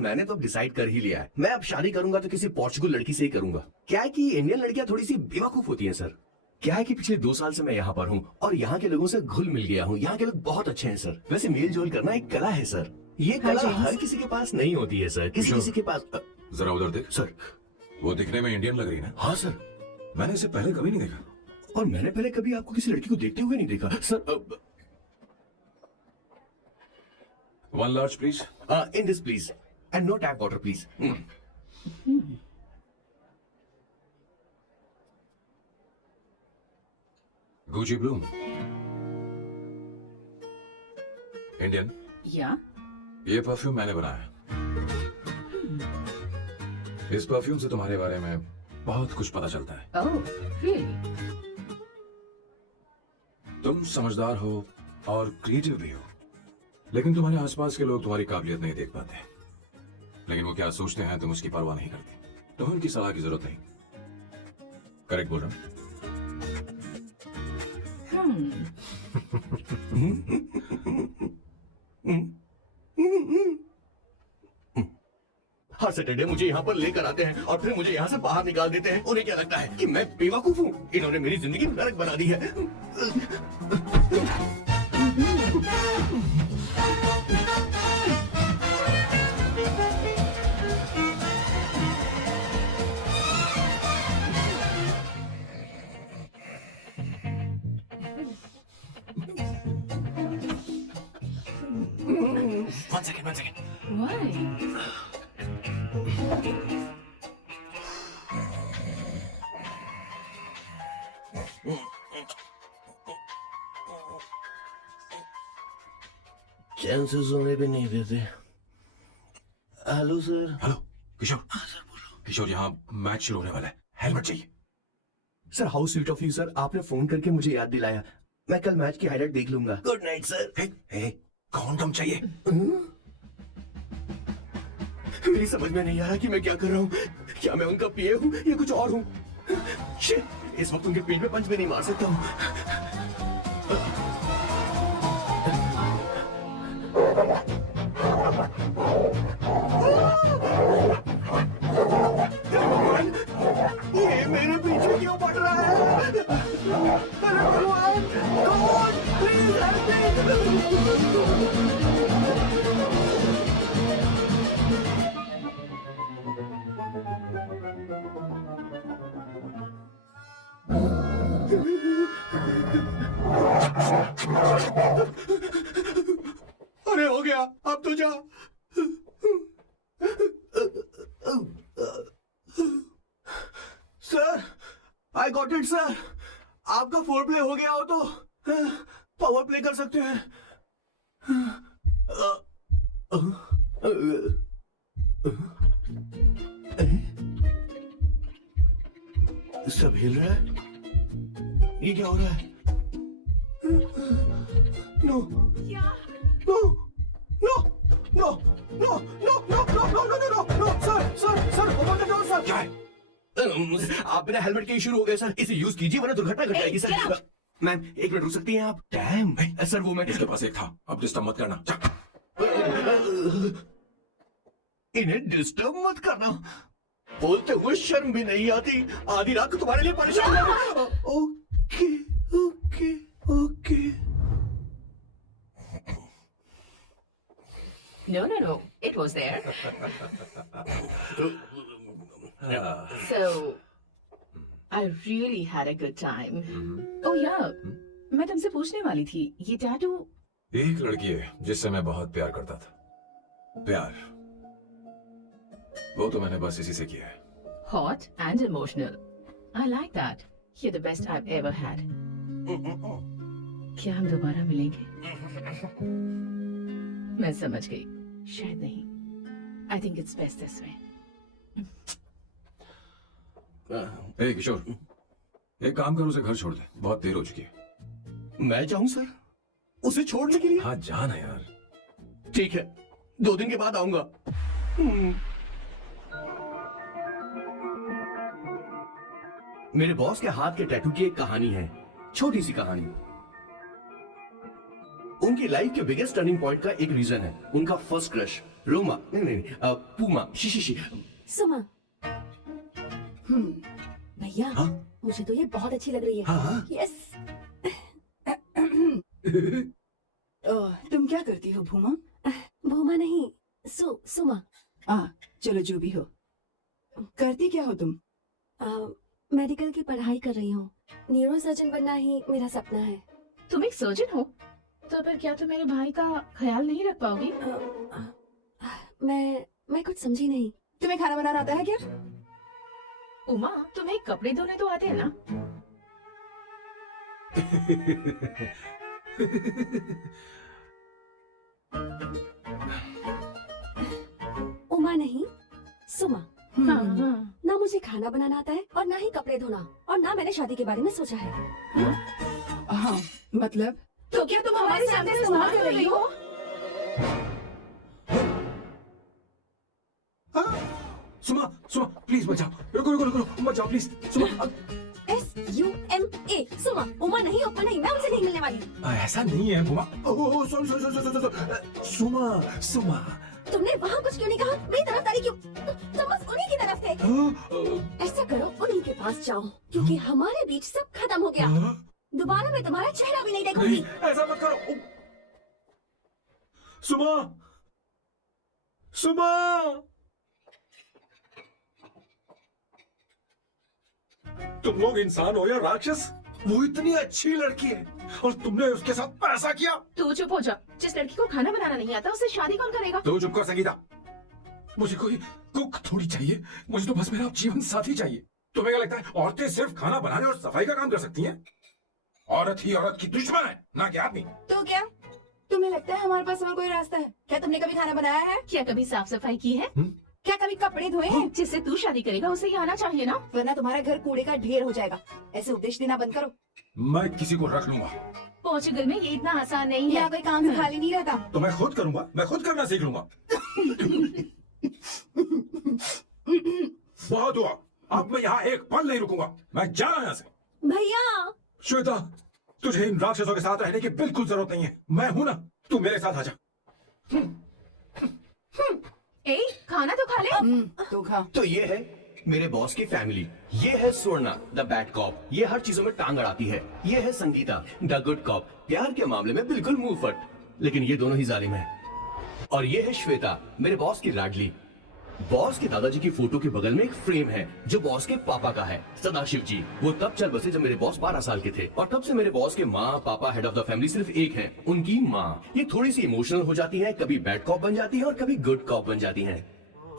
मैंने तो डिसाइड कर ही लिया है, मैं अब शादी करूंगा तो किसी पोर्चुगल लड़की से ही करूंगा। क्या है कि इंडियन लड़कियां थोड़ी सी बेवकूफ होती हैं सर। क्या है कि पिछले 2 साल से मैं यहाँ पर हूँ और यहाँ के लोगों से घुल मिल गया हूँ। यहाँ के लोग बहुत अच्छे हैं सर। वैसे मेल जोल करना एक कला है सर। ये कला हर किसी के पास नहीं होती है सर। किसी के पास। जरा उधर देख सर। वो दिखने में इंडियन लग रही है ना? हाँ सर। मैंने इसे पहले कभी नहीं देखा। और मैंने पहले कभी आपको किसी लड़की को देखते हुए नहीं देखा sir. 1 large please. In this please. And no tap water please. Gucci Bloom. Indian? या? ये परफ्यूम मैंने बनाया। इस परफ्यूम से तुम्हारे बारे में बहुत कुछ पता चलता है। Oh, really? तुम समझदार हो और क्रिएटिव भी हो, लेकिन तुम्हारे आसपास के लोग तुम्हारी काबिलियत नहीं देख पाते। लेकिन वो क्या सोचते हैं तुम उसकी परवाह नहीं करते। तुम्हें उनकी सलाह की जरूरत नहीं। करेक्ट बोल रहा हूं? हर सैटरडे मुझे यहाँ पर लेकर आते हैं और फिर मुझे यहाँ से बाहर निकाल देते हैं। उन्हें क्या लगता है कि मैं बेवकूफ हूँ? इन्होंने मेरी जिंदगी नरक बना दी है। One second. Why? चैन से सोने भी नहीं देते। Hello sir. हेलो किशोर। हाँ सर बोलो। किशोर, यहाँ मैच शुरू होने वाला है, हेलमेट चाहिए। Sir how sweet of you sir, आपने फोन करके मुझे याद दिलाया। मैं कल मैच की हाईलाइट देख लूंगा। Good night sir. कॉन्डम चाहिए। मेरी समझ में नहीं आ रहा कि मैं क्या कर रहा हूँ। क्या मैं उनका पीए हूँ या कुछ और हूँ? शिट, इस वक्त उनके पीठ में पंच भी नहीं मार सकता हूँ। ये मेरे पीछे क्यों पड़ रहा है? अरे भगवान, गॉड प्लीज हेल्प मी। अरे हो गया, अब तो जा। Sir, I got it sir. आपका फोर प्ले हो गया हो तो पावर प्ले कर सकते हैं। सब हिल रहा है। ये क्या हो रहा है? No no no no no no no no no no no no no sir open the door sir. क्या है? आप बिना हेलमेट के ही शुरू हो गए सर। इसे यूज कीजिए वरना दुर्घटना घट जाएगी सर। मैम 1 मिनट रुक सकती हैं आप? डैम सर, वो मैं इसके पास एक था, अब डिस्टर्ब मत करना। इन्हें डिस्टर्ब मत करना बोलते हुए शर्म भी नहीं आती। आधी रात को तुम्हारे लिए परेशान है। Okay okay okay. No, it was there. So, I really had a good time. Oh yeah, मैं तुमसे पूछने वाली थी, ये टैटू? एक लड़की है जिससे मैं बहुत प्यार करता था। प्यार, वो तो मैंने बस इसी से किया है। Hot and emotional. I like that. You're the best I've ever had. क्या हम दोबारा मिलेंगे? मैं समझ गई, शायद नहीं। I think it's best this way. ए किशोर, एक काम कर, उसे घर छोड़ दे, बहुत देर हो चुकी है। मैं जाऊं सर उसे छोड़ने के लिए? हाँ जाना यार। ठीक है, 2 दिन के बाद आऊंगा। मेरे बॉस के हाथ के टैटू की एक कहानी है, छोटी सी कहानी। उनकी लाइफ के बिगेस्ट टर्निंग पॉइंट का एक रीजन है उनका फर्स्ट क्रश रोमा नहीं नहीं नहीं, पूमा शी सुमा। भैया हाँ? मुझे तो ये बहुत अच्छी लग रही है। हाँ? यस। तुम क्या करती हो भूमा? भूमा नहीं, सुमा। चलो जो भी हो। करती क्या हो तुम? मेडिकल की पढ़ाई कर रही हूँ। न्यूरो सर्जन बनना ही मेरा सपना है। तुम एक सर्जन हो तो फिर क्या तुम मेरे भाई का ख्याल नहीं रख पाओगी? मैं कुछ समझी नहीं। तुम्हें खाना बनाना आता है क्या? उमा, तुम्हें कपड़े धोने तो आते हैं ना? उमा नहीं, सुमा। हाँ। ना मुझे खाना बनाना आता है और ना ही कपड़े धोना, और ना मैंने शादी के बारे में सोचा है। हाँ, मतलब? तो क्या तुम हमारे सामने इस्तेमाल कर रही हो? सुमा प्लीज मत जाओ, रुको मत जाओ प्लीज। सुमा SUMA, सुमा। उमा नहीं, उपमा नहीं, मैं उनसे नहीं मिलने वाली। ऐसा नहीं है बुमा। सॉरी सुमा। तुमने वहाँ कुछ क्यों नहीं कहा? मेरी तरफदारी क्यों? तुम बस उन्हीं की तरफ थे। ऐसा करो, उन्हीं के पास जाओ, क्योंकि हमारे बीच सब खत्म हो गया। दोबारा मैं तुम्हारा चेहरा भी नहीं देखूंगी। ऐसा मत करो सुमा। तुम लोग इंसान हो या राक्षस? वो इतनी अच्छी लड़की है और तुमने उसके साथ ऐसा किया। तू चुप हो जा। जिस लड़की को खाना बनाना नहीं आता उससे शादी कौन करेगा? तो चुप कर संगीता। मुझे कोई कुक थोड़ी चाहिए, मुझे तो बस मेरा जीवन साथी चाहिए। तुम्हें क्या लगता है औरतें सिर्फ खाना बनाने और सफाई का काम कर सकती हैं? औरत ही औरत की दुश्मन है, ना कि आदमी। तो क्या तुम्हें लगता है हमारे पास और कोई रास्ता है? क्या तुमने कभी खाना बनाया है? क्या कभी साफ सफाई की है? क्या कभी कपड़े धोए हैं? जिससे तू शादी करेगा उसे ये आना चाहिए ना, वरना तुम्हारा घर कूड़े का ढेर हो जाएगा। ऐसे उपदेश देना बंद करो। मैं किसी को रख लूंगा। पोर्चुगल में ये इतना आसान नहीं है। यहाँ कोई काम से खाली नहीं रहता। तो मैं खुद करूंगा, मैं खुद करना सीख लूंगा। बहुत हुआ, अब मैं यहाँ एक पल नहीं रुकूंगा। मैं जा रहा हूँ यहाँ से। भैया श्वेता, तुझे इन राक्षसों के साथ रहने की बिल्कुल जरूरत नहीं है। मैं हूं ना, तू मेरे साथ आ जा। खाना तो खा ले। तो खा। तो ये है मेरे बॉस की फैमिली। ये है स्वर्णा द बैड कॉप, ये हर चीजों में टांग अड़ाती है। ये है संगीता द गुड कॉप, प्यार के मामले में बिल्कुल मुंह फट, लेकिन ये दोनों ही जालिम है। और ये है श्वेता, मेरे बॉस की लाडली। बॉस के दादाजी की फोटो के बगल में एक फ्रेम है जो बॉस के पापा का है, सदाशिव जी। वो तब चल बसे जब मेरे बॉस 12 साल के थे, और तब से मेरे बॉस के माँ पापा हेड ऑफ द फैमिली सिर्फ एक हैं, उनकी माँ। ये थोड़ी सी इमोशनल हो जाती है, कभी बैड कॉप बन जाती है और कभी गुड कॉप बन जाती है।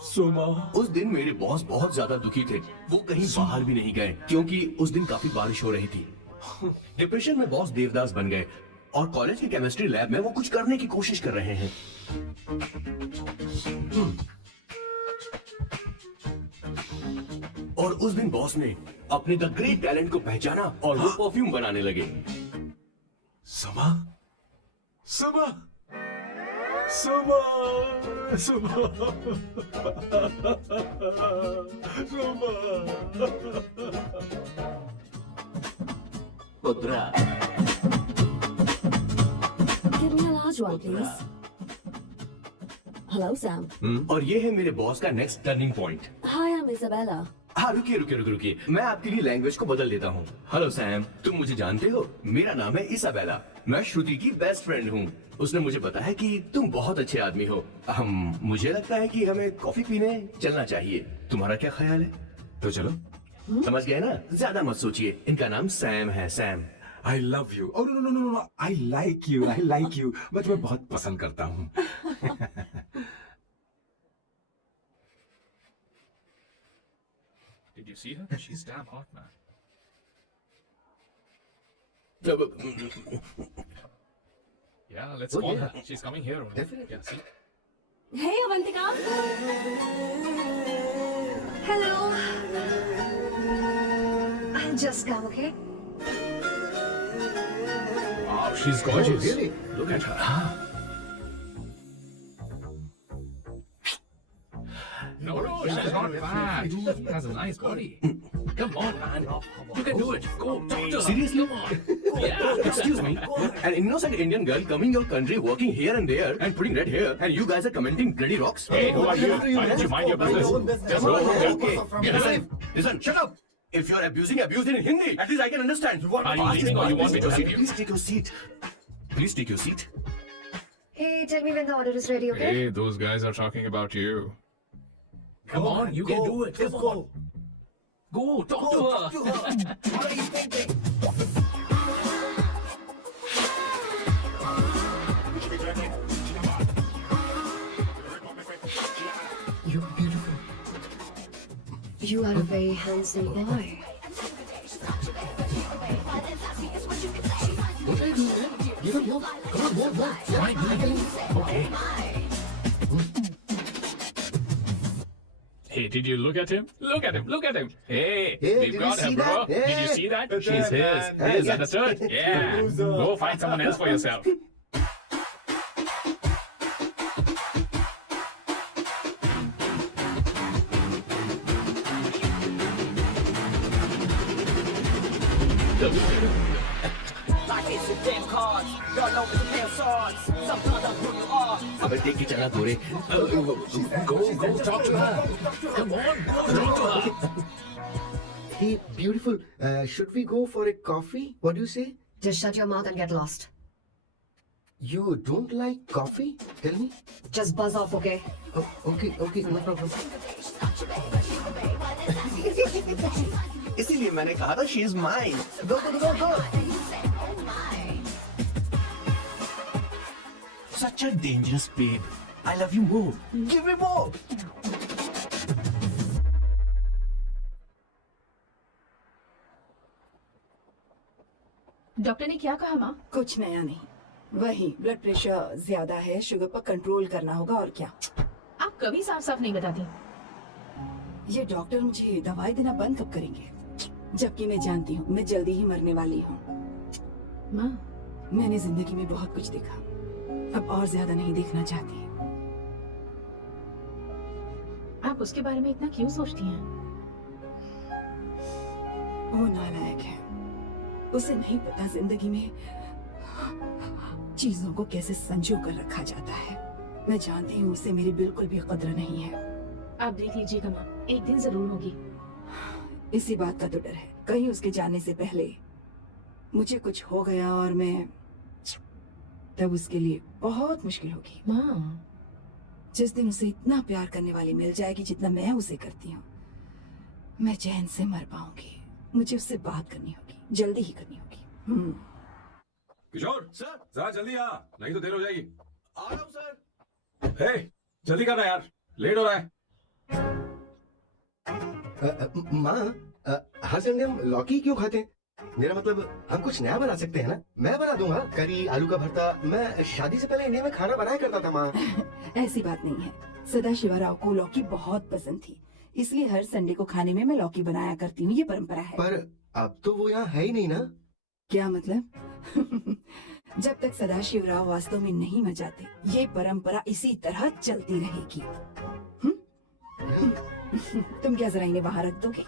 सुमा, उस दिन मेरे बॉस बहुत ज्यादा दुखी थे। वो कहीं बाहर भी नहीं गए क्योंकि उस दिन काफी बारिश हो रही थी। डिप्रेशन में बॉस देवदास बन गए और कॉलेज के केमिस्ट्री लैब में वो कुछ करने की कोशिश कर रहे हैं। और उस दिन बॉस ने अपने द ग्रेट टैलेंट को पहचाना और वो परफ्यूम बनाने लगे। सुमा, सुमा, सुमा, सुमा, सुमा। पुत्रा, give me a large one please. Hello Sam. और ये है मेरे बॉस का next turning point. Hi, I'm Isabella. हाँ, रुकिए, मैं आपके लिए लैंग्वेज को बदल देता हूँ। हेलो सैम, तुम मुझे जानते हो? मेरा नाम है इसाबेला। मैं श्रुति की बेस्ट फ्रेंड हूँ। उसने मुझे बताया है कि तुम बहुत अच्छे आदमी हो। मुझे लगता है कि हमें कॉफी पीने चलना चाहिए। तुम्हारा क्या ख्याल है? तो चलो। समझ गए ना? ज्यादा मत सोचिए। इनका नाम सैम है, Sam. I love you. Oh no, I like you. मैं तुम्हें बहुत पसंद करता हूँ। Did you see her? She's damn hot, man. Yeah, let's call her. She's coming here only. Definitely. Yeah, see? Hey Avantika. Hello. I'll just come, okay? Wow, she's gorgeous. Really? Look at her. No, she's not bad. She has has a nice body. Come on, man. You can do it. Go, talk to her. Seriously? Come on. Yeah. Excuse me, an innocent Indian girl coming your country, working here and there, and putting red hair, and you guys are commenting bloody rocks? Hey, who are you? Why don't you mind your business? Just go from here. Okay, listen, shut up. If you're abuse it in Hindi. At least I can understand. Are you leaving or you want me to sit here? Please take your seat. Please take your seat. Hey, tell me when the order is ready, okay? Hey, those guys are talking about you. Come on, you can do it. Come on. Go, talk to her. You're beautiful. You are a very handsome boy. What are you doing, man? Give up, yo. Come on, go. Fine. Okay. Hey, did you look at him? Look at him. Look at him. Hey, we've got him, bro. Did you see that? She's his. Understood? Yeah. Go find someone else for yourself. अबे देख के चला गोरे. Go, talk to her. Come on, go, talk to her. Hey, beautiful. Should we go for a coffee? What do you say? Just shut your mouth and get lost. You don't like coffee? Tell me. Just buzz off, okay? Oh, okay, no problem. इसीलिए मैंने कहा था she is mine. Go. Such a dangerous babe. I love you more. Give me more. Doctor ने क्या कहा माँ? कुछ नया नहीं, वही ब्लड प्रेशर ज्यादा है, शुगर पर कंट्रोल करना होगा और क्या. आप कभी साफ साफ नहीं बताती. ये डॉक्टर मुझे दवाई देना बंद कब करेंगे? जबकि मैं जानती हूँ मैं जल्दी ही मरने वाली हूँ. माँ, मैंने जिंदगी में बहुत कुछ देखा, अब और ज्यादा नहीं देखना चाहती. आप उसके बारे में इतना क्यों सोचती हैं? वो नालायक है, उसे नहीं पता जिंदगी में चीजों को कैसे संजो कर रखा जाता है. मैं जानती हूँ उसे मेरी बिल्कुल भी कद्र नहीं है. आप देख लीजिएगा माँ, एक दिन जरूर होगी. इसी बात का तो डर है, कहीं उसके जाने से पहले मुझे कुछ हो गया और मैं, तब उसके लिए बहुत मुश्किल होगी. माँ, जिस दिन उसे इतना प्यार करने वाली मिल जाएगी जितना मैं उसे करती हूँ, मैं चैन से मर पाऊंगी. मुझे उससे बात करनी होगी, जल्दी ही करनी होगी. किशोर सर, जरा जल्दी आ, नहीं तो देर हो जाएगी. आ रहा हूँ सर. हे, जल्दी करना यार, लेट हो रहा है. माँ, हर संडे हम लौकी क्यों खाते हैं? मेरा मतलब हम कुछ नया बना सकते हैं ना? मैं बना दूंगा करी, आलू का भरता. मैं शादी से पहले इंडिया में खाना बनाया करता था माँ. ऐसी बात नहीं है, सदाशिवराव को लौकी बहुत पसंद थी, इसलिए हर संडे को खाने में मैं लौकी बनाया करती हूँ. ये परंपरा है. पर अब तो वो यहाँ है ही नहीं ना. क्या मतलब? जब तक सदाशिवराव वास्तव में नहीं मर जाते, ये परंपरा इसी तरह चलती रहेगी. तुम क्या जरा इन्हें बाहर रख दोगे?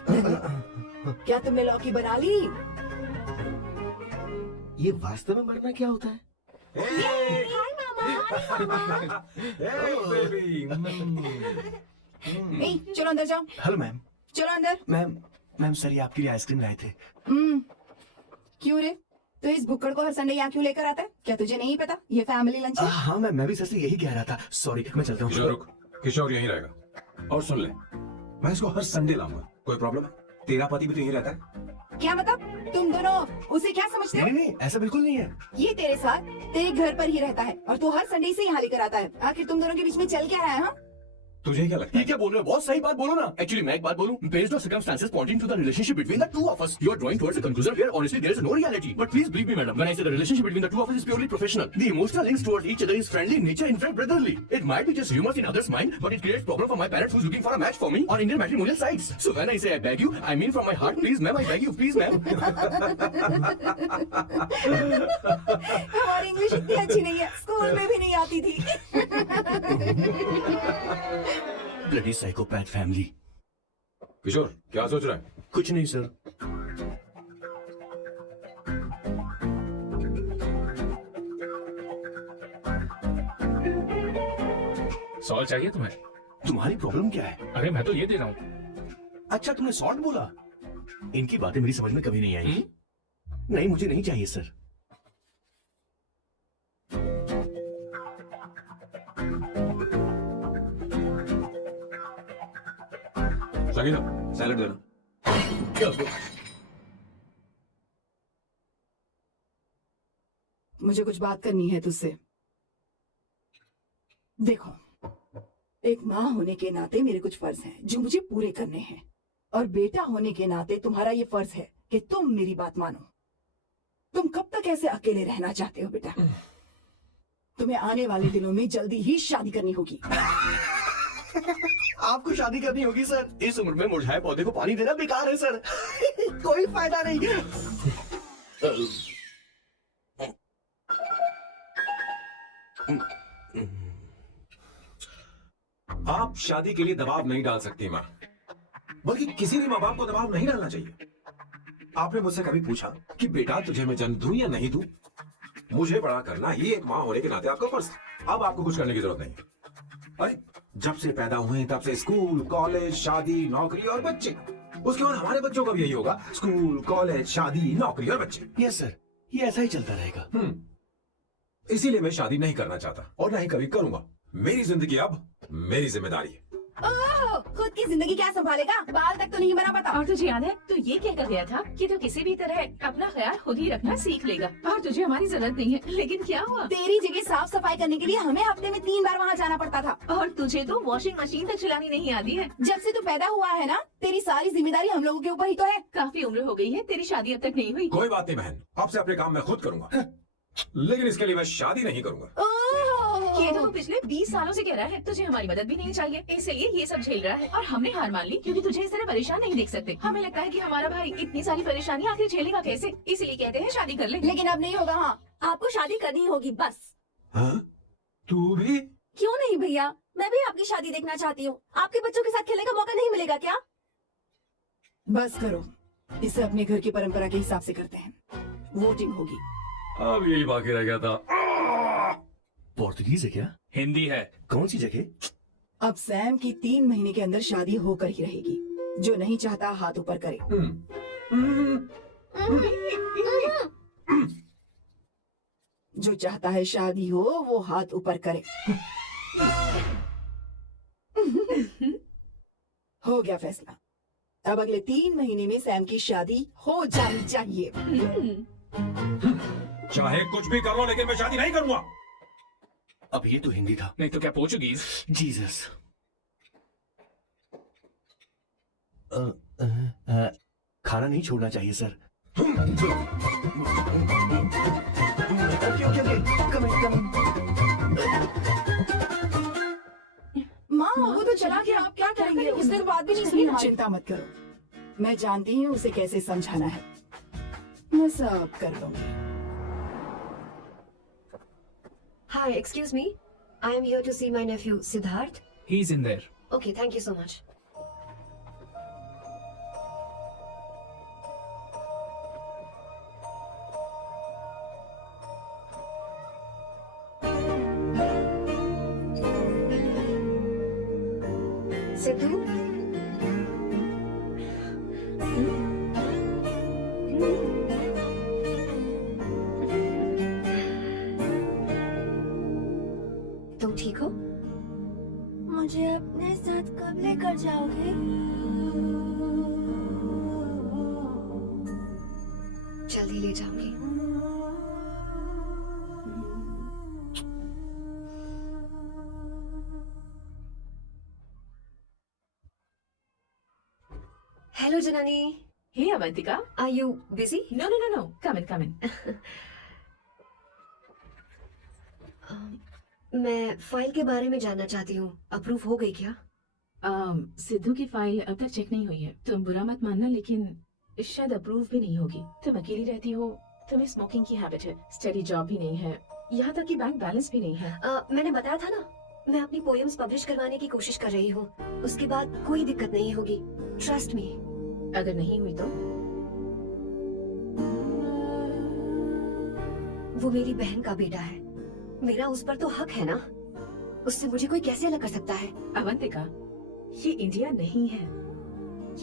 क्या तुमने लौकी बना ली? ये वास्तव में मरना क्या होता है? नहीं, चलो अंदर जाओ. Hello ma'am. चलो अंदर. मैम सर ये आपके लिए आइसक्रीम लाए थे. क्यों रे? तो इस बुक्कड़ को हर संडे यहाँ क्यों लेकर आता है? क्या तुझे नहीं पता ये फैमिली लंच है? हाँ मैम, मैं भी सर से यही कह रहा था. सॉरी, मैं चलता किशोर हूँ. रुक, किशोर यहीं रहेगा. और सुन ले, मैं इसको हर संडे लाऊंगा. कोई प्रॉब्लम है? तेरा पति भी तो यहीं रहता है. क्या मतलब? तुम दोनों उसे क्या समझते हो? नहीं, ऐसा बिल्कुल नहीं है. ये तेरे साथ तेरे घर पर ही रहता है और तू हर संडे से यहाँ लेकर आता है. आखिर तुम दोनों के बीच में चल क्या रहा है? हाँ, तुझे क्या लगता ये है? क्या बोल रहे हो? बहुत सही बात बोलो ना. Actually, मैं एक बात बोलूं. Based on circumstances pointing to the relationship between the two of us, you are drawing towards a conclusion where honestly there is no reality. But please believe me, madam, when I say the relationship between the two of us is purely professional. The emotional links towards each other is friendly in nature, in fact brotherly. It might be just humors in others' mind, but it creates problem for my parents who's looking for a match for me on Indian matrimonial sites. So when I say I beg you, I mean from my heart, please ma'am, I beg you, please ma'am. हमारी English इतनी अच्छी नहीं है, school में भी नहीं आती थी. Bloody psychopath family. किशोर, क्या सोच रहा है? कुछ नहीं सर। सॉल्ट चाहिए तुम्हें? तुम्हारी प्रॉब्लम क्या है? अरे मैं तो ये दे रहा हूँ। अच्छा तुमने सॉल्ट बोला? इनकी बातें मेरी समझ में कभी नहीं आई। नहीं मुझे नहीं चाहिए सर। संगीता, सैलेड देना। मुझे कुछ बात करनी है तुझसे। देखो, एक माँ होने के नाते मेरे कुछ फर्ज हैं जो मुझे पूरे करने हैं, और बेटा होने के नाते तुम्हारा ये फर्ज है कि तुम मेरी बात मानो। तुम कब तक ऐसे अकेले रहना चाहते हो बेटा? तुम्हें आने वाले दिनों में जल्दी ही शादी करनी होगी। आपको शादी करनी होगी सर? इस उम्र में मुरझाए पौधे को पानी देना बेकार है सर। कोई फायदा नहीं। आप शादी के लिए दबाव नहीं डाल सकती माँ, बल्कि किसी भी माँ बाप को दबाव नहीं डालना चाहिए। आपने मुझसे कभी पूछा कि बेटा तुझे मैं जन्म दूं या नहीं दूं? मुझे बड़ा करना ही एक माँ होने के नाते आपका फर्ज था। अब आपको कुछ करने की जरूरत नहीं है। अरे जब से पैदा हुए तब से स्कूल, कॉलेज, शादी, नौकरी और बच्चे। उसके बाद हमारे बच्चों का भी यही होगा, स्कूल, कॉलेज, शादी, नौकरी और बच्चे। यस सर, ये ऐसा ही चलता रहेगा। इसीलिए मैं शादी नहीं करना चाहता और ना ही कभी करूंगा। मेरी जिंदगी अब मेरी जिम्मेदारी है। ओह, खुद की जिंदगी क्या संभालेगा? बाल तक तो नहीं बना पता। और तुझे याद है तू ये कहकर गया था कि तू किसी भी तरह अपना ख्याल खुद ही रखना सीख लेगा और तुझे हमारी जरूरत नहीं है, लेकिन क्या हुआ? तेरी जगह साफ सफाई करने के लिए हमें हफ्ते में 3 बार वहाँ जाना पड़ता था, और तुझे तो वॉशिंग मशीन तक चलानी नहीं आती है। जब से तू पैदा हुआ है ना, तेरी सारी जिम्मेदारी हम लोगों के ऊपर ही तो है। काफी उम्र हो गई है, तेरी शादी अब तक नहीं हुई। कोई बात नहीं बहन, अब से अपने काम मैं खुद करूंगा, लेकिन इसके लिए मैं शादी नहीं करूंगा। ये तो पिछले 20 सालों से कह रहा है तुझे हमारी मदद भी नहीं चाहिए, इसलिए ये सब झेल रहा है, और हमने हार मान ली क्योंकि तुझे इस तरह परेशान नहीं देख सकते। हमें लगता है कि हमारा भाई इतनी सारी परेशानी आखिर झेलेगा कैसे, इसलिए कहते हैं शादी कर ले। लेकिन अब नहीं होगा। हाँ, आपको शादी करनी होगी बस। हाँ? तू भी? क्यों नहीं भैया, मैं भी आपकी शादी देखना चाहती हूँ। आपके बच्चों के साथ खेलने का मौका नहीं मिलेगा क्या? बस करो, इसे अपने घर की परंपरा के हिसाब से करते हैं। वोटिंग होगी। अब यही बाकी रह गया था। पोर्तुगीज है क्या? हिंदी है। कौन सी जगह? अब सैम की 3 महीने के अंदर शादी होकर ही रहेगी। जो नहीं चाहता हाथ ऊपर करे। जो चाहता है शादी हो वो हाथ ऊपर करे। हो गया फैसला। अब अगले 3 महीने में सैम की शादी हो जानी चाहिए। चाहे कुछ भी कर लो, लेकिन मैं शादी नहीं करूंगा। अब ये तो हिंदी था। नहीं तो क्या पोर्चुगीज? जीसस। खाना नहीं छोड़ना चाहिए सर। माँ वो तो चला गया, आप क्या करेंगे? उसने तो बात भी नहीं सुनी। चिंता मत करो, मैं जानती हूँ उसे कैसे समझाना है। मैं सब कर लूंगी। Hi, excuse me. I am here to see my nephew, Siddharth. He's in there. Okay, thank you so much. Sidhu? तुम ठीक हो? मुझे अपने साथ कब लेकर जाओगे? जल्दी ले जाऊंगी। Hello, Janani. Hey Avantika. Are you busy? No. Come in. मैं फाइल के बारे में जानना चाहती हूँ। अप्रूव हो गई क्या? सिद्धू की फाइल अब तक चेक नहीं हुई है। तुम बुरा मत मानना, लेकिन शायद अप्रूव भी नहीं होगी। तुम अकेली रहती हो, तुम्हें स्मोकिंग की हैबिट है, स्टडी जॉब भी नहीं है, यहाँ तक कि बैंक बैलेंस भी नहीं है। मैंने बताया था ना, मैं अपनी पोएम्स पब्लिश करवाने की कोशिश कर रही हूँ। उसके बाद कोई दिक्कत नहीं होगी, ट्रस्ट मी। अगर नहीं हुई तो? वो मेरी बहन का बेटा है, मेरा उस पर तो हक है ना। उससे मुझे कोई कैसे अलग कर सकता है? अवंतिका, ये इंडिया नहीं है।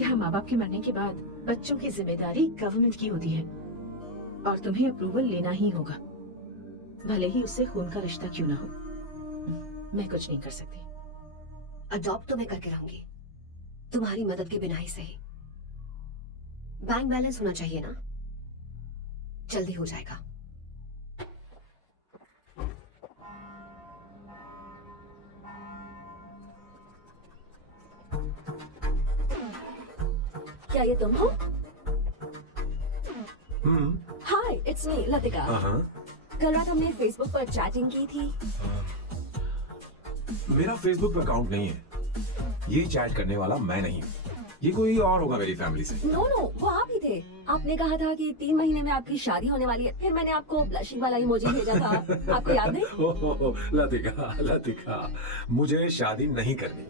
यहाँ माँ बाप के मरने के बाद बच्चों की जिम्मेदारी गवर्नमेंट की होती है और तुम्हें अप्रूवल लेना ही होगा, भले ही उससे खून का रिश्ता क्यों ना हो। मैं कुछ नहीं कर सकती। अडॉप्ट तो मैं करके रहूंगी, तुम्हारी मदद के बिना ही सही। बैंक बैलेंस होना चाहिए ना, जल्दी हो जाएगा। क्या ये तुम हो? हाय, इट्स मी लतिका। कल रात हमने फेसबुक पर चैटिंग की थी। मेरा फेसबुक पे अकाउंट नहीं है, ये चैट करने वाला मैं नहीं हूँ, ये कोई और होगा मेरी फैमिली से। नो नो, वो आप ही थे। आपने कहा था कि 3 महीने में आपकी शादी होने वाली है, फिर मैंने आपको ब्लशिंग वाला इमोजी भेजा था, आपको याद नहीं? ओह लतिका, लतिका, मुझे शादी नहीं करनी,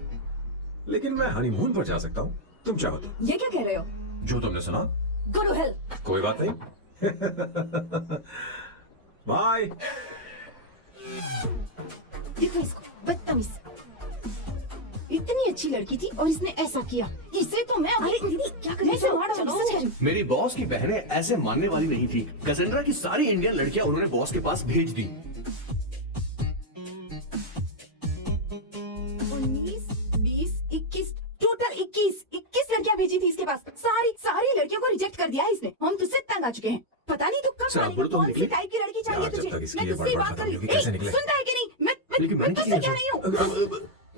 लेकिन मैं हनीमून पर जा सकता हूँ, तुम चाहो तो। ये क्या कह रहे हो? जो तुमने सुना। Go to hell. कोई बात नहीं। बाय। देखो इसको, बदतमीज। इतनी अच्छी लड़की थी और इसने ऐसा किया। इसे तो मैं अरे दीदी क्या कर रही इसे हो? मारो, चलो। सच कह रही हूँ। मेरी बॉस की बहनें ऐसे मानने वाली नहीं थी। कैसेंड्रा की सारी इंडियन लड़कियां उन्होंने बॉस के पास भेज दी। 19, 20, 21, टोटल 21 लड़कियां भेजी थी इसके पास। सारी लड़कियों को रिजेक्ट कर दिया है इसने। हम तुझसे तंग आ चुके हैं। पता नहीं तू कब सर, मानेगा, तो कौन सी निकले? टाइप की लड़की चाहिए यार, जब तुझे। तक इसकी मैं ये तुझसे बड़बड़ बात कर रही खत्म हूँ। नहीं होगी, कैसे ए, निकले? सुनता है कि नहीं? लेकिन मैं मैंने तुझसे किया कह रही हूँ।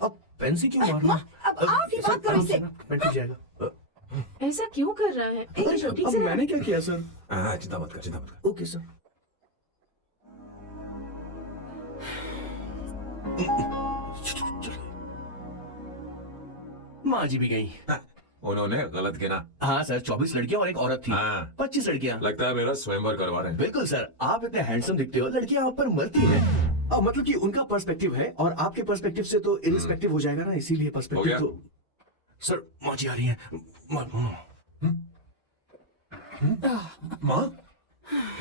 अब पेन से क्यों मारना? अब आप ही बात करो इससे। पेन टूट जाएगा। ऐसा क्यों कर रहा है? एक छोटी अब सी मैंने क्या किया सर? चिंता मत कर, चिंता मत कर। Okay sir. माँ जी भी गई। उन्होंने गलत गिना। हाँ सर, 24 लड़कियां और एक औरत थी। हाँ। 25 लड़कियां। लगता है मेरा स्वयंवर करवा रहे हैं। बिल्कुल सर, आप इतने हैंडसम दिखते हो, लड़कियां आप पर मरती हैं। मतलब कि उनका पर्सपेक्टिव है और आपके पर्सपेक्टिव से तो इरिस्पेक्टिव हो जाएगा ना, इसीलिए हो पर्सपेक्टिव गया? तो। सर माँ जी आ रही हैं। माँ,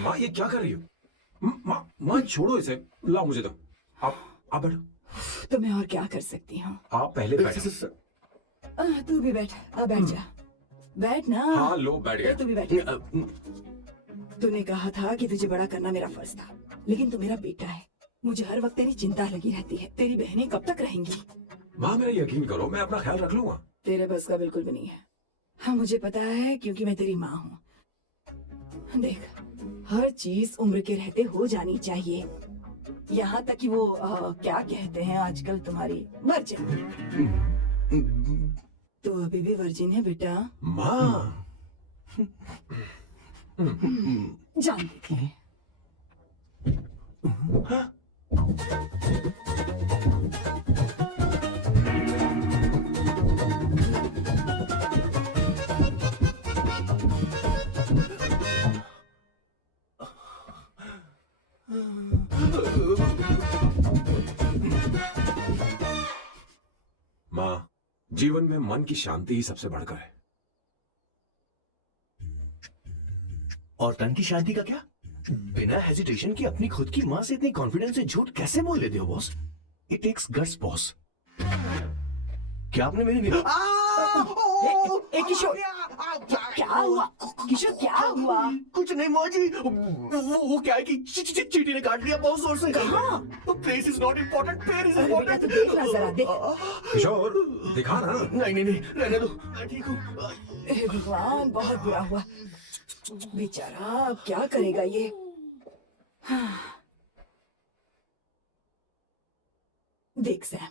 माँ ये क्या कर रही हो? माँ, माँ छोड़ो इसे, लाओ मुझे दो। आप बैठो। तो मैं और क्या कर सकती हूँ? आप पहले बैठो। तू भी बैठ। अब बैठ जा। बैठ ना। हाँ लो, बैठ गया। तू भी बैठ। तूने कहा था कि तुझे बड़ा करना मेरा फर्ज था, लेकिन तू मेरा बेटा है। मुझे हर वक्त तेरी चिंता लगी रहती है। तेरी बहनें कब तक रहेंगी? माँ मेरा यकीन करो, मैं अपना ख्याल रख लूंगा। तेरे बस का बिल्कुल भी नहीं है। हाँ मुझे पता है, क्योंकि मैं तेरी माँ हूँ। देख, हर चीज उम्र के रहते हो जानी चाहिए, यहाँ तक कि वो क्या कहते हैं आजकल तुम्हारी वर्जिन। तो अभी भी वर्जिन है बेटा? माँ जानती थी। माँ, जीवन में मन की शांति ही सबसे बढ़कर है। और तन की शांति का क्या? बिना हेजिटेशन के अपनी खुद की माँ से इतनी कॉन्फिडेंस से झूठ कैसे बोल लेते हो boss? It takes guts boss. क्या आपने मेरी किशोर, क्या हुआ? किशोर क्या हुआ? कुछ नहीं माँ जी, वो क्या है कि चींटी ने काट लिया बहुत जोर से। Place is not important, pair is अरे बेटा, तू देख ना जरा, देख। किशोर दिखा ना। नहीं रहने दो, मैं ठीक हूँ। हे भगवान, बहुत बुरा हुआ बेचारा। अब क्या करेगा ये? देख सैम,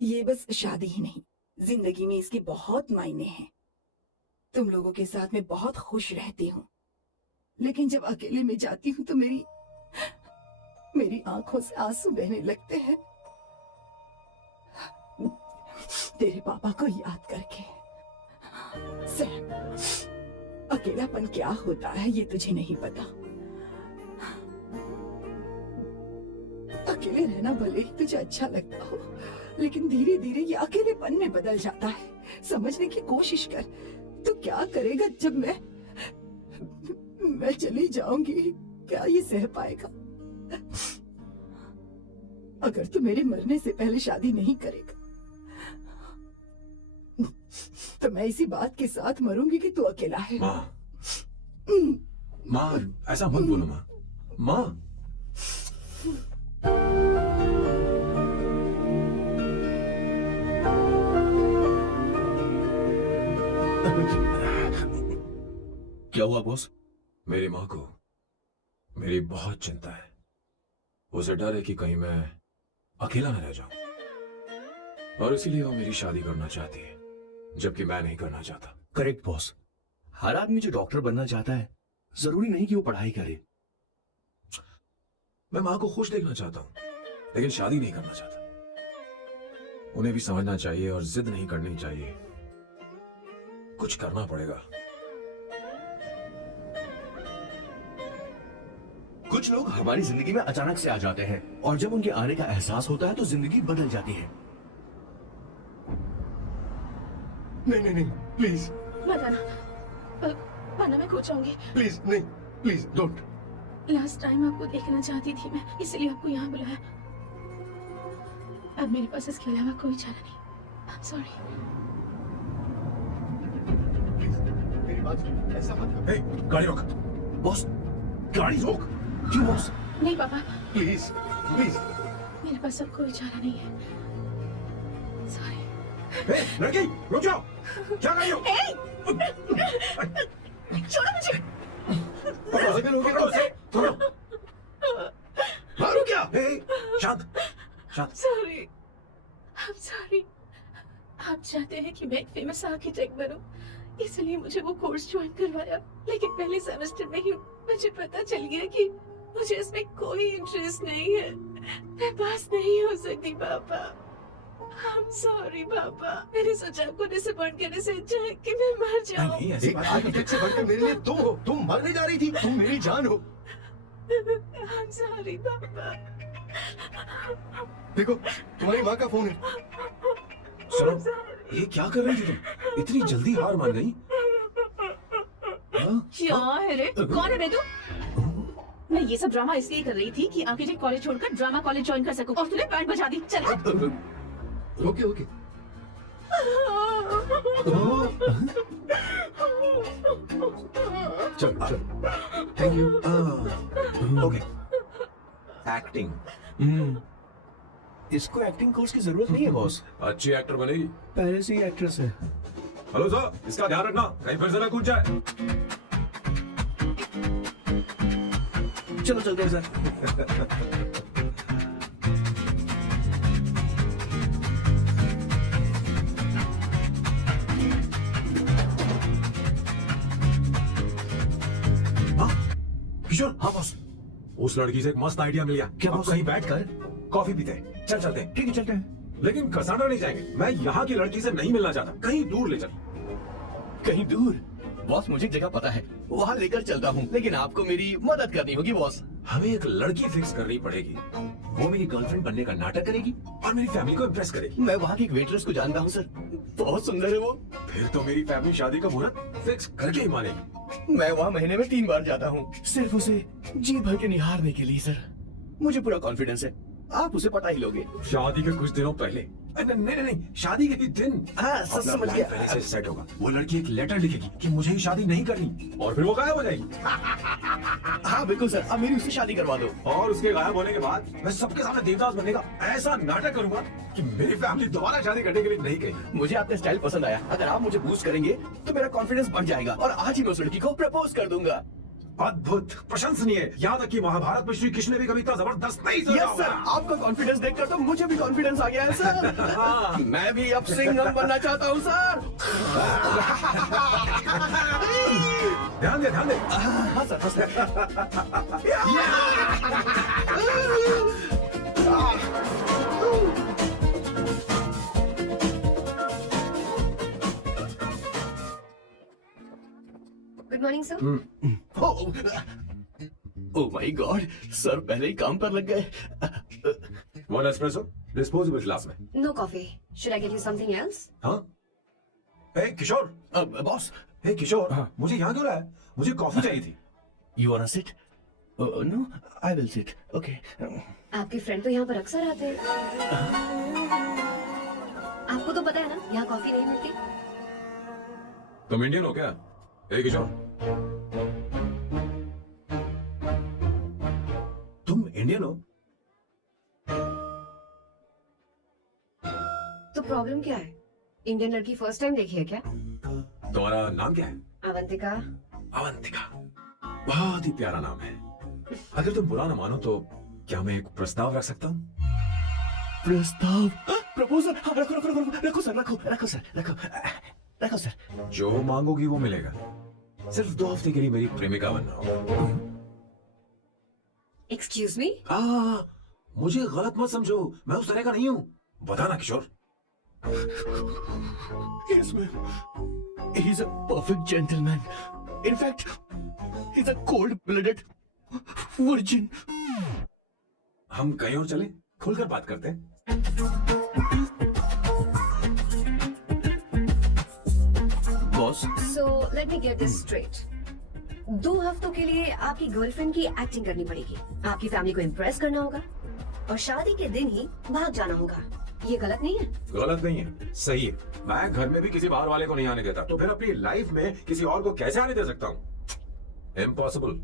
ये बस शादी ही नहीं, जिंदगी में इसके बहुत मायने हैं। तुम लोगों के साथ मैं बहुत खुश रहती हूँ, लेकिन जब अकेले में जाती हूँ तो मेरी आंखों से आंसू बहने लगते हैं, तेरे पापा को याद करके। सैम, अकेलापन क्या होता है ये तुझे नहीं पता। अकेले रहना रहना भले ही तुझे अच्छा लगता हो, लेकिन धीरे धीरे ये अकेलेपन में बदल जाता है। समझने की कोशिश कर। तो क्या करेगा जब मैं चली जाऊंगी? क्या ये सह पाएगा? अगर तू मेरे मरने से पहले शादी नहीं करेगा तो मैं इसी बात के साथ मरूंगी कि तू अकेला है। माँ, माँ ऐसा मत बोलो माँ। माँ क्या हुआ बॉस? मेरी माँ को मेरी बहुत चिंता है। उसे डर है कि कहीं मैं अकेला न रह जाऊं, और इसीलिए वो मेरी शादी करना चाहती है, जबकि मैं नहीं करना चाहता। Correct boss. हर आदमी जो डॉक्टर बनना चाहता है जरूरी नहीं कि वो पढ़ाई करे। मैं माँ को खुश देखना चाहता हूँ, लेकिन शादी नहीं करना चाहता। उन्हें भी समझना चाहिए और जिद नहीं करनी चाहिए। कुछ करना पड़ेगा। कुछ लोग हमारी जिंदगी में अचानक से आ जाते हैं और जब उनके आने का एहसास होता है तो जिंदगी बदल जाती है। नहीं नहीं नहीं, प्लीज वरना मैं खो जाऊंगी। प्लीज नहीं, प्लीज डोंट। लास्ट टाइम आपको देखना चाहती थी मैं, इसलिए आपको यहाँ बुलाया। अब मेरे पास इसके अलावा कोई चारा नहीं। I'm sorry। मेरी बात सुन, ऐसा मत कर। हे, गाड़ी रोक। बॉस, गाड़ी रोक। क्यों बॉस? नहीं पापा, प्लीज प्लीज। मेरे पास अब कोई चारा नहीं है। सॉरी। हे, लड़की, रुक जाओ। क्या कर रही हो? छोड़ो मुझे। पकड़ो उसे, छोड़ो। मारो क्या? हे, शांत, शांत। Sorry, I'm sorry। आप चाहते हैं कि मैं एक फेमस आर्किटेक्ट बनूं, इसलिए मुझे वो कोर्स ज्वाइन करवाया, लेकिन पहले सेमेस्टर में ही मुझे पता चल गया कि मुझे इसमें कोई इंटरेस्ट नहीं है। मैं पास नहीं हो सकती पापा। I'm sorry पापा। मैंने सोचा आपको डिसअपॉइंट करने से अच्छा है कि मैं मर जाऊं। नहीं, ऐसी एक बात आर्किटेक्ट से बढ़कर मेरे लिए तुम हो। तुम मरने जा रही थी, तुम मेरी जान हो। I'm sorry पापा। देखो, तुम्हारी माँ का फोन है। सुनो, ये क्या कर रही थी तुम? इतनी जल्दी हार मान गई? हाँ? क्या है रे? कौन है बे तू? मैं ये सब ड्रामा इसलिए कर रही थी कि आर्किटेक्ट कॉलेज छोड़कर ड्रामा कॉलेज ज्वाइन कर सकूं, और तूने बैंड बजा दी। चल ओके ओके। चल चल, थैंक यू। ओके। एक्टिंग। इसको एक्टिंग कोर्स की जरूरत नहीं है बॉस। अच्छी एक्टर बनेगी। पहले से ही एक्ट्रेस है। हेलो सर, इसका ध्यान रखना, कहीं फिर से ना कूद जाए। चलो चलते हैं सर। किशोर। हाँ बॉस, उस लड़की से एक मस्त आइडिया मिल गया। क्या अब बॉस? कहीं बैठकर कॉफी पीते हैं। चल चलते हैं। ठीक है चलते हैं। लेकिन कसाना नहीं जाएंगे। मैं यहाँ की लड़की से नहीं मिलना चाहता, कहीं दूर ले चल। कहीं दूर? बॉस मुझे जगह पता है, वहाँ लेकर चलता हूँ, लेकिन आपको मेरी मदद करनी होगी बॉस। हमें एक लड़की फिक्स करनी पड़ेगी। वो मेरी गर्लफ्रेंड बनने का नाटक करेगी और मेरी फैमिली को इम्प्रेस करेगी। मैं वहाँ की एक वेटरेस को जानता हूँ सर, बहुत सुंदर है वो। फिर तो मेरी फैमिली शादी का मुहूर्त फिक्स करके ही मानेगी। मैं वहाँ महीने में 3 बार जाता हूँ, सिर्फ उसे जी भर के निहारने के लिए सर। मुझे पूरा कॉन्फिडेंस है आप उसे पटा ही लोगे। शादी के कुछ दिनों पहले। नहीं, शादी के ही दिन। हाँ, अपना समझ plan गया। पहले से सेट होगा। वो लड़की एक लेटर लिखेगी कि मुझे ही शादी नहीं करनी, और फिर वो गायब हो जाएगी। हाँ बिल्कुल सर, अब मेरी उससे शादी करवा दो। और उसके गायब होने के बाद मैं सबके सामने देवदास बनने का ऐसा नाटक करूंगा कि मेरी फैमिली दोबारा शादी करने के लिए नहीं कहेगी। मुझे आपका स्टाइल पसंद आया। अगर आप मुझे बूस्ट करेंगे तो मेरा कॉन्फिडेंस बढ़ जाएगा और आज ही मैं उस लड़की को प्रपोज कर दूंगा। अद्भुत, प्रशंसनीय। यहाँ तक कि महाभारत में श्री कृष्ण ने भी कभी इतना जबरदस्त नहीं सोचा यस सर, होगा। आपका कॉन्फिडेंस देखकर तो मुझे भी कॉन्फिडेंस आ गया है सर। मैं भी अब सिंघम बनना चाहता हूँ सर। ध्यान दे, ध्यान दे। हाँ सर, हाँ sir. Good morning sir. Oh my god, sir पहले ही काम पर लग गए। वन एस्प्रेसो डिस्पोजेबल ग्लास में। No coffee. Should I get you something else? हाँ। ए किशोर। बॉस, ए किशोर, मुझे यहाँ क्यों लाया? मुझे कॉफी चाहिए थी। You want to sit? No, I will sit. Okay. आपके फ्रेंड तो यहाँ पर अक्सर आते हैं। आपको तो पता है ना यहाँ कॉफी नहीं मिलती। तुम इंडियन हो क्या? ए किशोर, तुम इंडियन हो? तो प्रॉब्लम क्या है? इंडियन लड़की फर्स्ट टाइम देखी है क्या? तुम्हारा नाम क्या है? अवंतिका। अवंतिका, बहुत ही प्यारा नाम है। अगर तुम बुरा ना मानो तो क्या मैं एक प्रस्ताव रख सकता हूँ? प्रस्ताव? प्रपोजल? हाँ, रखो रखो रखो रखो सर, रखो रखो सर, रखो रखो सर। जो मांगोगी वो मिलेगा। सिर्फ 2 हफ्ते के लिए मेरी प्रेमिका बनना होगा। Excuse me? मुझे गलत मत समझो, मैं उस तरह का नहीं हूँ। बताना किशोर। Yes, ma'am. He's a perfect gentleman. In fact, he's a cold-blooded virgin. हम कहीं और चले, खुलकर बात करते हैं। Boss, So let me get this straight. 2 हफ्तों के लिए आपकी गर्लफ्रेंड की एक्टिंग करनी पड़ेगी, आपकी फैमिली को इम्प्रेस करना होगा और शादी के दिन ही भाग जाना होगा। ये गलत नहीं है? गलत नहीं है, सही है। मैं घर में भी किसी बाहर वाले को नहीं आने देता, तो फिर अपनी लाइफ में किसी और को कैसे आने दे सकता हूँ? Impossible.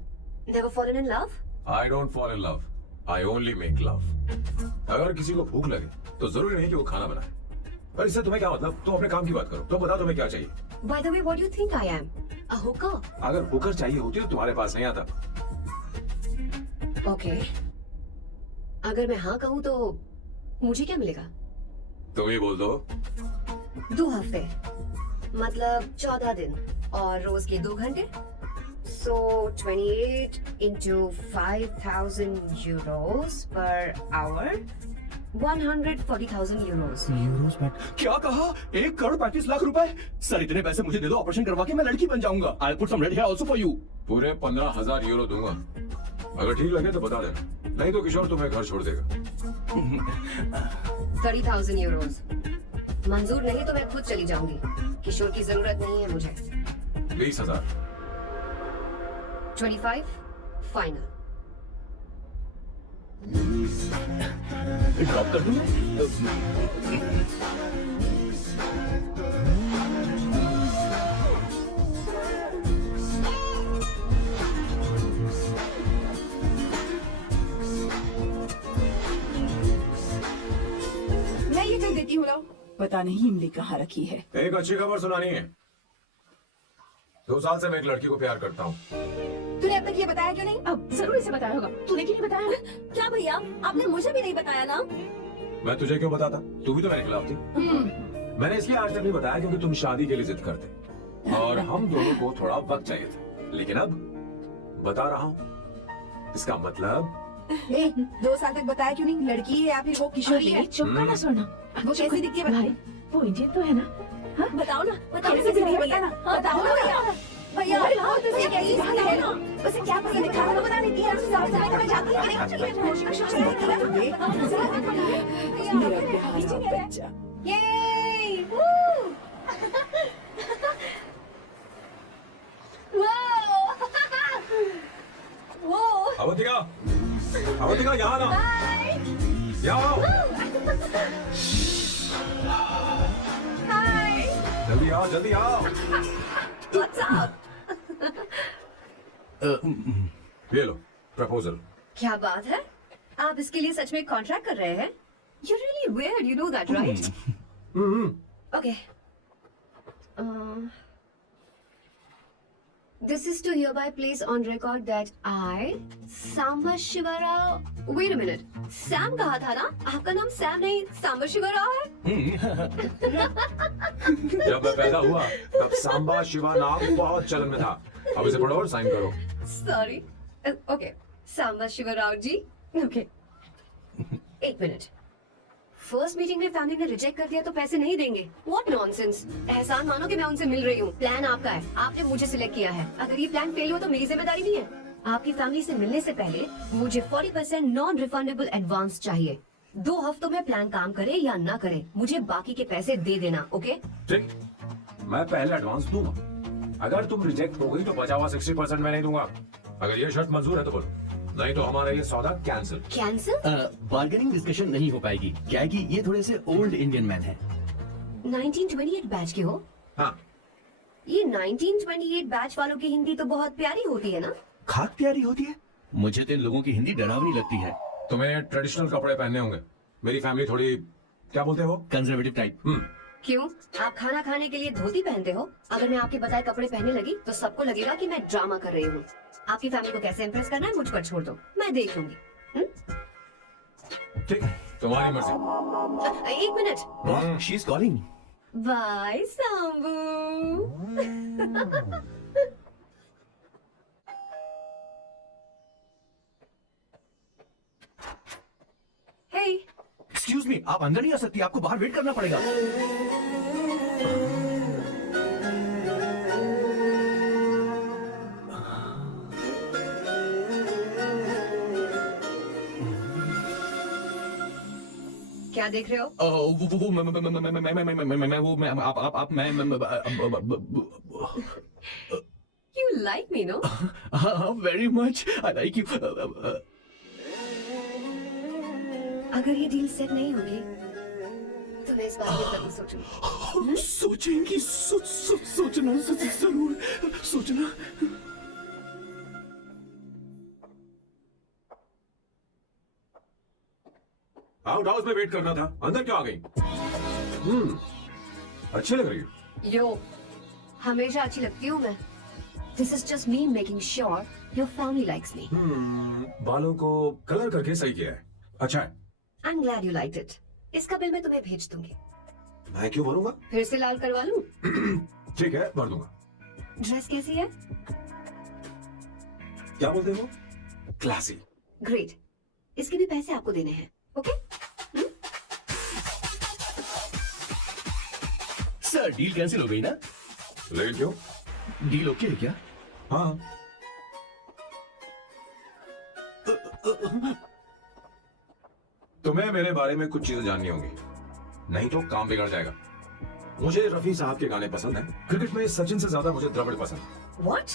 Never fallen in love? I don't fall in love. I only make love. अगर किसी को भूख लगे तो जरूरी नहीं कि वो खाना बनाए। पर इससे तुम्हें क्या मतलब? तुम अपने काम की बात करो। तुम बताओ तुम्हें क्या चाहिए? By the way, what do you think I am? A hooker? अगर होकर चाहिए होती तो तुम्हारे पास नहीं आता। Okay. अगर मैं हाँ कहूँ तो मुझे क्या मिलेगा? तुम ही बोल दो। 2 हफ्ते मतलब 14 दिन और रोज के 2 घंटे। So 28 into 5,000 euros per hour, 140,000 euros. Euros में क्या कहा? 1,35,00,000 रुपए? सर इतने पैसे मुझे दे दो, ऑपरेशन करवा के मैं लड़की बन जाऊंगा। I'll put some red hair also for you. पूरे 15,000 यूरो दूंगा। अगर ठीक लगे तो बता देना, नहीं तो किशोर तुम्हें घर छोड़ देगा। 30,000 euros। मंजूर नहीं तो मैं खुद चली जाऊंगी। किशोर की जरूरत नहीं है मुझे। 20,000। 25 फाइनल। ड्रॉप कर दूं? मैं ये कर देती हूँ। लाओ। पता नहीं इमली कहाँ रखी है। एक अच्छी खबर सुनानी है। 2 साल से मैं एक लड़की को प्यार करता हूँ। तूने अब तक ये बताया क्यों नहीं? अब जरूर इसे बताया होगा। तूने क्यों नहीं बताया? क्या भैया, आपने मुझे भी नहीं बताया ना? मैं तुझे क्यों बताता? तू भी तो मेरे खिलाफ थी। मैंने इसलिए आज तक नहीं बताया क्योंकि तुम शादी के लिए जिद करते और हम दोनों को थोड़ा वक्त चाहिए था। लेकिन अब बता रहा हूँ। इसका मतलब 2 साल तक बताया क्यों नहीं? लड़की है या फिर वो किशोरी है? चुप करना सोना। वो कैसी दिखती है भाई? वो इंडियन तो है ना? बताओ ना, बताओ कैसी दिखती है? भैया। बताना। बताओ ना भैया। भैया, उसे कैसी दिखती है ना? उसे क्या पसंद है? खाना बना लेती है? उसे साफ सफाई करना जाती है? मेरा प्यारा बच्चा। Yay! Woo! Whoa! Avantika, Avantika यहाँ ना। यहाँ आओ। Hi! जल्दी आओ, जल्दी आओ। What's up? ये लो प्रपोजल। क्या बात है? आप इसके लिए सच में कॉन्ट्रैक्ट कर रहे हैं? You're really weird, you know that, right? Okay. This is to hereby place on record that I, Samba Shiva Rao. Wait a minute. Sam कहा था ना? आपका नाम सैम नहीं सांबा शिवा राव है? जब मैं पैदा हुआ तब सांबा शिवा नाम बहुत चलन में था। अब इसे पढ़ो और साइन करो। Sorry. Okay. Samba Shiva Rao ji. Okay. 1 minute. First meeting में फैमिली ने रिजेक्ट कर दिया तो पैसे नहीं देंगे। What nonsense! एहसान मानो कि मैं उनसे मिल रही हूँ। प्लान आपका है, आपने मुझे सिलेक्ट किया है। अगर ये प्लान फेल हुआ तो मेरी जिम्मेदारी नहीं है। आपकी फैमिली से मिलने से पहले मुझे 40% नॉन रिफंडेबल एडवांस चाहिए। 2 हफ्तों में प्लान काम करे या ना करे, मुझे बाकी के पैसे दे देना, ओके? ठीक, मैं पहले एडवांस दूंगा। अगर तुम रिजेक्ट हो गई तो बचा हुआ 60% मैं नहीं दूंगा। अगर ये शर्त मंजूर है तो बोलो, नहीं तो हमारा ये सौदा कैंसिल। कैंसिल? बार्गेनिंग डिस्कशन नहीं हो पाएगी। क्या है कि ये थोड़े से ओल्ड इंडियन मैन है। 1928 बैच के हो? हाँ। ये 1928 बैच वालों की हिंदी तो बहुत प्यारी होती है ना? खाक प्यारी होती है। मुझे तो इन लोगों की हिंदी डरावनी लगती है। तुम्हें ट्रेडिशनल कपड़े पहनने होंगे। मेरी फैमिली थोड़ी, क्या बोलते हो, कंजर्वेटिव टाइप। क्यों? आप खाना खाने के लिए धोती पहनते हो? अगर मैं आपके बताए कपड़े पहनने लगी तो सबको लगेगा कि मैं ड्रामा कर रही हूँ। आपकी फैमिली को कैसे इम्प्रेस करना है मुझ पर छोड़ दो, मैं देख लूंगी। ठीक, तुम्हारी मर्जी। 1 मिनट। She is calling. Bye Sambu. Hey, excuse me, आप अंदर नहीं आ सकती, आपको बाहर वेट करना पड़ेगा। क्या देख रहे हो? वो मैं आप मैं You like me, no? Very much I like you. अगर ये डील सेट नहीं होगी तो मैं इस बात पे कभी सोचूंगी। सोचेंगी, सोचना जरूर सोचना। आउट हाउस में वेट करना था, अंदर क्यों आ गई? अच्छी लग रही हो। यो, हमेशा अच्छी लगती हूँ मैं। This is just me making sure your family likes me. बालों को कलर करके सही किया है, अच्छा है। I'm glad you liked it. इसका बिल मैं तुम्हें भेज दूंगी। मैं क्यों भरूंगा? फिर से लाल करवा लूं? ठीक है, भर दूंगा। ड्रेस कैसी है? क्या बोलते हो? क्लासी। ग्रेट। इसके भी पैसे आपको देने हैं, ओके? सर डील कैंसिल हो गई ना? लेकिन क्यों? डील ओके है क्या? हाँ। तुम्हें मेरे बारे में कुछ चीजें जाननी होंगी, नहीं तो काम बिगड़ जाएगा। मुझे रफी साहब के गाने पसंद हैं। क्रिकेट में सचिन से ज्यादा मुझे द्रविड़ पसंद। What?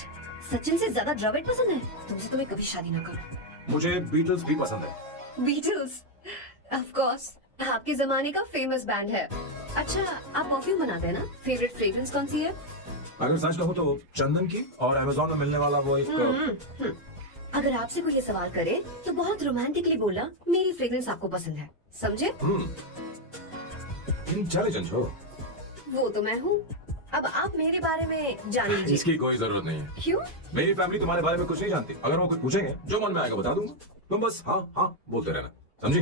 सचिन से ज्यादा द्रविड़ पसंद है? तुमसे तो मैं कभी शादी ना करूं। मुझे बीटल्स भी पसंद है। बीटल्स? ऑफ कोर्स, आपके जमाने का फेमस बैंड है। अच्छा, आप परफ्यूम बनाते हैं ना? फेवरेट फ्रेग्रेंस कौन सी है? अगर सच कहूं तो चंदन की, और अमेज़न में मिलने वाला वो एक अगर आपसे कोई ये सवाल करे तो बहुत रोमांटिकली बोला, मेरी फ्रेग्रेंस आपको पसंद है, समझे? इंटेलिजेंट हो। वो तो मैं हूँ। अब आप मेरे बारे में जान लीजिए। इसकी कोई जरूरत नहीं है। क्यों? मेरी फैमिली तुम्हारे बारे में कुछ नहीं जानती। अगर वो कुछ पूछेंगे, जो मन में आएगा बता दूंगा। तुम बस हाँ हाँ बोलते रहना, समझी?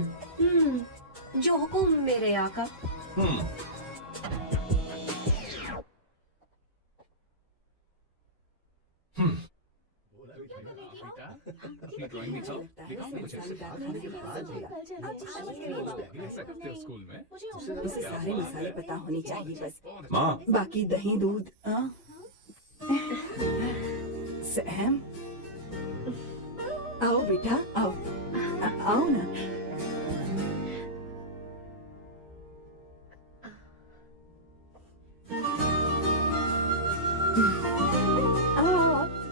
जो हुकुम मेरे आका। अपनी ड्राइंग दिखाओ, दिखाओ मुझे। स्कूल में उसे सारे मसाले पता होने चाहिए बस। माँ, बाकी दही दूध। सैम, आओ बेटा, आओ आओ ना।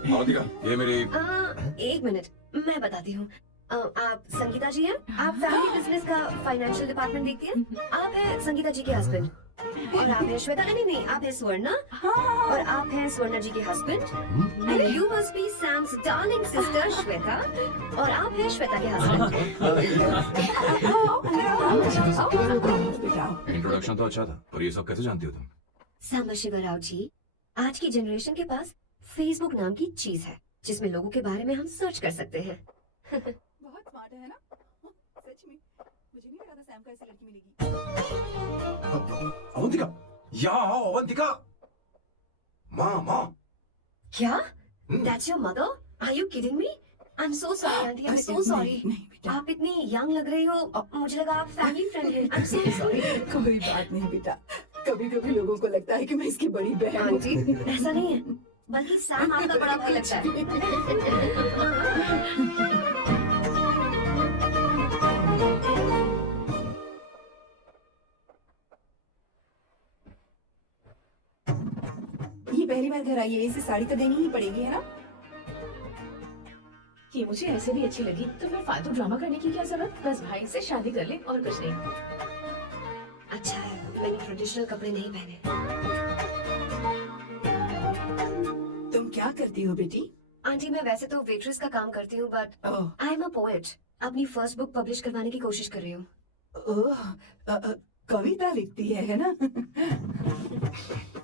अवंतिका, ये मेरी। 1 मिनट, मैं बताती हूँ। आप संगीता जी हैं? आप फैमिली बिजनेस का फाइनेंशियल डिपार्टमेंट देखती हैं? आप हैं संगीता जी के हस्बैंड, और आप हैं श्वेता। नहीं, आप हैं स्वर्णा, और आप हैं स्वर्णा जी के husband. And you must be Sam's darling sister Shweta, और आप हैं श्वेता के हस्बैंड। इंट्रोडक्शन तो अच्छा था, पर ये सब कैसे जानती हो तुम? सांबा शिवा राव जी, आज की जनरेशन के पास फेसबुक नाम की चीज है जिसमें लोगों के बारे में हम सर्च कर सकते हैं। बहुत स्मार्ट है ना? सच में मुझे नहीं लगा था सैम को ऐसी लड़की मिलेगी। अवंतिका, यहाँ अवंतिका। माँ। क्या? That's your mother? Are you kidding me? I'm so sorry, auntie. I'm so sorry. नहीं बेटा, आप इतनी यंग लग रही हो, मुझे लगा आप फैमिली फ्रेंड हैं। I'm so sorry. कोई बात नहीं बेटा। कभी कभी लोगों को लगता है कि मैं इसकी बड़ी बहन हूँ। आंटी, ऐसा नहीं है, बल्कि सैम आपका बड़ा भाई लगता है। पहली बार घर आई है, इसे साड़ी तो देनी ही पड़ेगी, है ना? ये मुझे ऐसे भी अच्छी लगी, तो फिर फालतू ड्रामा करने की क्या जरूरत? बस भाई से शादी कर ले और कुछ नहीं। अच्छा है मैंने ट्रेडिशनल कपड़े नहीं पहने। तुम क्या करती हो बेटी? आंटी मैं वैसे तो वेट्रेस का काम करती हूँ but oh, I am a poet. अपनी फर्स्ट बुक पब्लिश करवाने की कोशिश कर रही हूँ। ओह, कविता लिखती है ना?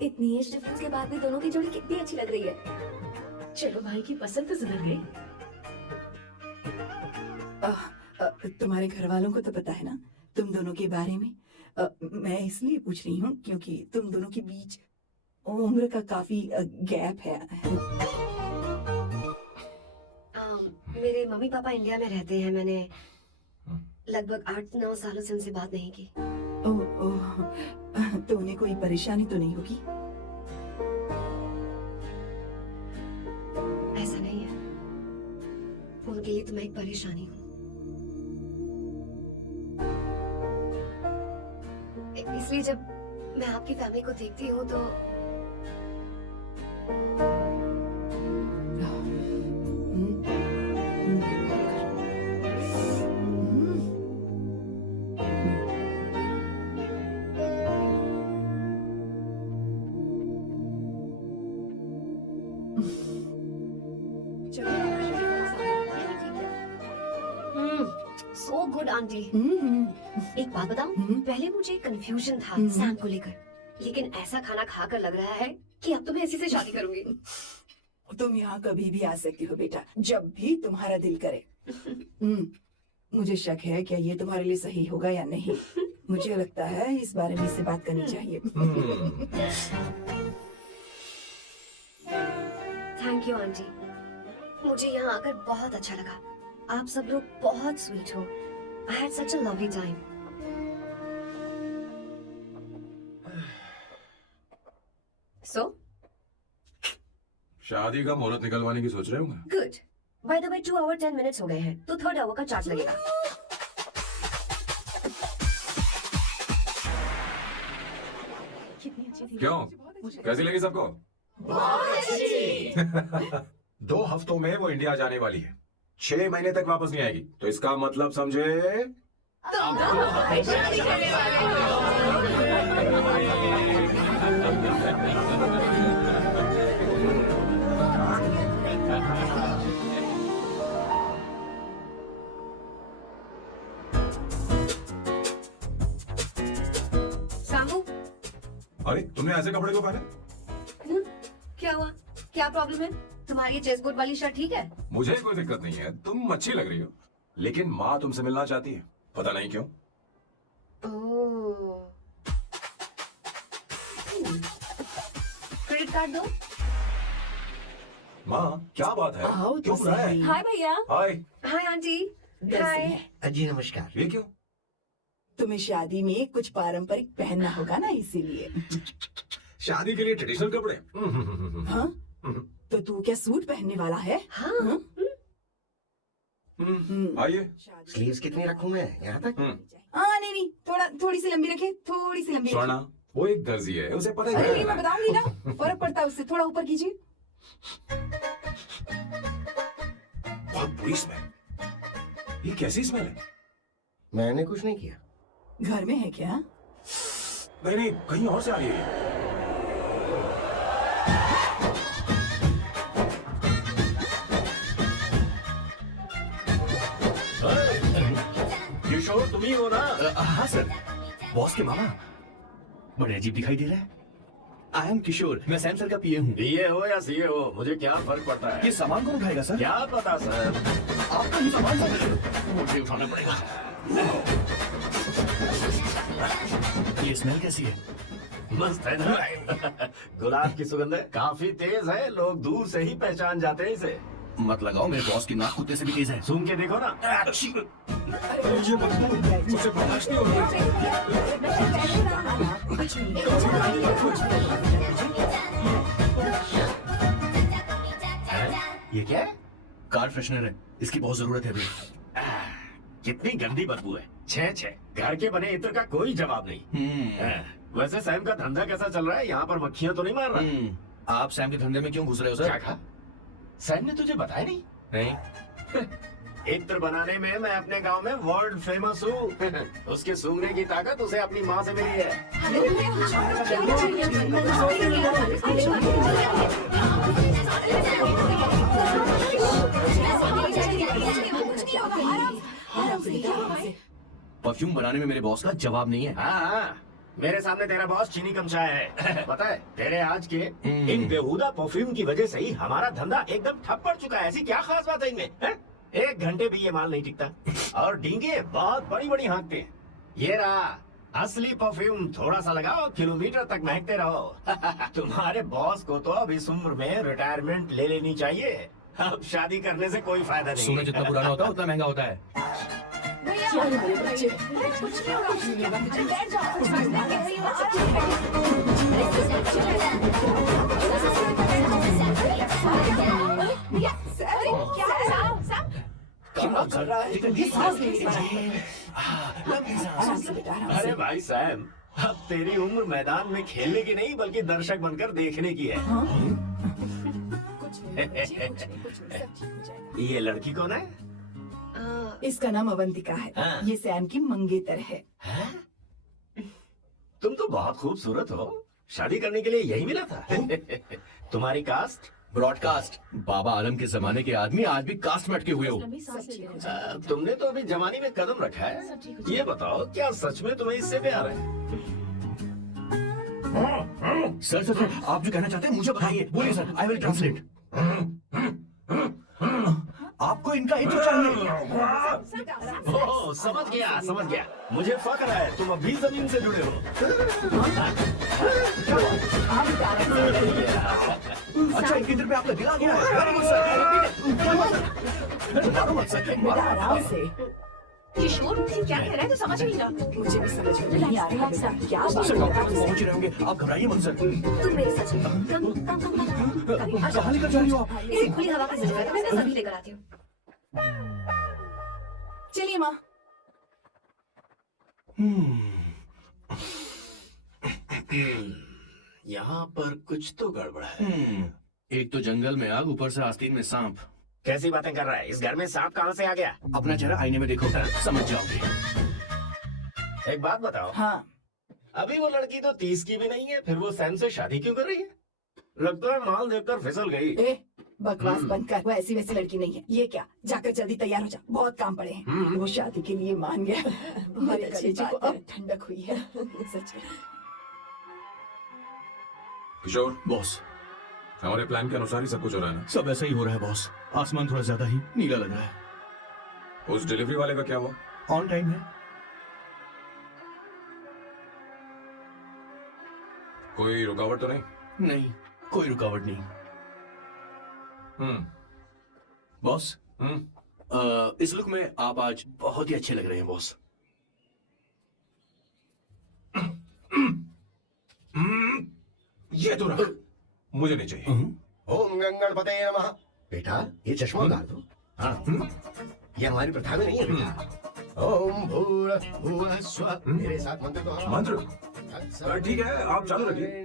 इतनी एज डिफरेंस के बाद भी दोनों की जोड़ी कितनी अच्छी लग रही है। चलो भाई की पसंद तो सुधर गई। तुम्हारे घर वालों को तो पता है ना तुम दोनों के बारे में? मैं इसलिए पूछ रही हूँ क्योंकि तुम दोनों के बीच उम्र का काफी गैप है। मेरे मम्मी पापा इंडिया में रहते हैं। मैंने लगभग 8-9 सालों से उनसे बात नहीं की। ओह ओह, तो उन्हें कोई परेशानी तो नहीं होगी? ऐसा नहीं है, उनके लिए तो मैं एक परेशानी हूँ। इसलिए जब मैं आपकी फैमिली को देखती हूँ तो सो गुड आंटी। एक बात बताऊं, पहले मुझे कंफ्यूजन था सैम को लेकर, लेकिन ऐसा खाना खाकर लग रहा है कि अब तो मैं इसी से शादी करूंगी। तुम यहाँ कभी भी आ सकती हो बेटा, जब भी तुम्हारा दिल करे। मुझे शक है क्या ये तुम्हारे लिए सही होगा या नहीं। मुझे लगता है इस बारे में इससे बात करनी चाहिए। थैंक यू आंटी, मुझे यहाँ आकर बहुत अच्छा लगा। आप सब लोग बहुत स्वीट हो। I had such a lovely time. So? शादी का मुहूर्त निकलवाने की सोच रहे होंगे? Good. By the way, 2 hour 10 minutes हो गए हैं, तो 3rd hour का चार्ज लगेगा। क्यों? कैसी लगी सबको? 2 हफ्तों में वो इंडिया जाने वाली है, 6 महीने तक वापस नहीं आएगी, तो इसका मतलब समझे सामू, अरे तुमने ऐसे कपड़े क्यों पहने? क्या हुआ? क्या प्रॉब्लम है? तुम्हारी चेस्ट कोट वाली शर्ट ठीक है? मुझे कोई दिक्कत नहीं है, तुम अच्छी लग रही हो, लेकिन माँ तुमसे मिलना चाहती है, पता नहीं क्यों। क्रेडिट कार्ड दो। माँ क्या बात है? आओ क्यों तो बुलाया है? सही। हाय भैया। हाय। Hi aunty. कैसी हाय। है? जी नमस्कार। ये क्यों? तुम्हें शादी में कुछ पारंपरिक पहनना होगा ना, इसीलिए। शादी के लिए ट्रेडिशनल कपड़े? हाँ? तो तू क्या सूट पहनने वाला है? हाँ। आइए। स्लीव्स कितनी रखूं मैं? यहाँ तक? हाँ नहीं नहीं, थोड़ी सी लंबी रखे, थोड़ी सी लंबी रखे। स्वर्णा, वो एक दर्जी है, उसे पता ही अरे नहीं, है। मैं बताऊंगी ना, फर्क पड़ता है उससे। थोड़ा ऊपर कीजिए। बहुत बुरी स्मेल। ये कैसी स्मेल है? मैंने कुछ नहीं किया। घर में है क्या? नहीं नहीं, कहीं और से आ रही है। किशोर तुम ही हो ना? हाँ सर, बॉस के मामा। बड़े अजीब दिखाई दे रहा है। आई एम किशोर, मैं सैम सर का पीए हूँ। बीए हो या सीए हो, मुझे क्या फर्क पड़ता है? ये सामान कौन उठाएगा सर? क्या पता सर, आपका ही सामान सर। मुझे उठाना पड़ेगा। ये स्मेल कैसी है? मस्त है ना? गुलाब की सुगंध है, काफी तेज है, लोग दूर से ही पहचान जाते हैं इसे। मत लगाओ, मेरे बॉस की नाक कुत्ते से भी तेज है। सूंघ के देखो ना। मुझसे बर्दाश्त नहीं हो ये क्या है? कार फ्रेशनर है, इसकी बहुत जरूरत है अभी। कितनी गंदी बदबू है। छे घर के बने इत्र का कोई जवाब नहीं। वैसे सैम का धंधा कैसा चल रहा है? यहाँ पर मक्खियाँ तो नहीं मार रहा? आप सैम के धंधे में क्यों घुस रहे हो क्या सर? कहा? सैम ने तुझे बताया नहीं? नहीं। इत्र बनाने में मैं अपने गांव में वर्ल्ड फेमस हूँ। उसके सूंघने की ताकत उसे अपनी माँ से मिली है। परफ्यूम बनाने में मेरे बॉस का जवाब नहीं है। हाँ, मेरे सामने तेरा बॉस चीनी कम चाय है। पता है तेरे आज के इन बेहुदा परफ्यूम की वजह से ही हमारा धंधा एकदम ठप पड़ चुका है। ऐसी क्या खास बात है इनमें? हैं? 1 घंटे भी ये माल नहीं टिकता और डींगे बहुत बड़ी बड़ी हाँकते हैं। ये रहा असली परफ्यूम, थोड़ा सा लगाओ, किलोमीटर तक महकते रहो। तुम्हारे बॉस को तो अब इस उम्र में रिटायरमेंट ले लेनी चाहिए। अब शादी करने से कोई फायदा नहीं। सोना जितना पुराना होता है उतना महंगा होता है। अरे भाई सैम, अब तेरी उम्र मैदान में खेलने की नहीं बल्कि दर्शक बनकर देखने की है। ये लड़की कौन है? इसका नाम अवंतिका है। हाँ। ये सैम की मंगेतर है। तुम तो बहुत खूबसूरत हो। शादी करने के लिए यही मिला था। तुम्हारी कास्ट? ब्रॉडकास्ट। बाबा आलम के जमाने के आदमी आज भी कास्ट में अटके हुए हो। तुमने तो अभी जवानी में कदम रखा है। ये बताओ क्या सच में तुम्हें इससे प्यार है? सर सर सर, आप जो कहना चाहते हैं मुझे बताइए। बोलिए सर, आई विल ट्रांसलेट। आपको इनका इंट्रो चाहिए। ओह, समझ गया। मुझे फक्र है तुम अभी जमीन से जुड़े हो। अच्छा, इनके दिल पे आपका दिल आ गया है। Very good, sir. मारो मत सर। बेटा आराम से। किशोर क्या कह रहा है तो समझ नहीं रहा। मुझे भी समझ में नहीं आ रहा है बेटा, क्या बात सर, है? डॉक्टर तक पहुंच ही रहे होंगे। आप घबराइए मत सर। तुम मेरे साथ चलो। कहाँ लेकर जा रही हो आप? इसे खुली हवा की जरूरत है, मैं सभी लेकर आती हूँ। चलिए माँ। यहाँ पर कुछ तो गड़बड़ है। एक तो जंगल में आग, ऊपर से आस्तीन में सांप। कैसी बातें कर रहा है? इस घर में सांप कहाँ से आ गया? अपना चेहरा आईने में देखो, समझ जाओगे। एक बात बताओ। हाँ, अभी वो लड़की तो 30 की भी नहीं है, फिर वो सैम से शादी क्यों कर रही है? लगता है माल देखकर फिसल गई। ए बकवास बंद कर। वो ऐसी वैसी लड़की नहीं है। ये क्या, जाकर जल्दी तैयार हो जा, बहुत काम पड़े हैं। वो शादी के लिए मान गया। बहुत अच्छी बात है, अब ठंडक हुई है। सच में। किशोर, बॉस, हमारे प्लान के अनुसार ही सब कुछ हो रहा है ना? सब ऐसा ही हो रहा है बॉस। आसमान थोड़ा ज्यादा ही नीला लग रहा है। उस डिलीवरी वाले का क्या हुआ? ऑन टाइम है। कोई रुकावट तो नहीं? नहीं, कोई रुकावट नहीं। बॉस, इस लुक में आप आज बहुत ही अच्छे लग रहे हैं बॉस। ये तो रख, मुझे नहीं चाहिए। ओम गंगणपते नमः। बेटा ये चश्मा उतार दो। हाँ, ये हमारी प्रथा में नहीं है बेटा। ओम भूर्भुवः स्वः। मेरे साथ मंत्र दोहराओ। मंत्र? ठीक है, आप चालू रखिए।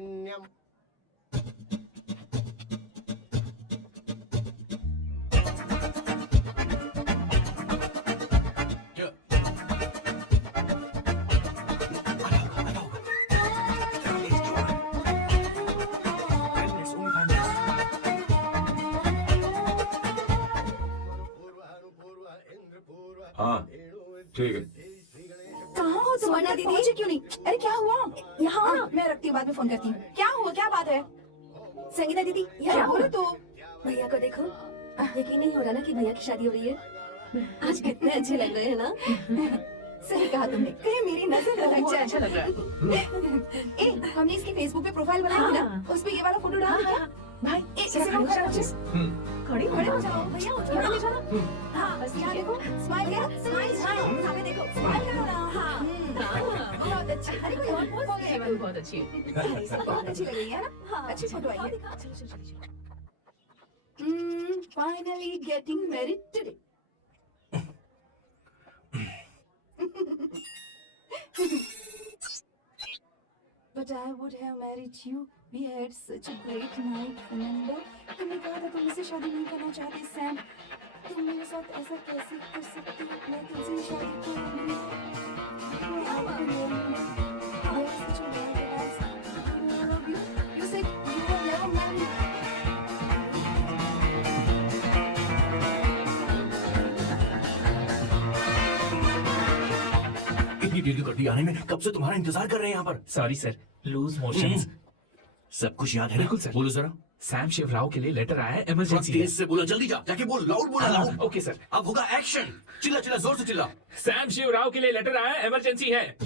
हाँ, ठीक है। कहाँ हो तुम? सुवर्णा दीदी? पहुंचे क्यों नहीं? अरे क्या हुआ? यहाँ मैं रखती हूँ, बाद में फोन करती हूँ। क्या हुआ, क्या बात है? संगीता दीदी, क्या बोलो तो? भैया को देखो। यकीन नहीं हो रहा ना कि भैया की शादी हो रही है। आज कितने अच्छे लग रहे हैं ना। सही कहा तुमने, कहीं मेरी नजर न लग जाए। अच्छा लग रहा है। ए, हमने इसकी फेसबुक पे प्रोफाइल बनाई थी ना, उस पे ये वाला फोटो डाल क्या? भाई ए, इसे लोग खड़े हो जाओ। खड़ी खड़े हो जाओ भैया, खड़े हो जाओ। हाँ, बस यहाँ देखो, स्माइल करो, स्माइल, सामने देखो, स्माइल करो ना। हाँ, बहुत अच्छी। अरे कोई और पोज नहीं है? बहुत अच्छी है। अरे, सब बहुत अच्छी लग रही है ना? अच्छी फोटो आई है। Finally getting married today. But I would have married you We had such a great night, remember? तुमने कहा था तुम मुझसे शादी नहीं करना चाहती, सैम। तुम मेरे साथ ऐसा कैसे कर सकती हो? मैं तुमसे ही शादी करूंगी। I was such a bad ass. I love you. You said you will never marry. इतनी देर की गड्डी आने में कब से तुम्हारा इंतजार कर रहे हैं यहाँ पर। Sorry sir, loose motions. सब कुछ याद है ना? बिल्कुल सर। बोलो जरा। सैम शिवराव के लिए लेटर आया है, थोड़ा इमरजेंसी है। तेज से बोला, जल्दी जा, जाके बोल, लाउड बोला, लाउड। Okay sir. अब होगा एक्शन। चिल्ला चिल्ला, जोर से चिल्ला। सैम शिवराव के लिए लेटर आया है, इमरजेंसी है।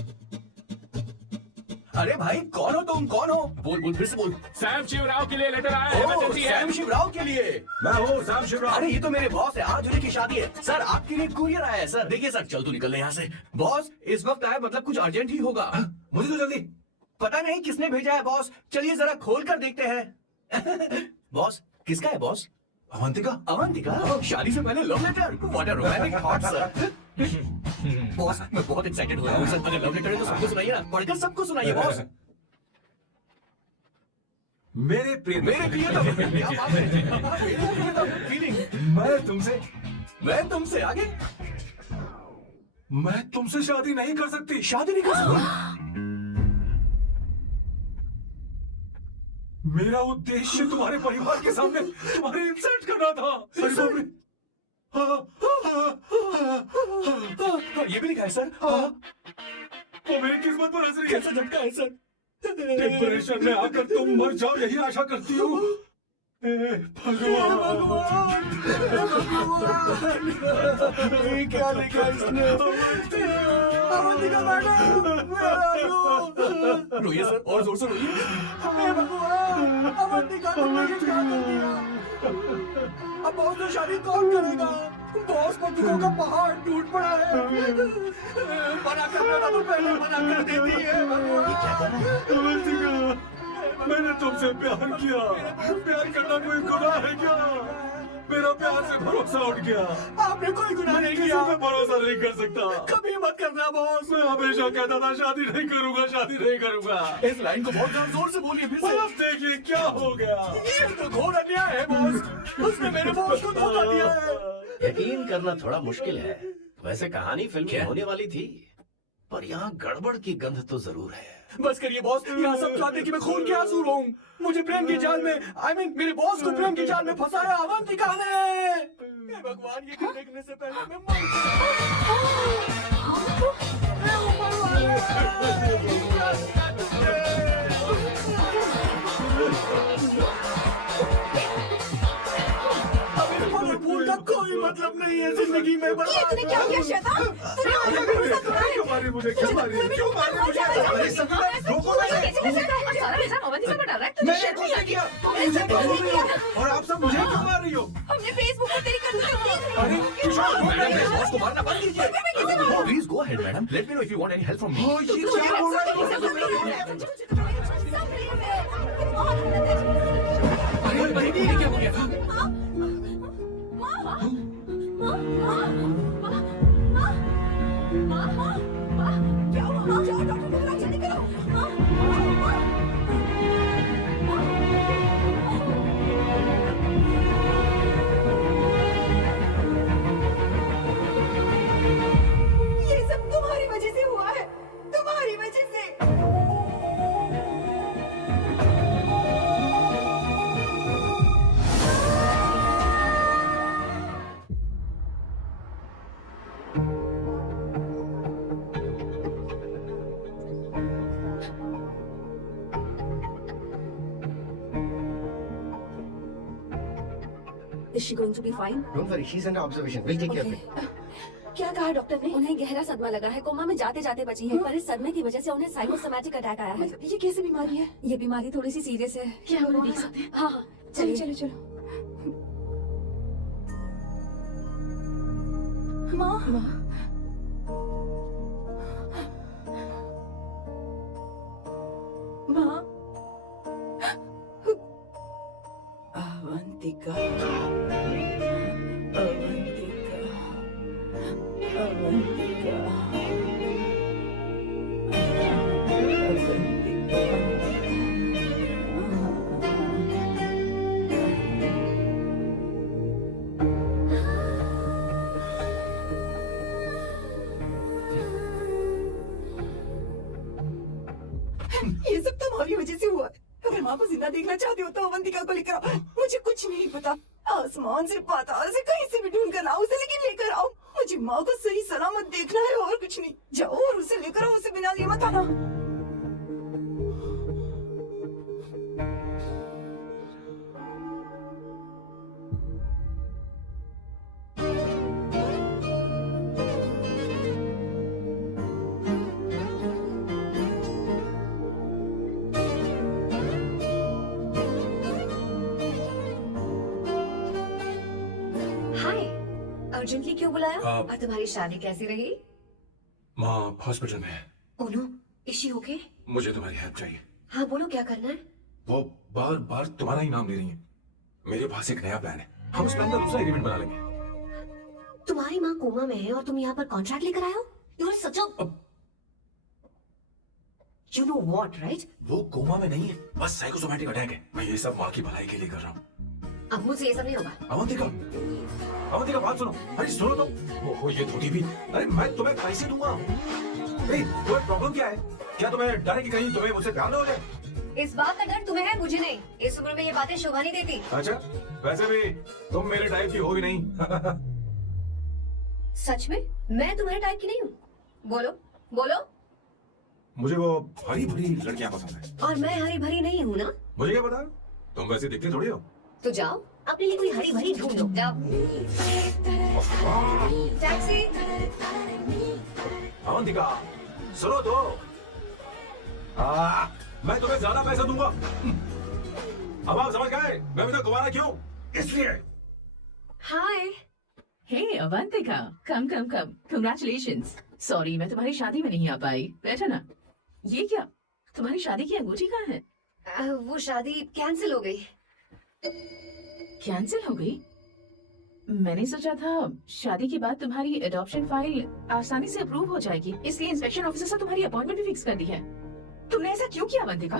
अरे भाई कौन हो तुम, कौन हो? बोल बोल, फिर से बोल। सैम शिवराव के लिए लेटर आया है, इमरजेंसी है। सैम शिवराव के लिए। मैं हूँ सैम शिवराव। अरे ये तो मेरे बॉस है, आज उन्हीं की शादी है। सर आपके लिए कुरियर आया है सर। देखिए सर, चल तू निकल यहाँ से। बॉस इस वक्त आया, मतलब कुछ अर्जेंट ही होगा। मुझे तो जल्दी। पता नहीं किसने भेजा है बॉस, चलिए जरा खोल कर देखते हैं। बॉस किसका है बॉस? अवंतिका। अवंतिका? शादी से पहले love letter? What a romantic thought sir. Boss मैं बहुत एक्साइटेड हो रहा हूँ सर। अगर लव लेटर है तो सबको सुनाइए ना, पढ़कर सबको सुनाइए बॉस। मेरे प्रिय मेरे प्रिय तो क्या बात है? फीलिंग मैं तुमसे आगे। मैं तुमसे शादी नहीं कर सकती। शादी नहीं कर सकती? मेरा उद्देश्य तुम्हारे परिवार के सामने तुम्हारी इंसल्ट करना था। अरे बाप रे। ये भी लिखा है सर। वो मेरी किस्मत पर हंस रही है। कैसा झटका है सर? डिप्रेशन में आकर तुम मर जाओ, यही आशा करती हूँ। भगवान क्या लिखा इसने? अवंतिका मैडम, रोइए सर, और जोर से रोइए। भगवान, अवंतिका ने मुझे क्या कर दिया? अब बॉस से शादी कौन करेगा? बॉस को दुखों का पहाड़ टूट पड़ा है। मना करना था तो पहले मना कर देती है। अवंतिका, मैंने तुमसे प्यार किया। प्यार करना कोई गुनाह है क्या? मेरा प्यार से भरोसा उठ गया। आपने कोई गुनाह नहीं किया। मैं भरोसा नहीं कर सकता। कभी मत करना बॉस। मैं हमेशा कहता था शादी नहीं करूंगा, शादी नहीं करूंगा। इस लाइन को बहुत जोर से बोलिए फिर से। अब देखिए क्या हो गया। ये तो घोर अन्याय है बॉस। उसने मेरे बॉस को धोखा दिया है। यकीन करना थोड़ा मुश्किल है। वैसे कहानी फिल्म में होने वाली थी, पर यहाँ गड़बड़ की गंध तो जरूर है। बस करिए बॉस, यहाँ सब चाहते कि मैं खून के आंसू रोऊं। मुझे प्रेम की जाल में, मेरे बॉस को प्रेम की जाल में फंसाया अवंतिका ने। हे भगवान, ये देखने से पहले मैं मर फूल का कोई मतलब नहीं है जिंदगी में। ये तूने क्या किया शैतान? तूने मुझे भरोसा तोड़ा है। क्यों मारी मुझे? क्यों मारी मुझे? रोको सारा इल्जाम अवंतिका पर डाल रहा है। तुझे शर्म नहीं आती? हमने सब कुछ किया। और आप सब मुझे क्यों मार रही हो? हमने फेसबुक पर तेरी करतूतें की। मैडम, मेरे बॉस को मारना बंद कीजिए। Please go ahead madam, let me know if you want any help from me. ये क्या बोल रहा है? अरे ये क्या हो गया? क्या हुआ? जाओ डॉक्टर के पास, जल्दी करो। ये सब तुम्हारी वजह से हुआ है, तुम्हारी वजह से। Is she going to be fine? Don't worry, she's under observation. We'll take care of it. क्या कहा डॉक्टर ने? उन्हें गहरा सदमा लगा है, कोमा में जाते जाते बची है, पर इस सदमे की वजह से उन्हें साइकोसोमैटिक अटैक आया है। ये कैसी बीमारी है? ये बीमारी थोड़ी सी सीरियस है। क्या हम उन्हें देख सकते हैं? हाँ हाँ, चलो चलिए। चलो चलो। माँ, माँ, अवंतिका, अवंतिका, अवंतिका, अवंतिका। माँ को जिंदा देखना चाहते हो तो अवंतिका को लेकर आओ। मुझे कुछ नहीं पता, आसमान से पाताल से कहीं से भी ढूंढ कर लाओ उसे, लेकिन लेकर आओ। मुझे माँ को सही सलामत देखना है और कुछ नहीं। जाओ और उसे लेकर आओ, उसे बिना लिए मत आना। हाय, अर्जेंटली क्यों बुलाया? आप- और तुम्हारी शादी कैसी रही? माँ हॉस्पिटल में है। Oh no, is she okay? मुझे तुम्हारी हेल्प चाहिए। हाँ बोलो, क्या करना है? वो बार बार तुम्हारा ही नाम ले रही है। मेरे पास एक नया प्लान है, हम उसके अंदर दूसरा एग्रीमेंट बना लेंगे। तुम्हारी माँ कोमा में है और तुम यहाँ पर कॉन्ट्रैक्ट लेकर आए हो? You are such a you know what, right? वो कोमा में नहीं है, बस साइकोसोमैटिक अटैक है। मैं ये सब माँ की भलाई के लिए कर रहा हूँ। अब मुझसे ये सब नहीं होगा। अवंतिका, अवंतिका बात सुनो। अरे सुनो तो। ओहो ये धोती भी। अरे मैं तुम्हें पैसे दूंगा। तुम्हें प्रॉब्लम क्या है? क्या तुम्हें डर है कि कहीं तुम्हें मुझसे प्यार न हो जाए? इस बात का डर तुम्हें है, मुझे नहीं। इस उम्र में ये बातें शोभा नहीं देती। अच्छा, वैसे भी तुम मेरे टाइप की हो भी नहीं। सच में मैं तुम्हारे टाइप की नहीं हूँ। बोलो बोलो। मुझे वो हरी भरी लड़कियां पसंद है। और मैं हरी भरी नहीं हूँ ना। मुझे क्या पता, तुम वैसे दिखते थोड़ी हो। तो जाओ अपने लिए कोई हरी भरी ढूंढ लो। जाओ। टैक्सी। अवंतिका सुनो तो। मैं तुम्हें ज्यादा पैसा दूंगा। अब आप समझ गए मैं मुझे घुमाना क्यों? इसलिए। हाय। हे अवंतिका, कम कम कम, कंग्रेचुलेशंस। सॉरी मैं तुम्हारी शादी में नहीं आ पाई। बैठो ना। ये क्या, तुम्हारी शादी की अंगूठी कहाँ है? वो शादी कैंसिल हो गई। कैंसिल हो गई? मैंने सोचा था शादी के बाद तुम्हारी एडॉप्शन फाइल आसानी से अप्रूव हो जाएगी, इसलिए इंस्पेक्शन ऑफिसर से तुम्हारी अपॉइंटमेंट भी फिक्स कर दी है। तुमने ऐसा क्यों किया अवंतिका?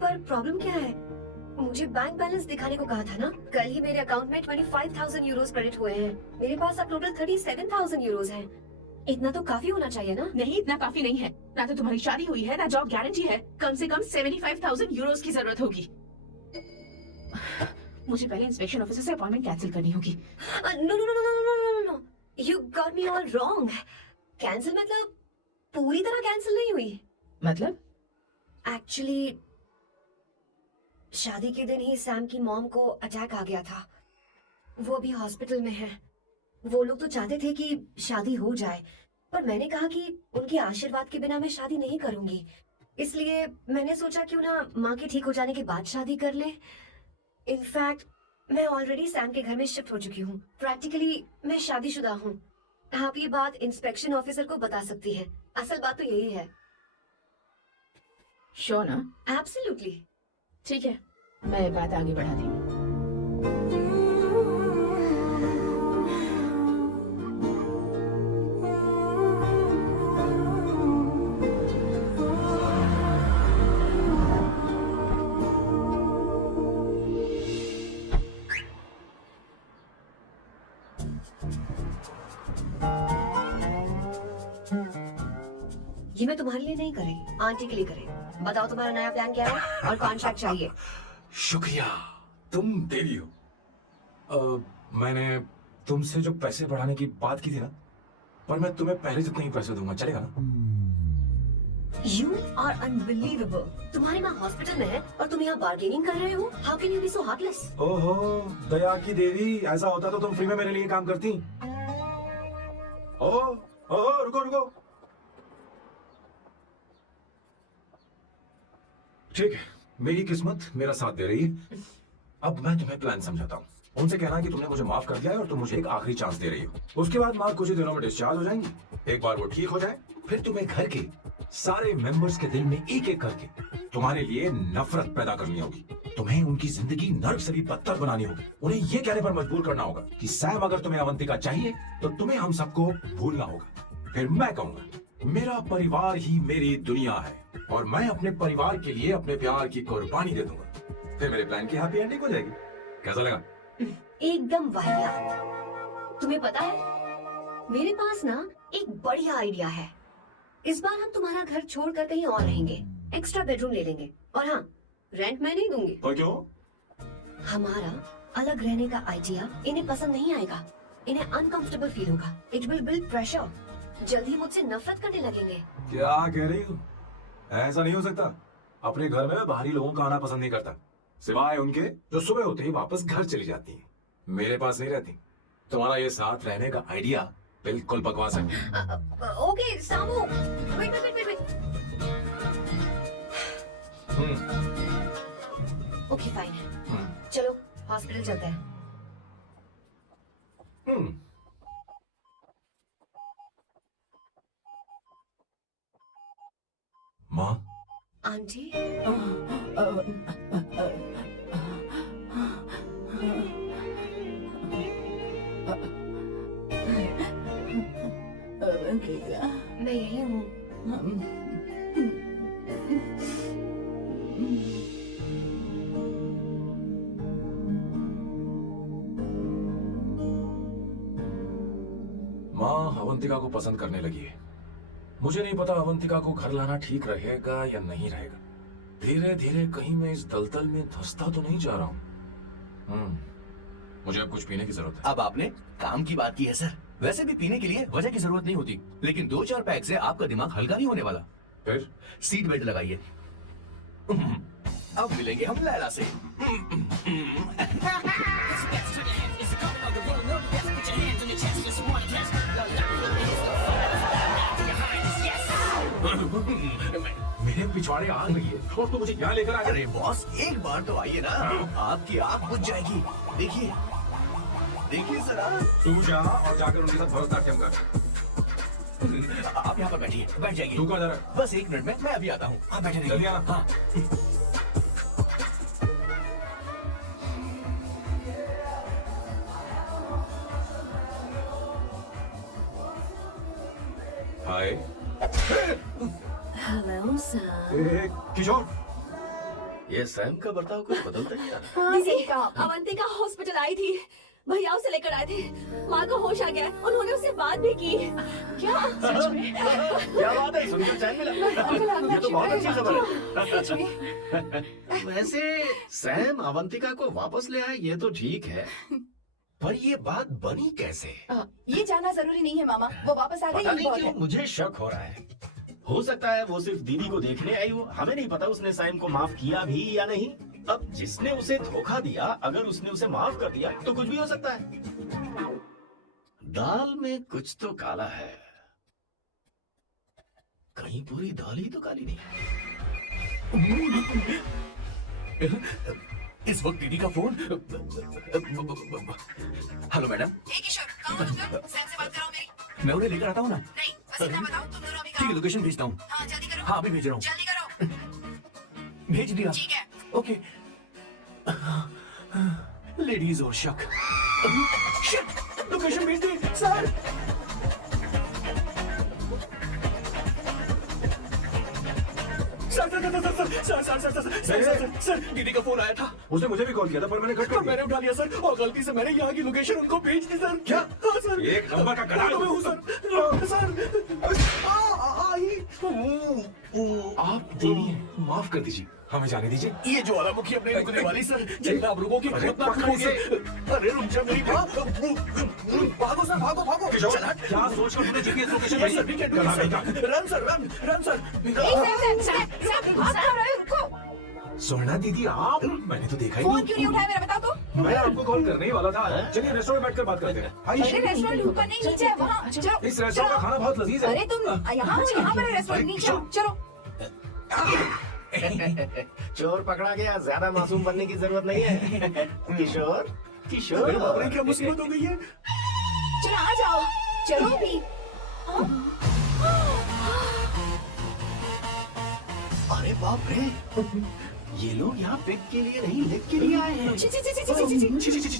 पर प्रॉब्लम क्या है? मुझे बैंक बैलेंस दिखाने को कहा था ना। कल ही मेरे अकाउंट में 25,000 यूरोस क्रेडिट हुए हैं। मेरे पास अब टोटल 37,000 यूरोस हैं। इतना तो काफी होना चाहिए ना? नहीं, इतना काफी नहीं है। ना तो तुम्हारी शादी हुई है, ना जॉब गारंटी है। कम से कम 75,000 यूरोस की जरूरत होगी। मुझे पहले इंस्पेक्शन ऑफिसर से अपॉइंटमेंट कैंसिल करनी होगी। No no no no no no no, you got me all wrong. Cancel मतलब पूरी तरह कैंसिल नहीं हुई। मतलब? एक्चुअली शादी के दिन ही सैम की मॉम को अटैक आ गया था। वो अभी हॉस्पिटल में है। वो लोग तो चाहते थे कि शादी हो जाए, पर मैंने कहा कि उनके आशीर्वाद के बिना मैं शादी नहीं करूंगी। इसलिए मैंने सोचा क्यों ना माँ के ठीक हो जाने के बाद शादी कर ले। इनफैक्ट मैं ऑलरेडी सैम के घर में शिफ्ट हो चुकी हूँ। प्रैक्टिकली मैं शादीशुदा हूँ। आप ये बात इंस्पेक्शन ऑफिसर को बता सकती हैं। असल बात तो यही है। श्योर ना? एब्सोल्युटली। ठीक है, मैं बात आगे बढ़ाती हूँ। ये मैं तुम्हारे लिए नहीं करे, आंटी के लिए करे। बताओ तुम्हारा नया प्लान क्या है और कॉन्ट्रैक्ट चाहिए। शुक्रिया, तुम देवी हो। मैंने तुमसे जो पैसे बढ़ाने की बात की थी ना, पर मैं तुम्हें पहले जितने ही पैसे दूंगा, चलेगा ना? You are unbelievable। तुम्हारी माँ हॉस्पिटल में है और तुम यहाँ बार्गेनिंग कर रहे हो। How can you be so heartless? ओहो दया की देवी, ऐसा होता तो तुम फ्री में मेरे लिए काम करती। ओहो रुको रुको। ठीक है, मेरी किस्मत मेरा साथ दे रही है। अब मैं तुम्हें प्लान समझाता हूँ। उनसे कहना कि तुमने मुझे माफ कर दिया है और तुम मुझे एक आखिरी चांस दे रही हो। उसके बाद माँ कुछ ही दिनों में डिस्चार्ज हो जाएंगी। एक बार वो ठीक हो जाए, फिर तुम्हें घर के सारे मेंबर्स के दिल में एक एक करके तुम्हारे लिए नफरत पैदा करनी होगी। तुम्हें उनकी जिंदगी नर्क से भी बदतर बनानी होगी। उन्हें ये कहने पर मजबूर करना होगा कि सैम अगर तुम्हें अवंतिका चाहिए तो तुम्हें हम सबको भूलना होगा। फिर मैं कहूंगा मेरा परिवार ही मेरी दुनिया है और मैं अपने परिवार के लिए अपने प्यार की कुर्बानी दे दूंगा। फिर मेरे प्लान की हैप्पी एंडिंग हो जाएगी। कैसा लगा? एकदम वाहियात। तुम्हें पता है, मेरे पास ना एक बढ़िया आइडिया है। इस बार हम तुम्हारा घर छोड़कर कहीं और रहेंगे। एक्स्ट्रा बेडरूम ले लेंगे और हाँ, रेंट मैं नहीं दूंगी। और क्यों? हमारा अलग रहने का आइडिया इन्हें पसंद नहीं आएगा। इन्हें अनकंफर्टेबल फील होगा। It will build pressure. जल्दी मुझसे नफरत करने लगेंगे। क्या कह रही हो? ऐसा नहीं हो सकता। अपने घर में बाहरी लोगों का आना पसंद नहीं करता, सिवाय उनके जो सुबह होते ही वापस घर चली जाती हैं। मेरे पास नहीं रहती। तुम्हारा ये साथ रहने का आइडिया बिल्कुल बकवास है। Okay Samu, wait wait wait wait. Okay fine, चलो हॉस्पिटल चलते हैं। माँ, आंटी, मैं यही हूँ। माँ अवंतिका को पसंद करने लगी है। मुझे नहीं पता अवंतिका को घर लाना ठीक रहेगा या नहीं रहेगा। धीरे धीरे कहीं मैं इस दलदल में धंसता तो नहीं जा रहा हूँ। मुझे अब कुछ पीने की जरूरत है। अब आपने काम की बात की है सर। वैसे भी पीने के लिए वजह की जरूरत नहीं होती, लेकिन 2-4 पैक से आपका दिमाग हल्का नहीं होने वाला। फिर सीट बेल्ट लगाइए। अब मिलेंगे हम लैला से। मेरे पिछवाड़े आग लगी है और तू मुझे यहाँ लेकर आ गया। अरे बॉस, एक बार तो आइए ना, आपकी आंख बुझ जाएगी। देखिए देखिए जरा। तू जा और जाकर उनके साथ भरतनाट्यम कर। आप यहाँ पर बैठिए, बैठ जाइए। तू कहाँ जा रहा है? बस 1 मिनट में मैं अभी आता हूँ। आप बैठे रहिए। जल्दी आना। हाँ। हाय। Hello sir. किशोर, ये सैम का बर्ताव कुछ बदलता ही आ रहा है। दीदी, अवंतिका हॉस्पिटल आई थी, भैया उसे लेकर आए थे। माँ को होश आ गया, उन्होंने उससे बात भी की। क्या सच में? क्या बात है, सुनकर चैन मिला। ये तो बहुत अच्छी खबर है। सच में? वैसे सैम अवंतिका को वापस ले आए ये तो ठीक है, पर ये बात बनी कैसे? ये जानना जरूरी नहीं है मामा, वो वापस आ गई। पता नहीं क्यों मुझे शक हो रहा है। हो सकता है वो सिर्फ दीदी को देखने आई हो। हमें नहीं पता उसने सैम को माफ किया भी या नहीं। अब जिसने उसे धोखा दिया, अगर उसने उसे माफ कर दिया तो कुछ भी हो सकता है। दाल में कुछ तो काला है। कहीं पूरी दाल ही तो काली नहीं। इस वक्त दीदी का फोन। Hello madam. किशोर, कहाँ हो तुम लोग? सैम से बात कराओ मेरी। मैं उन्हें लेकर आता हूँ ना। नहीं, बस इतना बताओ, तुम दोनों अभी ठीक है, लोकेशन भेजता हूँ। हाँ, जल्दी करो। हाँ, अभी भेज रहा हूँ। जल्दी करो। भेज दिया। ठीक है। ओके। लेडीज और शक। शिट, लोकेशन भेज दी सर। सर, दीदी का फोन आया था। उसने मुझे भी कॉल किया था पर मैंने कट कर दिया। मैंने उठा लिया सर, और गलती से मैंने यहाँ की लोकेशन उनको भेज दी सर। क्या? हाँ सर। एक नंबर का गधा मैं हूँ सर। आप देवी हैं, माफ कर दीजिए, हमें जाने दीजिए। ये ज्वालामुखी अपने रुकने वाली सर। जितना आप लोगों की उतना खाइए। अरे रुक जा मेरी बात। भागो सर, भागो भागो। किशोर, चल हट। क्या सोचकर तूने जीपीएस लोकेशन Yes, भेजी? sir, we can do it, sir. Run, sir, run, sir. सोना दीदी, आप? मैंने तो देखा ही फोन नहीं। क्यों नहीं उठाया मेरा, बताओ तो। मैं आपको कॉल करने ही वाला था। चलिए रेस्टोरेंट बैठकर बात करते हैं। अरे आइए। रेस्टोरेंट ऊपर नहीं, नीचे है, वहाँ। चलो। इस रेस्टोरेंट का खाना बहुत लजीज है। अरे तुम यहाँ हो, यहाँ पर है रेस्टोरेंट, नीचे आओ, चलो। चोर पकड़ा गया, ज्यादा मासूम बनने की जरूरत नहीं है। किशोर, किशोर। अरे बाप रे, क्या मुसीबत हो गई है। चलो आ जाओ, चलो भी। अरे बाप रे, ये लोग यहाँ पिक के लिए नहीं, लिख के लिए आए हैं। ची ची ची ची ची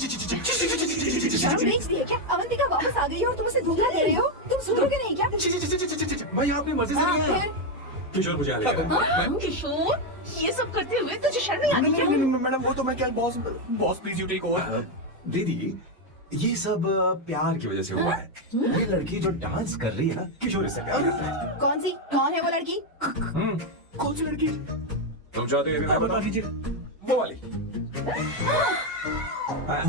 ची ची। शर्म नहीं दी है क्या? अवंतिका वापस आ गई है और तुम उसे धोखा दे रहे हो? तुम सुधरोगे नहीं क्या? भाई आपने मर्जी से हाँ, नहीं आया। फिर? किशोर मुझे आ लेगा। किशोर, ये सब करते हुए तुझे शर्म नहीं आती क्या? मैडम वो तो मैं क्या, boss please you take over. दीदी, ये सब प्यार की वजह से हुआ है। ये लड़की जो डांस कर रही है ना, किशोर इससे प्यार करता है। कौन सी? कौन है वो लड़की? कौन सी लड़की? तुम चाहते हो ये भी मैं बता बताऊं? दीजिए। वो वाली।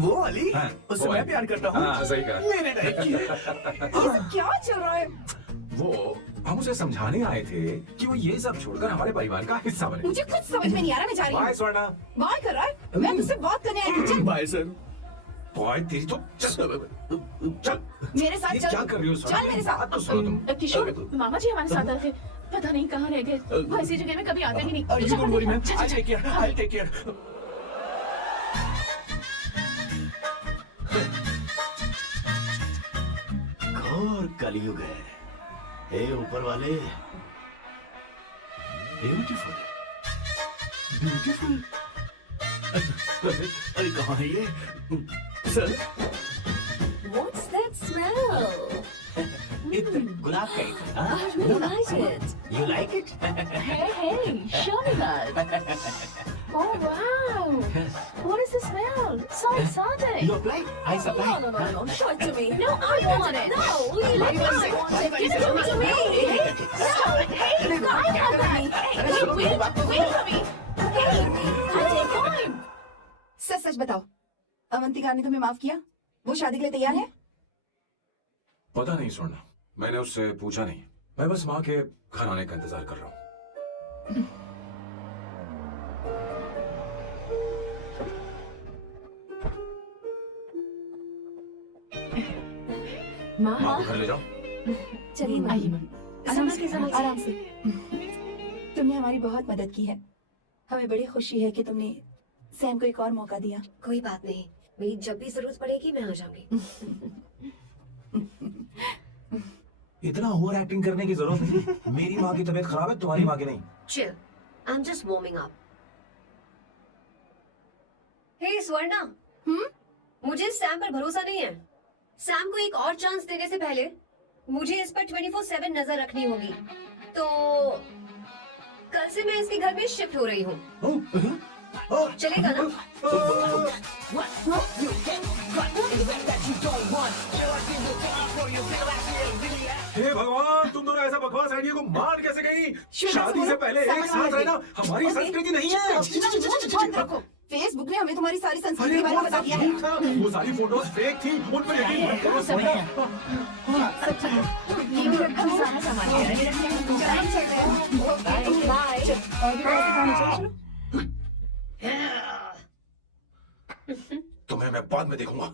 वो वाली? हाँ, उससे वो मैं वाली। प्यार करता हूँ। हाँ, सही कहा। मेरे टाइप की है। ये सब क्या चल रहा है? वो हम उसे समझाने आए थे कि वो ये सब छोड़कर हमारे परिवार का हिस्सा बने। मुझे कुछ समझ में नहीं आ रहा, मैं जा रही बाय हूँ। स्वर्णा। बाय कर रहा है? मैं तुझसे बात करने आई थी। चल बाय सर। बॉय तेरी तो चल चल। मेरे साथ ये चल। क्या कर रही हो स्वर्णा? चल मेरे साथ। बात तो सुनो तुम। किशोर, मामा जी हमारे साथ आए थे, पता नहीं कहाँ रह गए, वो ऐसी जगह में कभी आते भी नहीं। You don't worry, man. चल, I'll चल, take care. I'll take care. घोर कलयुग है। हे ऊपर वाले, ब्यूटीफुल, ब्यूटीफुल। अरे कहाँ है ये? Sir, What's that smell? इत्र, गुलाब का इत्र। हाँ? I really like it. You like it? Hey, hey, show me that. Oh wow, what is the smell? So exciting. You apply? I supply. No, show it to me. No, I want it. No, you let me. I want it. Give it to me. Hey, I want that. Hey, wait for me. Hey, I take time. सच सच बताओ, अवंतिका ने तुम्हें माफ किया? वो शादी के लिए तैयार है? पता नहीं स्वर्णा, मैंने उससे पूछा नहीं। मैं बस माँ के घर आने का इंतजार कर रहा हूँ। माँ, माँ को घर ले जाओ। चलिए माँ। आइए माँ, आराम संभल के, से, संभल के। आराम से। तुमने हमारी बहुत मदद की है। हमें बड़ी खुशी है कि तुमने सैम को एक और मौका दिया। कोई बात नहीं, मेरी जब भी जरूरत पड़ेगी मैं आ जाऊंगी। इतना ओवर एक्टिंग करने की जरूरत नहीं। मेरी माँ की तबीयत खराब है, तुम्हारी माँ की नहीं। Chill. I'm just warming up. Hey Swarna, मुझे सैम पर भरोसा नहीं है। सैम को एक और चांस देने से पहले मुझे इस पर 24/7 नजर रखनी होगी। तो कल से मैं इसके घर में शिफ्ट हो रही हूँ। चलेगा ना? हे भगवान, तुम दोनों ऐसा बकवास आइडिया को मान कैसे गई? शादी से पहले एक साथ रहना हमारी संस्कृति नहीं है। बंद रखो। फेसबुक ने हमें तुम्हारी सारी संस्कृति अरे के बारे वो में बता सब दिया है। झूठ था, वो सारी फोटोज फेक थी, उन पर यकीन मत करो स्वर्णा। सारा सामान है। तुम्हें मैं बाद में देखूंगा।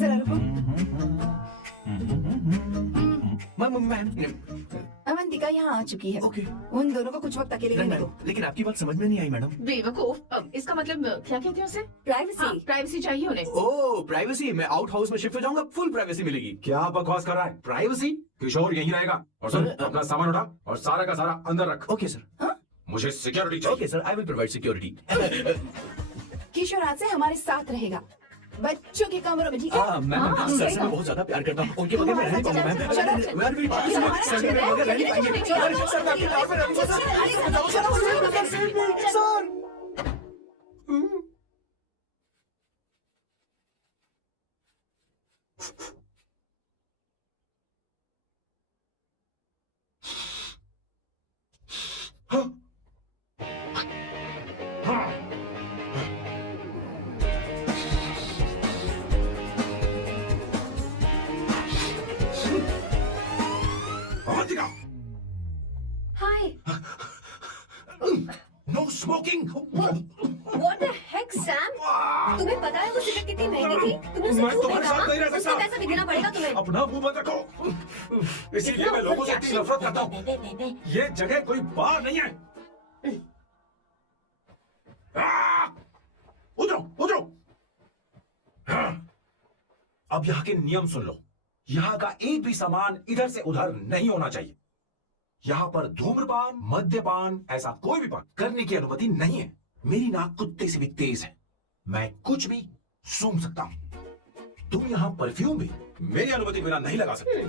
जरा रुको। मैम, अवंतिका यहाँ आ चुकी है। ओके। उन दोनों को कुछ वक्त अकेले रहने दो। लेकिन आपकी बात समझ में नहीं आई मैडम। बेवकूफ, इसका मतलब क्या कहते हैं उसे? प्राइवेसी। प्राइवेसी चाहिए उन्हें। ओह, प्राइवेसी। मैं आउट हाउस में शिफ्ट हो जाऊंगा, फुल प्राइवेसी मिलेगी। क्या बकवास कर रहा है? प्राइवेसी? किशोर यहीं रहेगा। और सुन, अपना सामान उठा और सारा का सारा अंदर रख। Okay sir. मुझे सिक्योरिटी चाहिए। Okay sir, I will provide security. Kishore आज से हमारे साथ रहेगा, बच्चों के कमरों में, ठीक है? मैम, सर से मैं बहुत ज्यादा प्यार करता हूँ। उनके बगैर मैं रह नहीं पाऊंगा मैम। मैं मेरी बात सुनो, सर मेरे बगैर रह नहीं पाएंगे। सर मैं आपके टावर में रहूंगा sir. Hi. No smoking. What the heck, Sam? तुम्हें पता है वो सिगरेट कितनी महंगी थी? तुमने उसे मैं क्यों तुम्हारे साथ नहीं रह खरीदा? सकता। उसका पैसा भी देना पड़ेगा तुम्हें। अपना मुंह बंद रखो। इसीलिए मैं लोगों से इतनी नफरत करता हूँ। ये जगह कोई बार नहीं है। उतरो, उतरो। अब यहाँ के नियम सुन लो। यहाँ का एक भी सामान इधर से उधर नहीं होना चाहिए। यहाँ पर धूम्रपान, मद्यपान, ऐसा कोई भी पान करने की अनुमति नहीं है। मेरी नाक कुत्ते से भी तेज है, मैं कुछ भी सूंघ सकता हूँ। तुम यहाँ परफ्यूम भी मेरी अनुमति बिना नहीं लगा सकते।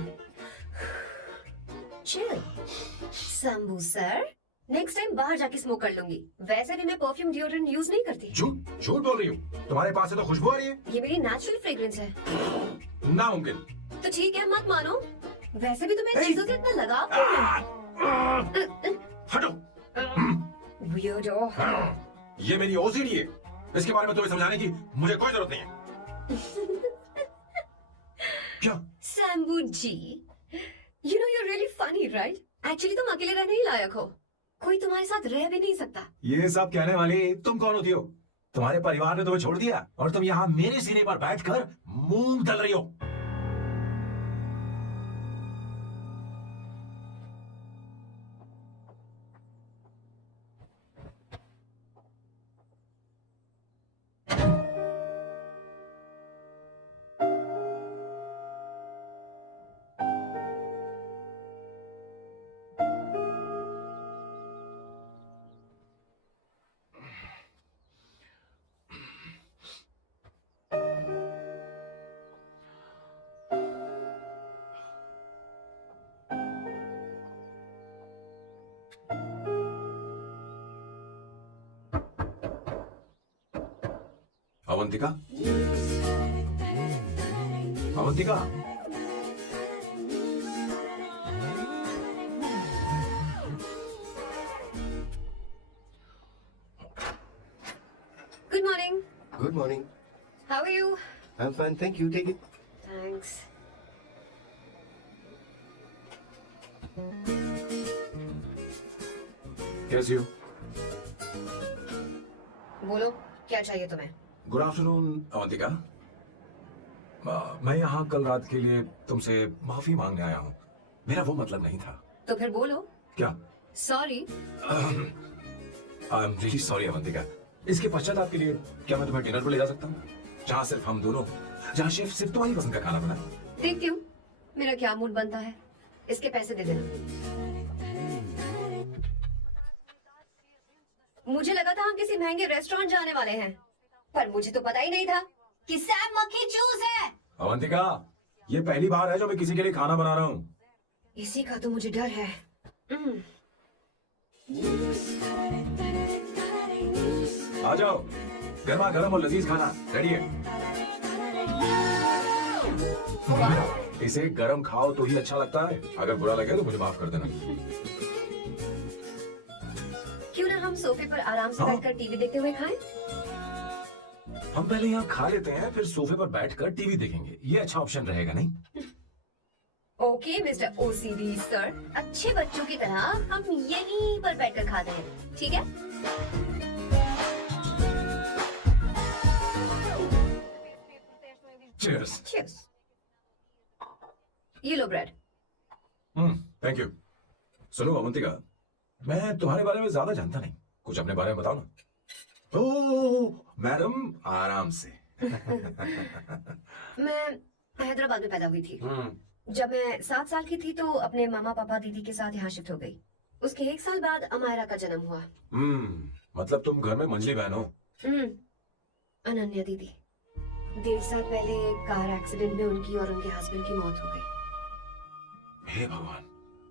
Chill. Shambhu sir, next time बाहर जाके स्मोक कर लूंगी। वैसे भी मैं परफ्यूम डिओड्रेंट यूज नहीं करती। झूठ झूठ बोल रही हूँ। तुम्हारे पास से तो खुशबू आ रही है। ये मेरी नेचुरल फ्रेग्रेंस है। नामुमकिन। तो ठीक है, मत मानो वैसे भी तुम्हें इन चीजों से इतना लगाव क्यों है? हटो। Weirdo. ये मेरी ओसीडी है, इसके बारे में तुम्हें समझाने की मुझे कोई जरूरत नहीं है। क्या? सैम्बू जी, you know you're really funny, right? Actually तुम अकेले रहने ही लायक हो, कोई तुम्हारे साथ रह भी नहीं सकता। ये सब कहने वाली तुम कौन होती हो? तुम्हारे परिवार ने तुम्हें छोड़ दिया और तुम यहाँ मेरे सीने पर बैठकर मूंग दल रही हो। Avantika, Avantika, Good morning. Good morning. How are you? I'm fine, thank you. Take it. Thanks. कैसी हो? बोलो, क्या चाहिए तुम्हें? Good afternoon Avantika. मैं यहाँ कल रात के लिए तुमसे माफी मांगने आया हूँ। मेरा वो मतलब नहीं था। तो फिर बोलो। क्या? Sorry. I am really sorry Avantika. इसके पश्चाताप के लिए क्या मैं तुम्हें डिनर पर ले जा सकता हूँ, जहाँ सिर्फ हम दोनों, जहाँ शेफ सिर्फ तुम्हारी पसंद का खाना बनाए। देखती हूँ मेरा क्या मूड बनता है। इसके पैसे दे देना। मुझे लगा था हम किसी महंगे रेस्टोरेंट जाने वाले हैं, पर मुझे तो पता ही नहीं था कि सैम मक्खी चूज है। अवंतिका, ये पहली बार है जो मैं किसी के लिए खाना बना रहा हूँ। इसी का तो मुझे डर है। आ जाओ, गर्मा गर्म और लजीज खाना रेडी है। इसे गरम खाओ तो ही अच्छा लगता है। अगर बुरा लगे तो मुझे माफ कर देना। क्यों ना हम सोफे पर आराम से बैठकर टीवी देखते हुए खाएं? हम पहले यहाँ खा लेते हैं, फिर सोफे पर बैठकर टीवी देखेंगे। ये अच्छा ऑप्शन रहेगा नहीं? ओके मिस्टर ओसीडी सर, अच्छे बच्चों की तरह हम यहीं पर बैठकर खाते हैं, ठीक है? Cheers. Cheers. ये लो ब्रेड। Thank you. सुनो अवंतिका, मैं तुम्हारे बारे में ज्यादा जानता नहीं, कुछ अपने बारे में बताओ ना। ओह मैडम, आराम से। मैं हैदराबाद में पैदा हुई थी। जब मैं 7 साल की थी तो अपने मामा पापा दीदी के साथ यहाँ शिफ्ट हो गई। उसके 1 साल बाद अमायरा का जन्म हुआ। मतलब तुम घर में मंझली बहन हो? अनन्या दीदी। 1.5 साल पहले कार एक्सीडेंट में उनकी और उनके हस्बैंड की मौत हो गई। हे भगवान,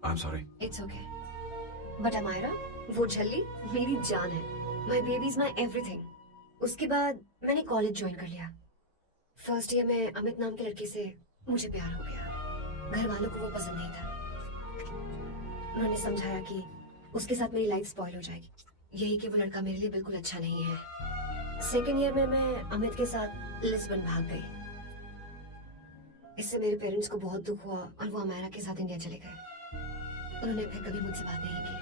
I am sorry. It's okay. But Amaira, वो झल्ली मेरी जान है। My baby is my everything. उसके बाद मैंने कॉलेज ज्वाइन कर लिया। फर्स्ट ईयर में अमित नाम के लड़के से मुझे प्यार हो गया। घर वालों को वो पसंद नहीं था। उन्होंने समझाया कि उसके साथ मेरी लाइफ स्पॉइल हो जाएगी, यही कि वो लड़का मेरे लिए बिल्कुल अच्छा नहीं है। सेकेंड ईयर में मैं अमित के साथ लिस्बन भाग गई। इससे मेरे पेरेंट्स को बहुत दुख हुआ और वो अमायरा के साथ इंडिया चले गए। उन्होंने फिर कभी मुझसे बात नहीं की।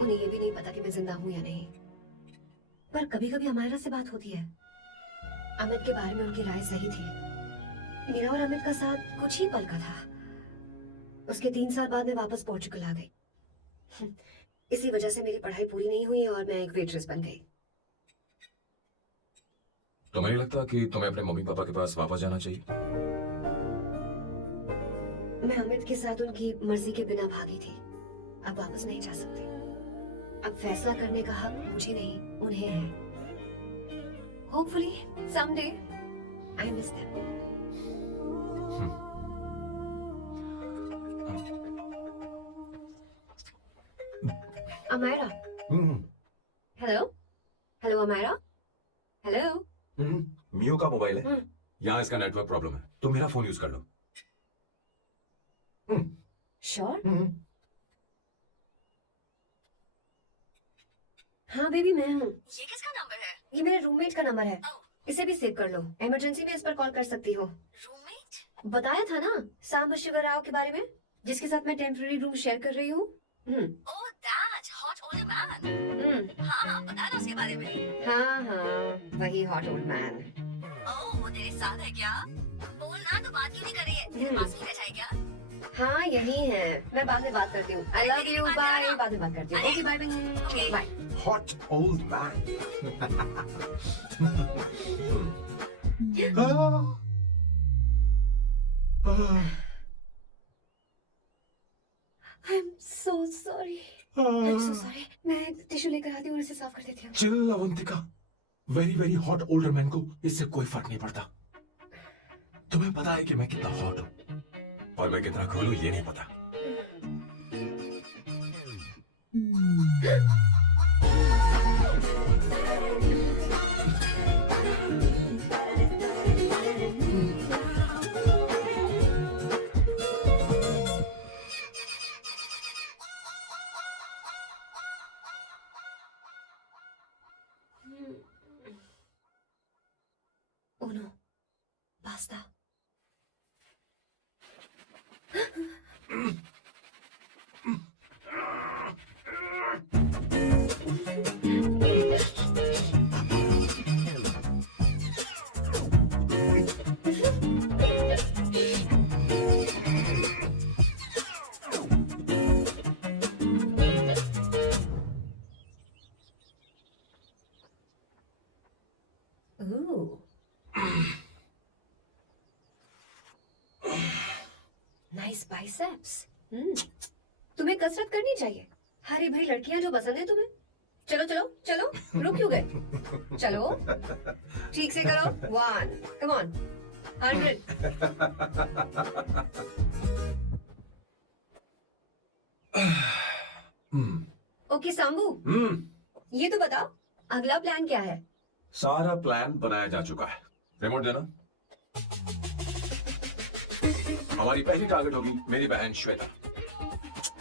उन्हें ये भी नहीं पता कि मैं जिंदा हूं या नहीं। पर कभी कभी अमायरा से बात होती है। अमित के बारे में उनकी राय सही थी। मेरा और अमित का साथ कुछ ही पल का था। उसके 3 साल बाद मैं वापस पोर्चुगल आ गई। इसी वजह से मेरी पढ़ाई पूरी नहीं हुई और मैं एक वेट्रेस बन गई। तुम्हें नहीं लगता कि तुम्हें अपने मम्मी पापा के पास वापस जाना चाहिए? मैं अमित के साथ उनकी मर्जी के बिना भागी थी। अब वापस नहीं जा सकती। अब फैसला करने का हक मुझे नहीं, उन्हें है। Hopefully someday I miss them. Amayra. Hello hello Amayra. Hello. Miyo का मोबाइल है। यहाँ इसका नेटवर्क प्रॉब्लम है, तुम मेरा फोन यूज कर लो। श्योर? हाँ बेबी मैं हूँ। ये किसका नंबर है? ये मेरे रूममेट का नंबर है। इसे भी सेव कर लो, इमरजेंसी में इस पर कॉल कर सकती हो। रूममेट? बताया था ना सांब शिव राव के बारे में, जिसके साथ मैं टेम्पररी रूम शेयर कर रही हूँ। Oh that hot old man. हाँ पता ना उसके बारे में। हाँ वही हॉट ओल्ड मैन। ओह वो तेरे साथ है क्या? बोल ना, तो बात क्यों नहीं कर रही है? तेरे पास नहीं बैठा है क्या? हाँ यही है, मैं बाद में बात करती हूँ। I love you, bye. बाद में बात करती हूँ। Okay bye bye. Hot old man. I'm so sorry. I'm so sorry. मैं टिश्यू लेकर आती हूँ और इसे साफ कर देती हूँ। Chill Avantika, very hot older man को इससे कोई फर्क नहीं पड़ता। तुम्हें पता है कि मैं कितना हॉट हूँ और मैं कितना कूल हूँ, ये नहीं पता। Oh no, pasta. Ooh. Nice biceps. तुम्हें कसरत करनी चाहिए। हरी भरी लड़कियां जो पसंद है तुम्हें। चलो चलो चलो, रुक क्यों गए? चलो ठीक से करो। 1 come on 100। ओके सांबू, ये तो बताओ अगला प्लान क्या है? सारा प्लान बनाया जा चुका है। रिमोट देना। हमारी पहली टारगेट होगी मेरी बहन श्वेता।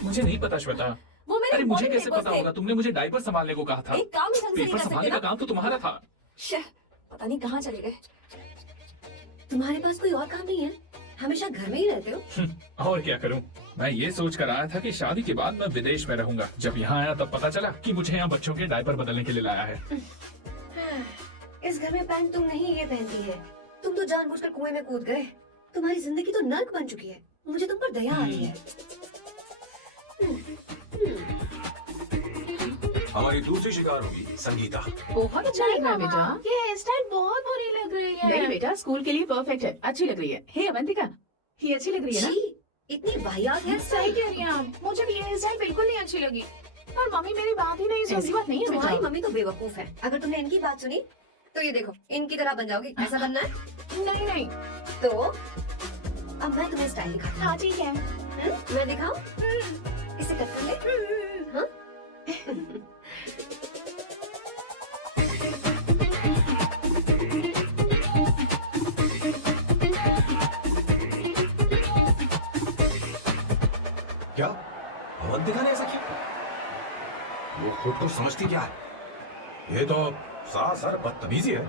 मुझे नहीं पता श्वेता। वो मेरे अरे मुझे बॉडी कैसे पेपर्स पता थे। होगा? तुमने मुझे डायपर संभालने को कहा था। एक काम ही ढंग से नहीं पेपर कर संभालने सकते का ना? काम तो तुम्हारा था। शे, पता नहीं कहाँ चले गए। तुम्हारे पास कोई और काम नहीं है? हमेशा घर में ही रहते हो। और क्या करूं? मैं ये सोच कर आया था कि शादी के बाद मैं विदेश में रहूंगा। जब यहाँ आया तब पता चला कि मुझे यहाँ बच्चों के डायपर बदलने के लिए लाया है। इस घर में पैंट तुम नहीं ये पहनती है। तुम तो जानबूझकर कुएं में कूद गए। तुम्हारी जिंदगी तो नर्क बन चुकी है। मुझे तुम पर दया आ रही है। हमारी दूसरी शिकार होगी संगीता। बहुत अच्छा लग रहा है बेटा। ये हेयर स्टाइल बहुत बुरी लग रही है। नहीं बेटा, स्कूल के लिए परफेक्ट है, अच्छी लग रही है। हे अवंतिका, ये अच्छी लग रही है ना? जी, इतनी वाहियात हेयर सही स्टाइल। कह रही हैं आप। मुझे भी ये हेयर स्टाइल बिल्कुल नहीं अच्छी लगी। और मम्मी मेरी बात ही नहीं सुनती। ऐसी बात नहीं है तुम्हारी बेटा। मम्मी तो बेवकूफ है। अगर तुमने इनकी बात सुनी तो ये देखो इनकी तरह बन जाओगी। ऐसा बनना है? नहीं नहीं। तो अब मैं तुम्हें स्टाइल दिखाती हाँ ठीक है। हूँ। मैं दिखाऊं? इसे कट कर ले। हाँ? क्या अवंतिका ने ऐसा किया? वो खुद को समझती क्या है? ये तो सरासर बदतमीजी है।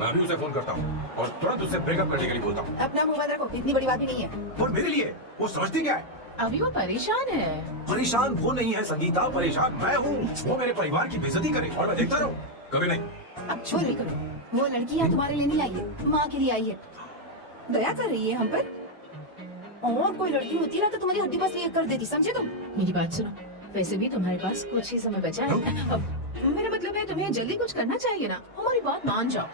मैं अभी उसे फोन करता हूँ और तुरंत उससे ब्रेकअप करने के लिए बोलता हूँ। अपना मुंह बंद रखो, इतनी बड़ी बात भी नहीं है। और मेरे लिए वो समझती क्या है? अभी वो परेशान है। परेशान वो नहीं है संगीता, परेशान मैं हूँ। वो मेरे परिवार की बेइज्जती करे और मैं देखता रहूँ? कभी नहीं। अब छोड़ भी करो। वो लड़की यहाँ तुम्हारे लिए नहीं आई है, माँ के लिए आई है। दया कर रही है हम पर। और कोई लड़की होती ना तो तुम्हारी हड्डी बस ये कर देती, समझे तुम? मेरी बात सुनो, वैसे भी तुम्हारे पास कुछ ही समय बचा है। अब मेरा मतलब है तुम्हें जल्दी कुछ करना चाहिए ना। हमारी बात मान जाओ।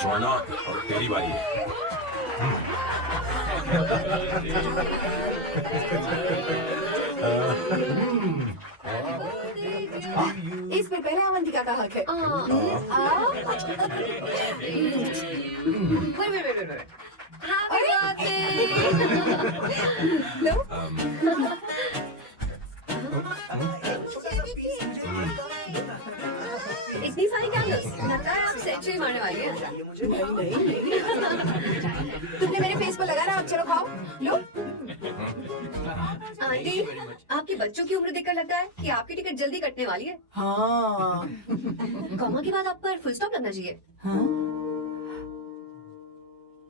स्वर्णा, और तेरी बारी है। इस पर पहले अवंतिका का हक है। wait. Happy birthday! लो। इतनी इतनी सारी कैंडल्स, लगता है आप सेंचुरी मारने वाली हैं। नहीं तुमने मेरे फेस पर लगा ना, अब चलो खाओ लो। आंटी, आपके बच्चों की उम्र देखकर लगता है कि आपकी टिकट जल्दी कटने वाली है। हाँ कॉमा के बाद आप पर फुल स्टॉप लगना चाहिए। हाँ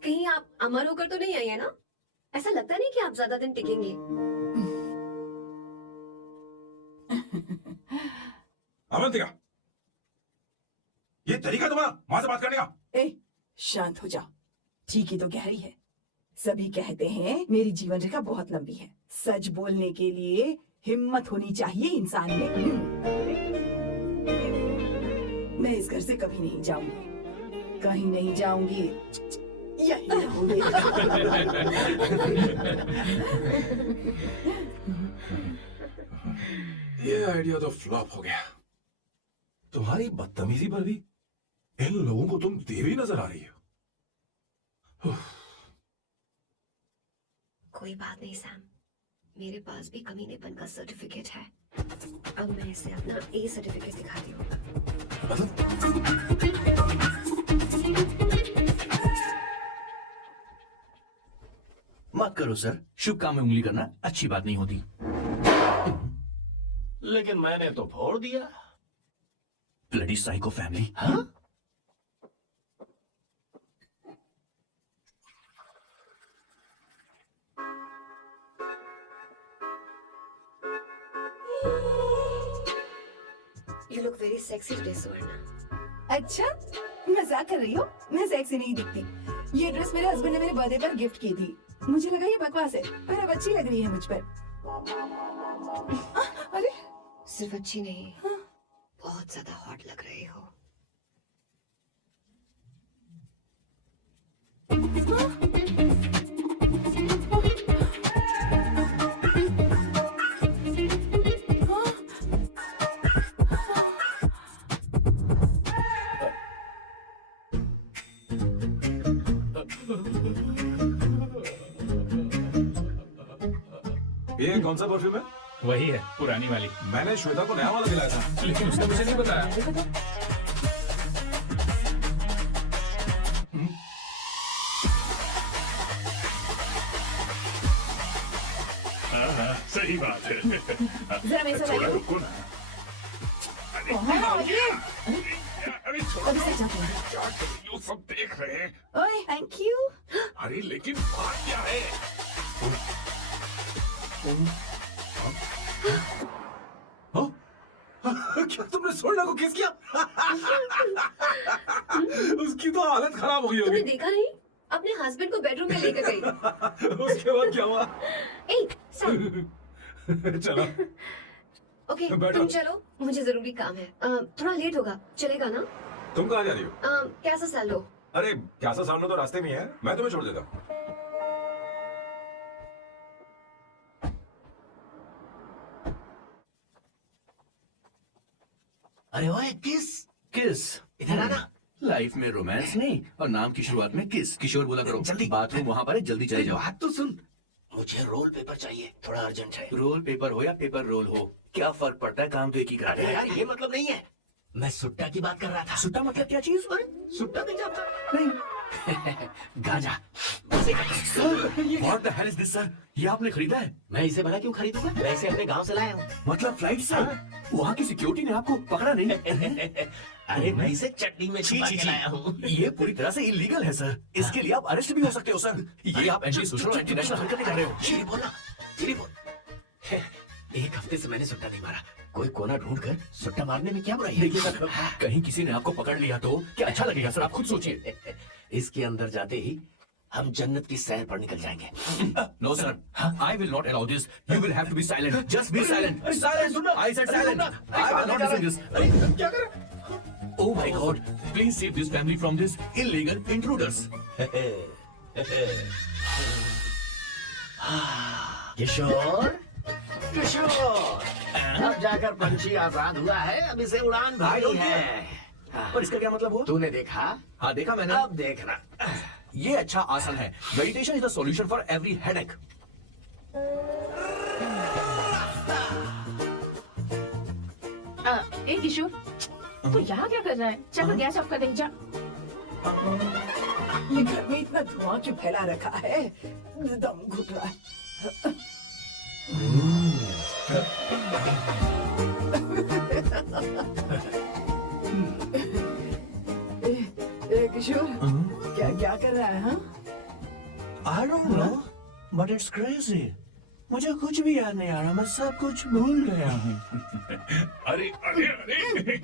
कहीं आप अमर होकर तो नहीं आई है ना? ऐसा लगता नहीं कि आप ज्यादा दिन टिकेंगी। अवंतिका, ये तरीका तुम्हारा माँ से बात करने का? ए शांत हो जाओ, ठीक ही तो कह रही है। सभी कहते हैं मेरी जीवन रेखा बहुत लंबी है। सच बोलने के लिए हिम्मत होनी चाहिए इंसान में। मैं इस घर से कभी नहीं जाऊंगी, कहीं नहीं जाऊंगी, यही रहूंगी। ये आइडिया तो फ्लॉप हो गया। तुम्हारी बदतमीजी पर भी इन लोगों को तुम देवी नजर आ रही हो। कोई बात नहीं सैम, मेरे पास भी कमीनेपन का सर्टिफिकेट है। अब मैं इसे अपना ए सर्टिफिकेट दिखाती हूँ। मत करो सर, शुभ काम में उंगली करना अच्छी बात नहीं होती। लेकिन मैंने तो फोड़ दिया। Bloody psycho family. हाँ? You look very sexy today, सुवर्णा। अच्छा मजाक कर रही हो? मैं सेक्सी नहीं दिखती। ये ड्रेस मेरे हस्बैंड ने मेरे बर्थडे पर गिफ्ट की थी। मुझे लगा ये बकवास है, पर अब अच्छी लग रही है मुझ पर। अरे सिर्फ अच्छी नहीं, बहुत ज्यादा हॉट लग रही हो। ये कौन सा परफ्यूम है? वही है, पुरानी वाली। मैंने श्वेता को नया वाला दिलाया था। लेकिन उसने मुझे नहीं बताया। हाँ, सही बात है। जरा मेरे साथ थोड़ा आइए। रुको ना। कहाँ आइए? अरे छोड़ो, अभी से जाते हैं। क्या कर रही हो? सब देख रहे हैं। ओए थैंक यू। अरे लेकिन बात क्या है? क्या तुमने सोना को किस किया? उसकी तो हालत खराब हो गई तुमने होगी। देखा नहीं? अपने हस्बैंड को बेडरूम में लेकर गई। उसके बाद क्या हुआ? ए, सैम। चलो ओके, बैठो। तुम चलो, मुझे जरूरी काम है। थोड़ा लेट होगा, चलेगा ना? तुम कहाँ जा रही हो? कैसा साल लो? अरे क्या सा सामने तो रास्ते में ही है, मैं तुम्हें छोड़ देता हूँ। अरे ओए किस किस इधर आना। लाइफ में रोमांस नहीं और नाम की शुरुआत में किस। किशोर बोला करो। जल्दी। बाथरूम वहाँ पर है, जल्दी चले जाओ। बात तो सुन, मुझे रोल पेपर चाहिए, थोड़ा अर्जेंट है। रोल पेपर हो या पेपर रोल हो, क्या फर्क पड़ता है, काम तो एक ही कराते अरे यार हैं। ये मतलब नहीं है, मैं सुट्टा की बात कर रहा था। सुट्टा मतलब क्या चीज? अरे सुट्टा नहीं जानता? नहीं। गांजा। What the hell is this, sir? ये आपने खरीदा है? मैं इसे भला क्यों खरीदूंगा? मैं इसे अपने गांव से लाया हूँ। मतलब फ्लाइट से? वहाँ की सिक्योरिटी ने आपको पकड़ा नहीं? अरे मैं इसे चटनी में छुपा के लाया हूँ। ये पूरी तरह से इलीगल है सर। इसके लिए आप अरेस्ट भी हो सकते हो सर। ये आप एंटी सोशल और एंटी नेशनल हरकतें कर रहे हो। धीरे बोलना, धीरे बोल। एक हफ्ते से मैंने सुट्टा नहीं मारा। कोई कोना ढूंढ कर सुट्टा मारने में क्या बुराई है? देखिए सर, कहीं किसी ने आपको पकड़ लिया तो क्या अच्छा लगेगा सर? आप खुद सोचिए। इसके अंदर जाते ही हम जन्नत की सैर पर निकल जाएंगे। No sir, I will not allow this. You will have to be silent. Just be silent. Silent. I said silent. I will not listen this. क्या कर रहे? Oh my God! Please save this family from this illegal intruders. किशोर, किशोर, अब जाकर पंछी आजाद हुआ है, अब इसे उड़ान भरनी है। पर इसका क्या मतलब हुआ? तूने देखा? हाँ देखा मैंने। अब देखना। ये अच्छा आसन है। Meditation is the solution for every headache. ए किशोर, तू यहाँ क्या कर रहा है? चल गैस ऑफ कर दे जा। ये घर में इतना धुआं क्यों फैला रखा है? दम घुट रहा है। किशोर, क्या क्या कर रहा है? हाँ? I don't know, but it's crazy. मुझे कुछ भी याद नहीं आ रहा, मैं सब कुछ भूल गया हूँ। अरे अरे अरे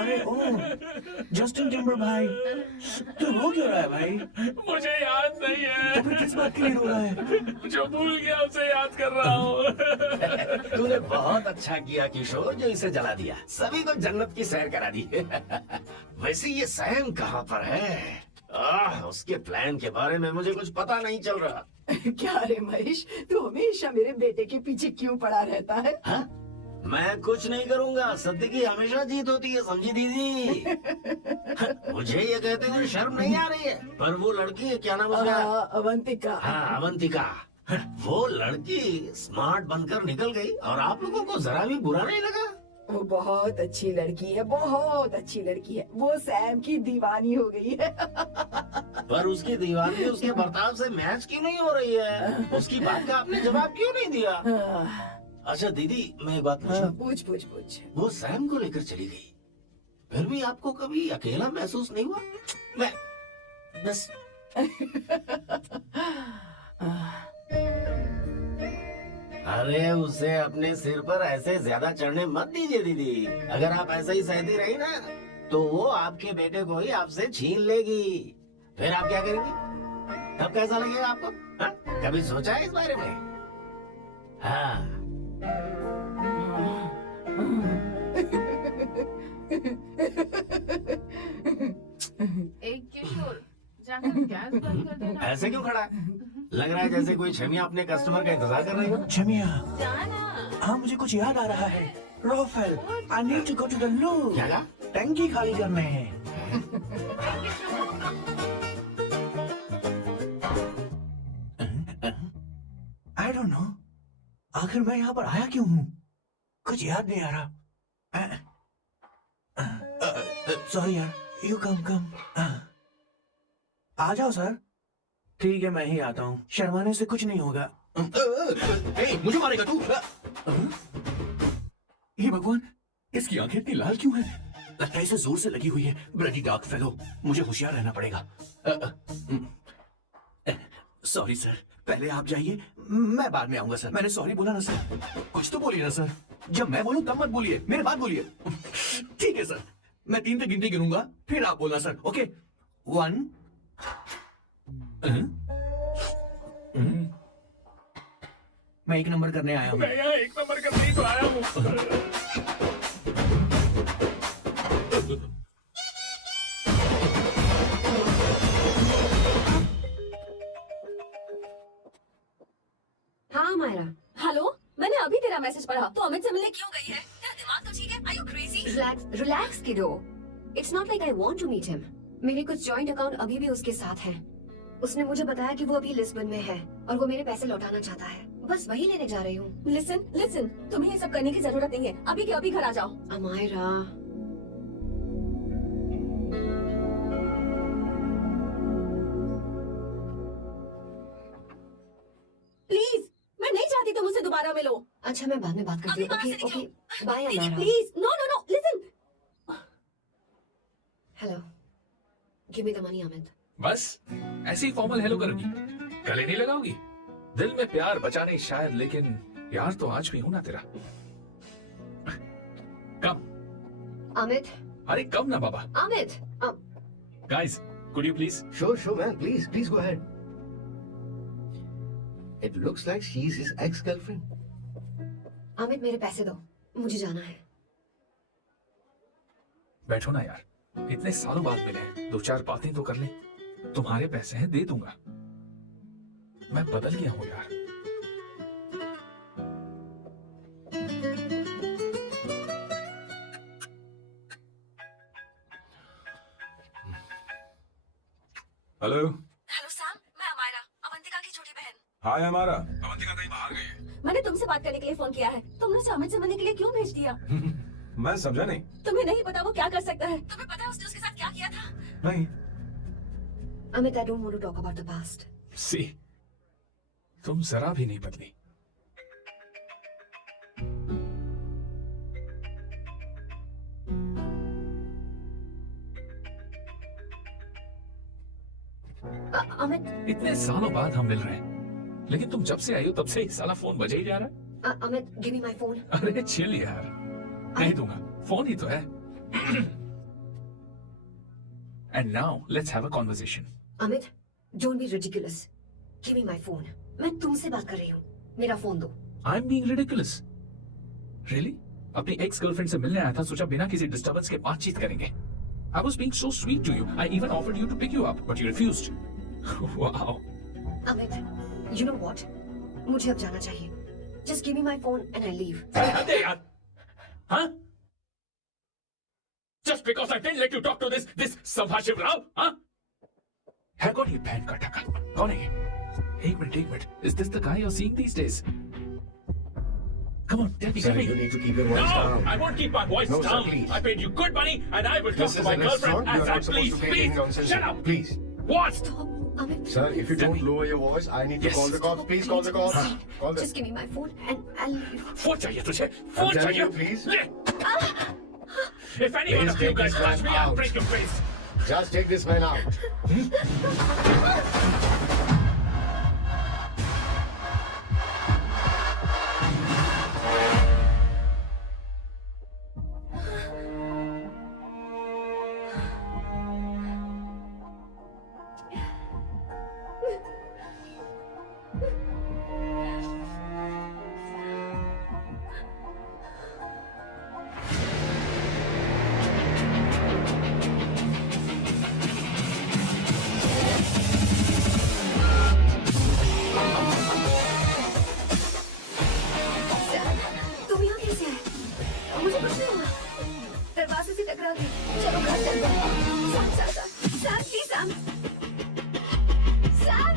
अरे ओ, जस्टिन टिम्बर भाई, तू रो क्यों रहा है भाई? मुझे याद नहीं है। तो फिर किस बात के लिए रो रहा है? जो भूल गया उसे याद कर रहा हूँ। तूने बहुत अच्छा किया किशोर जो इसे जला दिया, सभी को जन्नत की सैर करा दी। वैसे ये सैम कहाँ पर है? उसके प्लान के बारे में मुझे कुछ पता नहीं चल रहा। क्या रे महेश, तू हमेशा मेरे बेटे के पीछे क्यों पड़ा रहता है? हा? मैं कुछ नहीं करूँगा, सत्य की हमेशा जीत होती है, समझी दीदी? मुझे ये कहते हुए शर्म नहीं आ रही है, पर वो लड़की क्या नाम उसका? अवंतिका। हाँ, अवंतिका। वो लड़की स्मार्ट बनकर निकल गई और आप लोगों को जरा भी बुरा नहीं लगा? वो बहुत अच्छी लड़की है, बहुत अच्छी लड़की है। वो सैम की दीवानी हो गई है। पर उसकी दीवानी उसके बर्ताव से मैच क्यों नहीं हो रही है? उसकी बात का आपने जवाब क्यों नहीं दिया? अच्छा दीदी, मैं एक बात पूछूं? पूछ पूछ पूछ। वो सैम को लेकर चली गई, फिर भी आपको कभी अकेला महसूस नहीं हुआ? मैं बस अरे उसे अपने सिर पर ऐसे ज्यादा चढ़ने मत दीजिए दीदी। अगर आप ऐसे ही सहती रही ना तो वो आपके बेटे को ही आपसे छीन लेगी। फिर आप क्या करेंगी? तब कैसा लगेगा आपको? हा? कभी सोचा है इस बारे में? हाँ। किशोर, जाकर गैस बंद कर देना। ऐसे क्यों खड़ा है? लग रहा है जैसे कोई छमिया अपने कस्टमर का इंतजार कर रही हो। छमिया, जाना। हाँ मुझे कुछ याद आ रहा है। रोफेल, I need to go to the loo. क्या? टंकी खाली करने हैं। I don't know. आखिर मैं यहाँ पर आया क्यों हूँ? कुछ याद नहीं आ रहा। सॉरी यार, यू कम। आ जाओ सर। ठीक है, मैं ही आता हूँ। शर्माने से कुछ नहीं होगा। मुझे मारेगा तू? ये भगवान, इसकी आंखें इतनी लाल क्यों हैं? लगता है इसे जोर से लगी हुई है। ब्लडी डार्क फेलो, मुझे होशियार रहना पड़ेगा। सॉरी सर, पहले आप जाइए, मैं बाद में आऊंगा सर। मैंने सॉरी बोला ना सर। कुछ तो बोलिए ना सर। जब मैं बोलूं तब मत बोलिए, मेरे बाद बोलिए। ठीक है सर, मैं 3 तक गिनती गिनूंगा, फिर आप बोलना सर। ओके, 1। मैं 1 नंबर करने आया हूँ। मैं यहाँ 1 नंबर करने ही तो आया हूँ। हाँ मायरा। हेलो, मैंने अभी तेरा मैसेज पढ़ा। तो अमित से मिलने क्यों गई है? तेरा दिमाग तो ठीक है? Are you crazy? Relax kiddo. It's not like I want to meet him. मेरे कुछ जॉइंट अकाउंट अभी भी उसके साथ हैं। उसने मुझे बताया कि वो अभी लिस्बन में है और वो मेरे पैसे लौटाना चाहता है। बस वही लेने जा रही हूँ। लिसन, तुम्हें ये सब करने की जरूरत नहीं है। अभी के अभी घर आ जाओ। अमायरा, प्लीज, मैं नहीं चाहती तुम मुझसे दोबारा मिलो। अच्छा मैं बाद में बात करती हूँ। अभी ओके बाहर से ओके, बाय दीदी Amaira. Please, no, listen. Hello, give me the money Amit. बस ऐसे ही फॉर्मल हेलो करोगी, गले नहीं लगाओगी? दिल में प्यार बचा नहीं शायद, लेकिन यार तो आज भी हूं ना तेरा। कम अमित। अरे कम ना बाबा। Amit. Guys, could you please? Sure, man. Please go ahead. It looks like she's his ex-girlfriend. Amit मेरे पैसे दो, मुझे जाना है। बैठो ना यार, इतने सालों बाद मिले, 2-4 बातें तो कर ले। तुम्हारे पैसे हैं, दे दूंगा। मैं बदल गया हूं यार। हेलो। हेलो सैम, मैं अमायरा, अवंतिका की छोटी बहन। हाय हमारा। अवंतिका कहीं बाहर गई है। मैंने तुमसे बात करने के लिए फोन किया है। तुमने उसे अमित से मिलने के लिए क्यों भेज दिया? मैं समझा नहीं। तुम्हें नहीं पता वो क्या कर सकता है? तुम्हें पता है उसने उसके साथ क्या किया था? नहीं। Amit, I don't want to talk about the past. सी, तुम जरा भी नहीं बदली। Amit, इतने सालों बाद हम मिल रहे हैं, लेकिन तुम जब से आई हो तब से ही साला फोन बजे ही जा रहा है। Amit, give me my phone. अरे चिल यार, नहीं दूंगा, फोन ही तो है। And now let's have a conversation. Amit, don't be ridiculous. Give me my phone. मैं तुमसे बात कर रही हूँ। मेरा फोन दो। I'm being ridiculous. Really? अपनी एक्स गर्लफ्रेंड से मिलने आया था, सोचा बिना किसी डिस्टर्बेंस के बातचीत करेंगे। I was being so sweet to you. I even offered you to pick you up, but you refused. Wow. Amit, you know what? मुझे अब जाना चाहिए. Just give me my phone and I leave. अरे यार, हाँ? Just because I didn't let you talk to this संभाशिव Rao, हाँ? है कौन ये बहन का टका? कौन है ये? एक minute. Is this the guy you're seeing these days? Come on, tell me. Sir, you need to keep your voice down. I won't keep my voice No, sir, down. please. I paid you good money, and I will talk This to is my a girlfriend restaurant. You as are I not supposed please. to create any Please, nonsense. shut up. Please. What? Stop, Amit. Sir, if you Tell don't me. lower your voice, I need to Yes. call the cops. Please call the cops. Call them. Just give me my phone and I'll leave. Phone चाहिए तुझे? I'm phone telling चाहिए? you, please. ले. If any one Please of you take guys this touch man me, I'll out. break your face. Just take this man out. तुम यहाँ कैसे आए? मुझे कुछ नहीं हुआ। दरवाजे से टकरा गई। चलो घर चलते हैं। Sam, please Sam. Sam.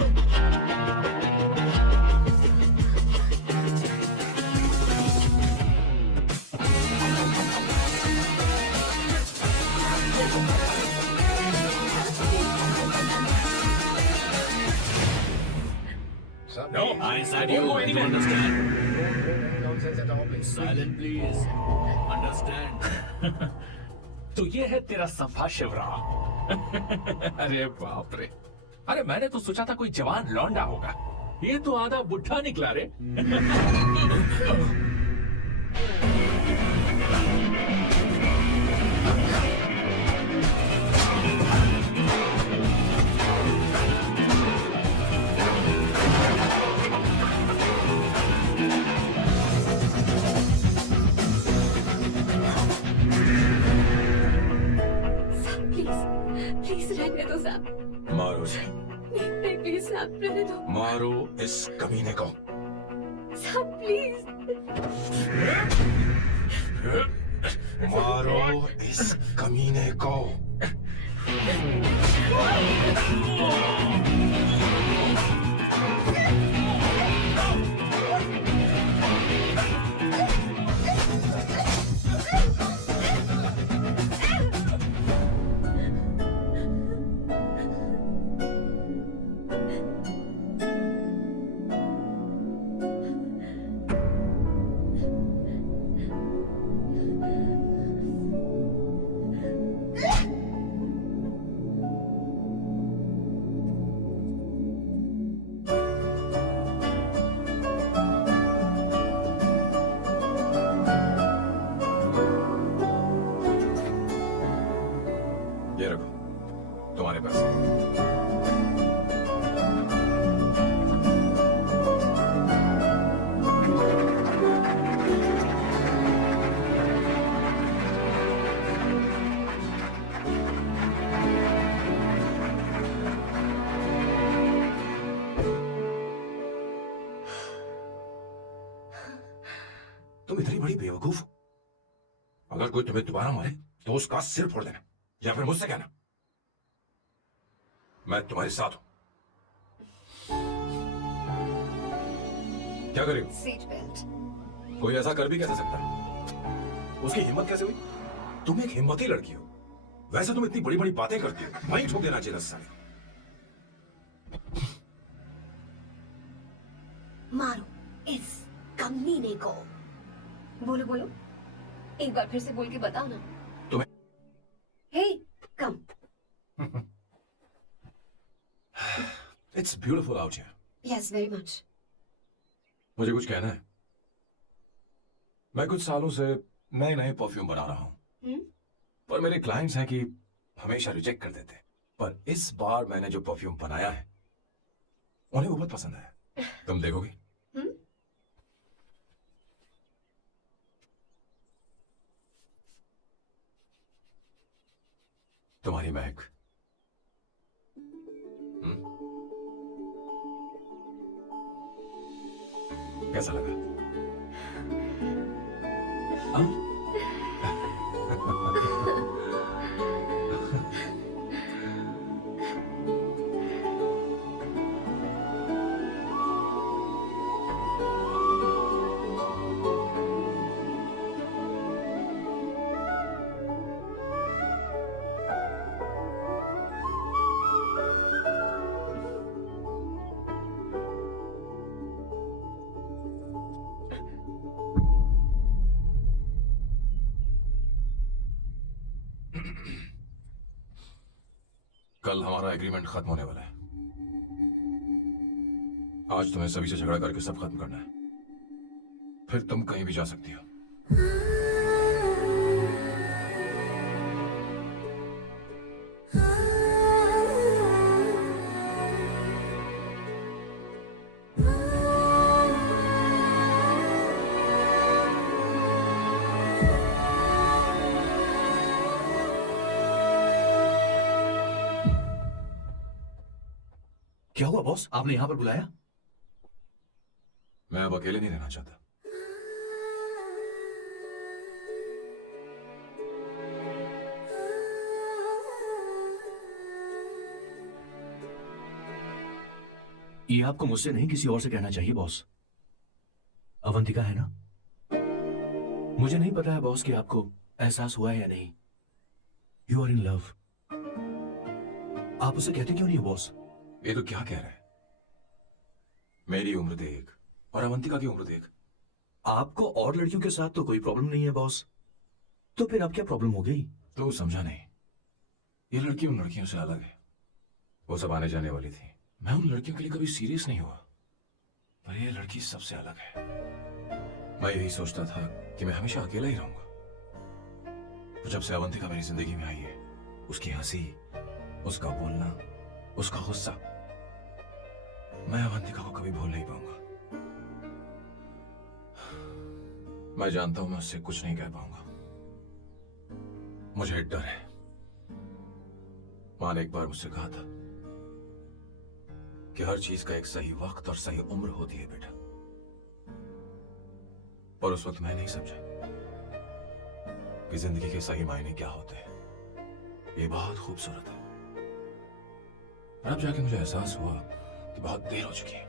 Sir, No, please. I said you go anywhere. Understand? Nonsense at all, please. Silent, please. Understand? तो ये है तेरा संभाशिव राव। अरे बाप रे, अरे मैंने तो सोचा था कोई जवान लौंडा होगा, ये तो आधा बुढ़ा निकला रे। प्लीज रहने दो सैम। मारो उसे। नहीं प्लीज सैम रहने दो। मारो इस कमीने को। Sam please. मारो इस कमीने को। ये रखो, तुम्हारे पास। तुम इतनी बड़ी बेवकूफ हो। अगर कोई तुम्हें दोबारा मारे तो उसका सिर फोड़ देना, या फिर मुझसे कहना मैं तुम्हारे साथ हूं। क्या करें? Seat belt. कोई ऐसा कर भी कैसे सकता है? उसकी हिम्मत कैसे हुई? तुम एक हिम्मती लड़की हो, वैसे तुम इतनी बड़ी बड़ी बातें करती हो, वहीं ठोक देना चाहिए साले। मारो इस कमीने को। बोलो बोलो, एक बार फिर से बोल के बताओ ना। तुम्हें hey come. It's beautiful out here. Yes very much. मुझे कुछ कहना है। मैं कुछ सालों से नए नए परफ्यूम बना रहा हूं, पर मेरे क्लाइंट्स हैं कि हमेशा रिजेक्ट कर देते हैं। पर इस बार मैंने जो परफ्यूम बनाया है उन्हें वो बहुत पसंद आया। तुम देखोगी? तुम्हारी महक। कैसा लगा? कल हमारा एग्रीमेंट खत्म होने वाला है। आज तुम्हें सभी से झगड़ा करके सब खत्म करना है, फिर तुम कहीं भी जा सकती हो। क्या हुआ बॉस, आपने यहां पर बुलाया? मैं अब अकेले नहीं रहना चाहता। ये आपको मुझसे नहीं किसी और से कहना चाहिए बॉस। अवंतिका है ना? मुझे नहीं पता है बॉस कि आपको एहसास हुआ है या नहीं। You are in love. आप उसे कहते क्यों नहीं हो बॉस? ये तो क्या कह रहा है? मेरी उम्र देख और अवंतिका की उम्र देख। आपको और लड़कियों के साथ तो कोई प्रॉब्लम नहीं है बॉस, तो फिर अब क्या प्रॉब्लम हो गई? तो समझा नहीं, ये लड़की उन लड़कियों से अलग है। वो सब आने जाने वाली थी, मैं उन लड़कियों के लिए कभी सीरियस नहीं हुआ, पर ये लड़की सबसे अलग है। मैं यही सोचता था कि मैं हमेशा अकेला ही रहूंगा, तो जब से अवंतिका मेरी जिंदगी में आई है, उसकी हंसी, उसका बोलना, उसका गुस्सा, मैं अवंतिका को कभी भूल नहीं पाऊंगा। मैं जानता हूं मैं उससे कुछ नहीं कह पाऊंगा। मुझे डर है। मां ने एक बार मुझसे कहा था कि हर चीज का एक सही वक्त और सही उम्र होती है बेटा, पर उस वक्त मैं नहीं समझा कि जिंदगी के सही मायने क्या होते हैं। ये बहुत खूबसूरत है। अब जाके मुझे एहसास हुआ कि बहुत देर हो चुकी है।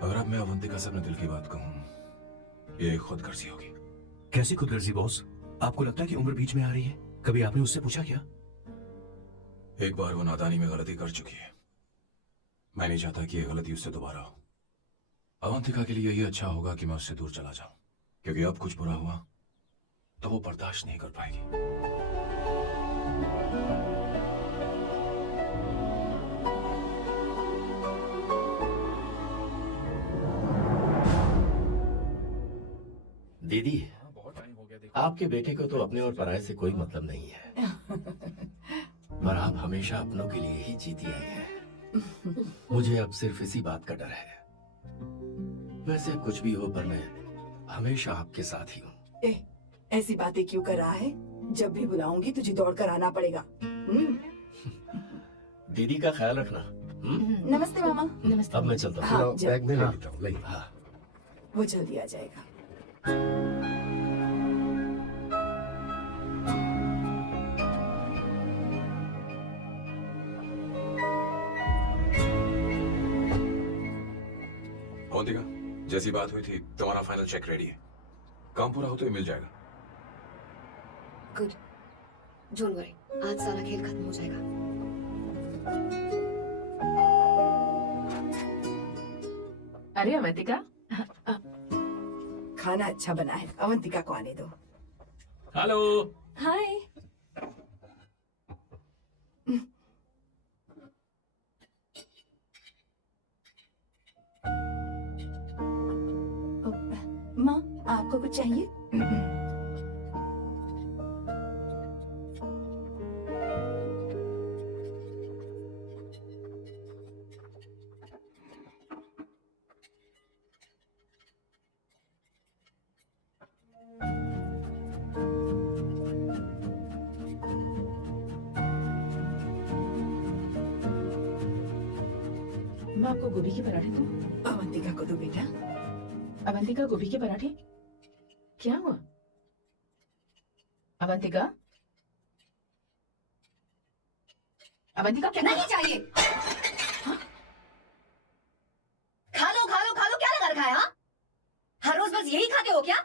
अगर अब मैं अवंतिका से अपने दिल की बात कहूं, ये खुदगर्जी होगी। कैसी खुदगर्जी बॉस? आपको लगता है कि उम्र बीच में आ रही है? कभी आपने उससे पूछा क्या? एक बार वो नादानी में गलती कर चुकी है। मैं नहीं चाहता कि ये गलती उससे दोबारा हो। अवंतिका के लिए यही अच्छा होगा कि मैं उससे दूर चला जाऊं, क्योंकि अब कुछ बुरा हुआ तो वो बर्दाश्त नहीं कर पाएगी। दीदी, आपके बेटे को तो अपने और पराये से कोई मतलब नहीं है, पर आप हमेशा अपनों के लिए ही जीती आई हैं। मुझे अब सिर्फ इसी बात का डर है। वैसे अब कुछ भी हो, पर मैं हमेशा आपके साथ ही हूँ। ऐसी बातें क्यों कर रहा है? जब भी बुलाऊंगी तुझे दौड़ कर आना पड़ेगा। दीदी का ख्याल रखना। नमस्ते मामा। नमस्ते। अब मैं चलता हूँ। हाँ, बैग में ले लेता हूँ। हाँ। वो जल्दी आ जाएगा। अवंतिका, जैसी बात हुई थी, तुम्हारा फाइनल चेक रेडी है। काम पूरा हो तो ये मिल जाएगा। गुड, डोंट वरी, आज सारा खेल खत्म हो जाएगा। अरे अवंतिका, खाना अच्छा बना है, अवंतिका को आने दो। हेलो। हाय। माँ, आपको कुछ चाहिए? माँ आपको गोभी के पराठे दूं? अवंतिका को दो बेटा। अवंतिका, गोभी के पराठे? क्या हुआ अवंतिका? अवंतिका क्या? नहीं चाहिए। खा लो खा लो खा लो, क्या लगा रखा है? हाँ, हर रोज बस यही खाते हो क्या?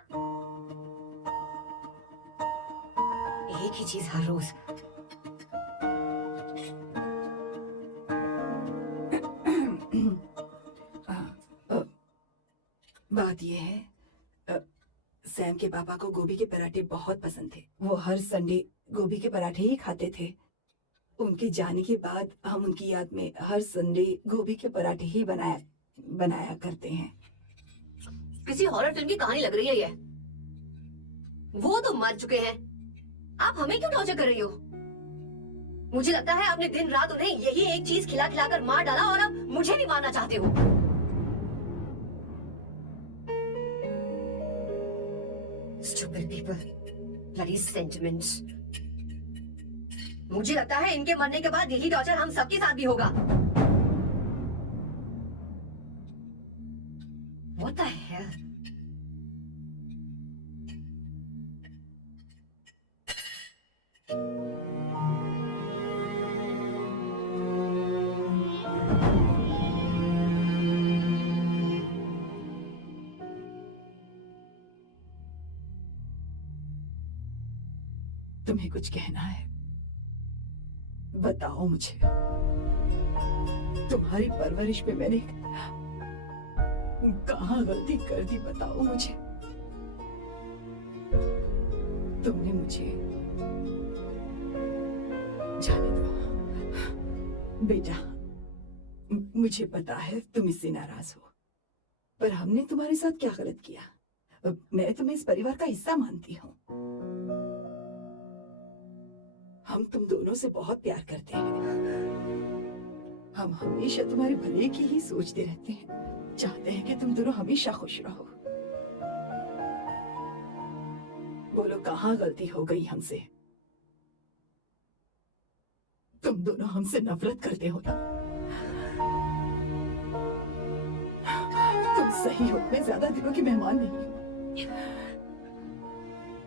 एक ही चीज हर रोज। बात यह है, सैम के पापा को गोभी के पराठे बहुत पसंद थे। वो हर संडे गोभी के पराठे ही खाते थे। उनके जाने के बाद हम उनकी याद में हर संडे गोभी के पराठे ही बनाया करते हैं। किसी हॉरर फिल्म की कहानी लग रही है ये। वो तो मर चुके हैं, आप हमें क्यों टॉर्चर कर रही हो? मुझे लगता है आपने दिन रात उन्हें यही एक चीज खिला खिलाकर मार डाला और अब मुझे भी मारना चाहते हो। Stupid people, bloody sentiments. मुझे लगता है इनके मरने के बाद यही टॉर्चर हम सबके साथ भी होगा। What the hell? तुम्हें कुछ कहना है? बताओ मुझे। तुम्हारी परवरिश पे मैंने कहाँ गलती कर दी, बताओ मुझे। तुमने मुझे जाने दो बेटा। मुझे पता है तुम इससे नाराज हो, पर हमने तुम्हारे साथ क्या गलत किया? मैं तुम्हें इस परिवार का हिस्सा मानती हूँ। हम तुम दोनों से बहुत प्यार करते हैं। हम हमेशा तुम्हारे भले की ही सोचते रहते हैं, चाहते हैं कि तुम दोनों हमेशा खुश रहो। बोलो कहाँ गलती हो गई हमसे? तुम दोनों हमसे नफरत करते हो ना? तुम सही हो, मैं ज्यादा दिनों की मेहमान नहीं हूँ।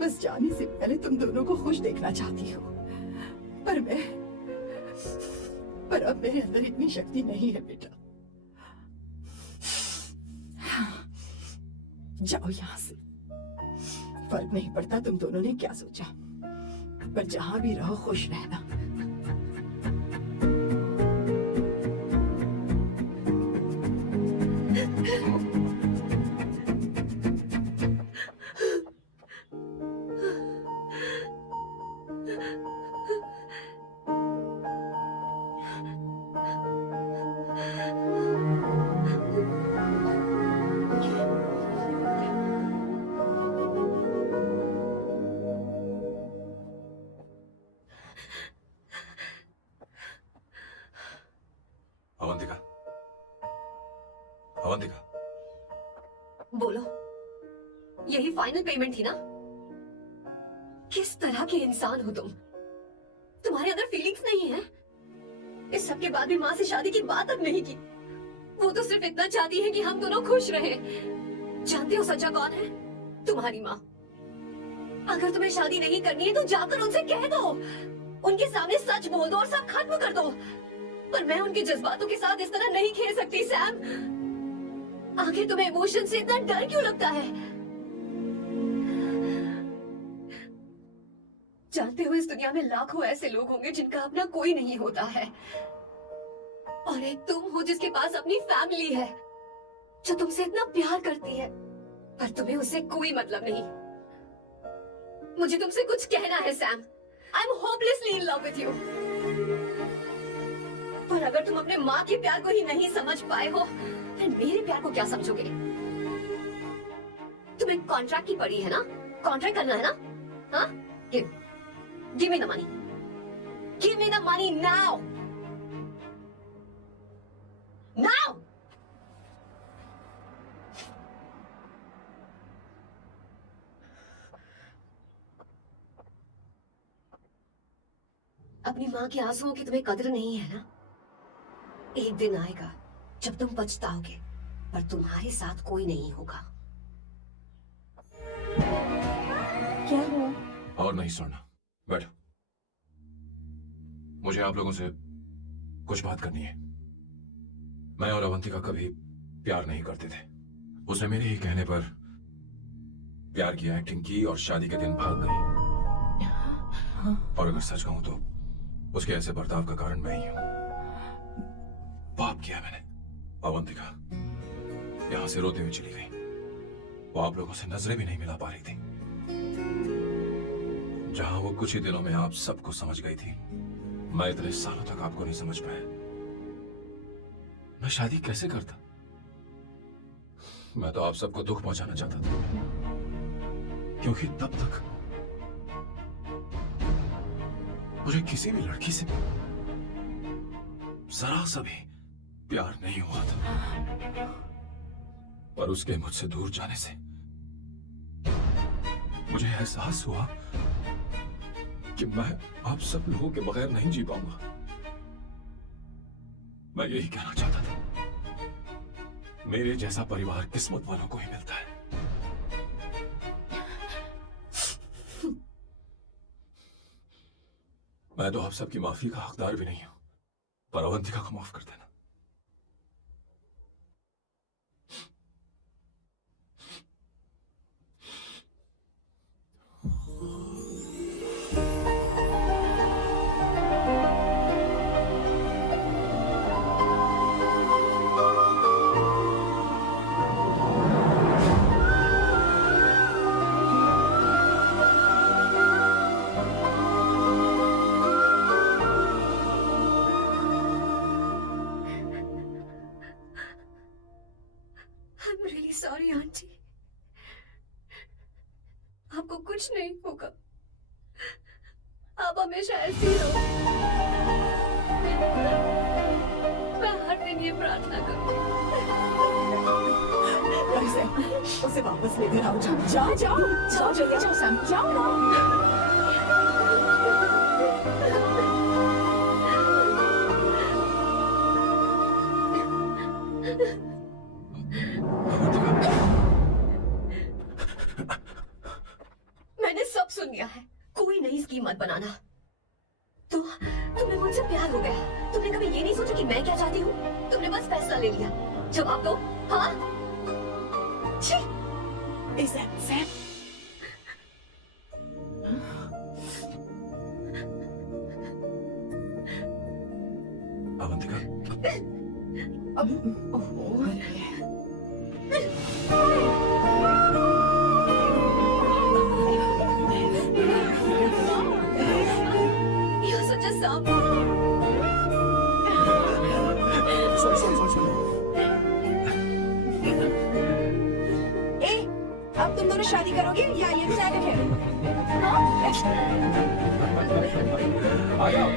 बस जाने से पहले तुम दोनों को खुश देखना चाहती हूँ, पर अब मेरे अंदर इतनी शक्ति नहीं है बेटा। जाओ यहाँ से। फर्क नहीं पड़ता तुम दोनों ने क्या सोचा, पर जहाँ भी रहो खुश रहना। अवंतिका, अवंतिका, बोलो, यही फाइनल पेमेंट थी ना? किस तरह के इंसान हो तुम? तुम्हारे अंदर फीलिंग्स नहीं है? इस सब के बाद भी माँ से शादी की बात तक नहीं की। वो तो सिर्फ इतना चाहती है कि हम दोनों खुश रहें। जानते हो सच्चा कौन है? तुम्हारी माँ। अगर तुम्हें शादी नहीं करनी है तो जाकर उनसे कह दो, उनके सामने सच बोल दो और सब खत्म कर दो। पर मैं उनके जज्बातों के साथ इस तरह नहीं खेल सकती सैम। आखिर तुम्हें इमोशन से इतना डर क्यों लगता है? जानते हो इस दुनिया में लाखों ऐसे लोग होंगे जिनका अपना कोई नहीं होता है, और एक तुम हो जिसके पास अपनी फैमिली है जो तुमसे इतना प्यार करती है, पर तुम्हें उससे कोई मतलब नहीं। मुझे तुमसे कुछ कहना है Sam. I am hopelessly in love with you. पर अगर तुम अपने माँ के प्यार को ही नहीं समझ पाए हो, फिर मेरे प्यार को क्या समझोगे? तुम्हें कॉन्ट्रैक्ट की पड़ी है ना, कॉन्ट्रैक्ट करना है ना? हाँ? Give me the money. Give me the money now. Now. अपनी माँ के आंसुओं की तुम्हें कदर नहीं है ना? एक दिन आएगा जब तुम पछताओगे, पर तुम्हारे साथ कोई नहीं होगा। क्या हुआ? और नहीं सुनना, बैठो। मुझे आप लोगों से कुछ बात करनी है। मैं और अवंतिका कभी प्यार नहीं करते थे। उसने मेरे ही कहने पर प्यार की एक्टिंग की और शादी के दिन भाग गई। और अगर सच कहूं तो उसके ऐसे बर्ताव का कारण मैं ही हूं। पाप किया मैंने। अवंतिका यहां से रोते हुए चली गई। वो आप लोगों से नजरें भी नहीं मिला पा रही थी। जहां वो कुछ ही दिनों में आप सबको समझ गई थी, मैं इतने सालों तक आपको नहीं समझ पाया। मैं शादी कैसे करता? मैं तो आप सबको दुख पहुंचाना चाहता था, क्योंकि तब तक मुझे किसी भी लड़की से जरा सा भी प्यार नहीं हुआ था। पर उसके मुझसे दूर जाने से मुझे एहसास हुआ कि मैं आप सब लोगों के बगैर नहीं जी पाऊंगा। मैं यही कहना चाहता था, मेरे जैसा परिवार किस्मत वालों को ही मिलता है। मैं तो आप सबकी माफी का हकदार भी नहीं हूं, पर अवंतिका को माफ कर देना। I'm really sorry, aunty. आपको कुछ नहीं होगा। आप हमेशा ऐसी ही रहो। मैं हर दिन ये प्रार्थना करूंगी। उसे वापस लेकर आओ। जाओ जाओ जाओ जल्दी जाओ सैम, जाओ ना। मैंने सब सुन लिया है। कोई नई स्कीम मत बनाना। तो तुम्हें मुझसे प्यार हो गया। तुमने कभी ये नहीं सोचा कि मैं क्या चाहती हूँ? तुमने बस फैसला ले लिया। जवाब दो। हाँ? Sam Avantika, You're such a sap. अब तुम दोनों शादी करोगे या ये डिसाइडेड है? आ जाओ।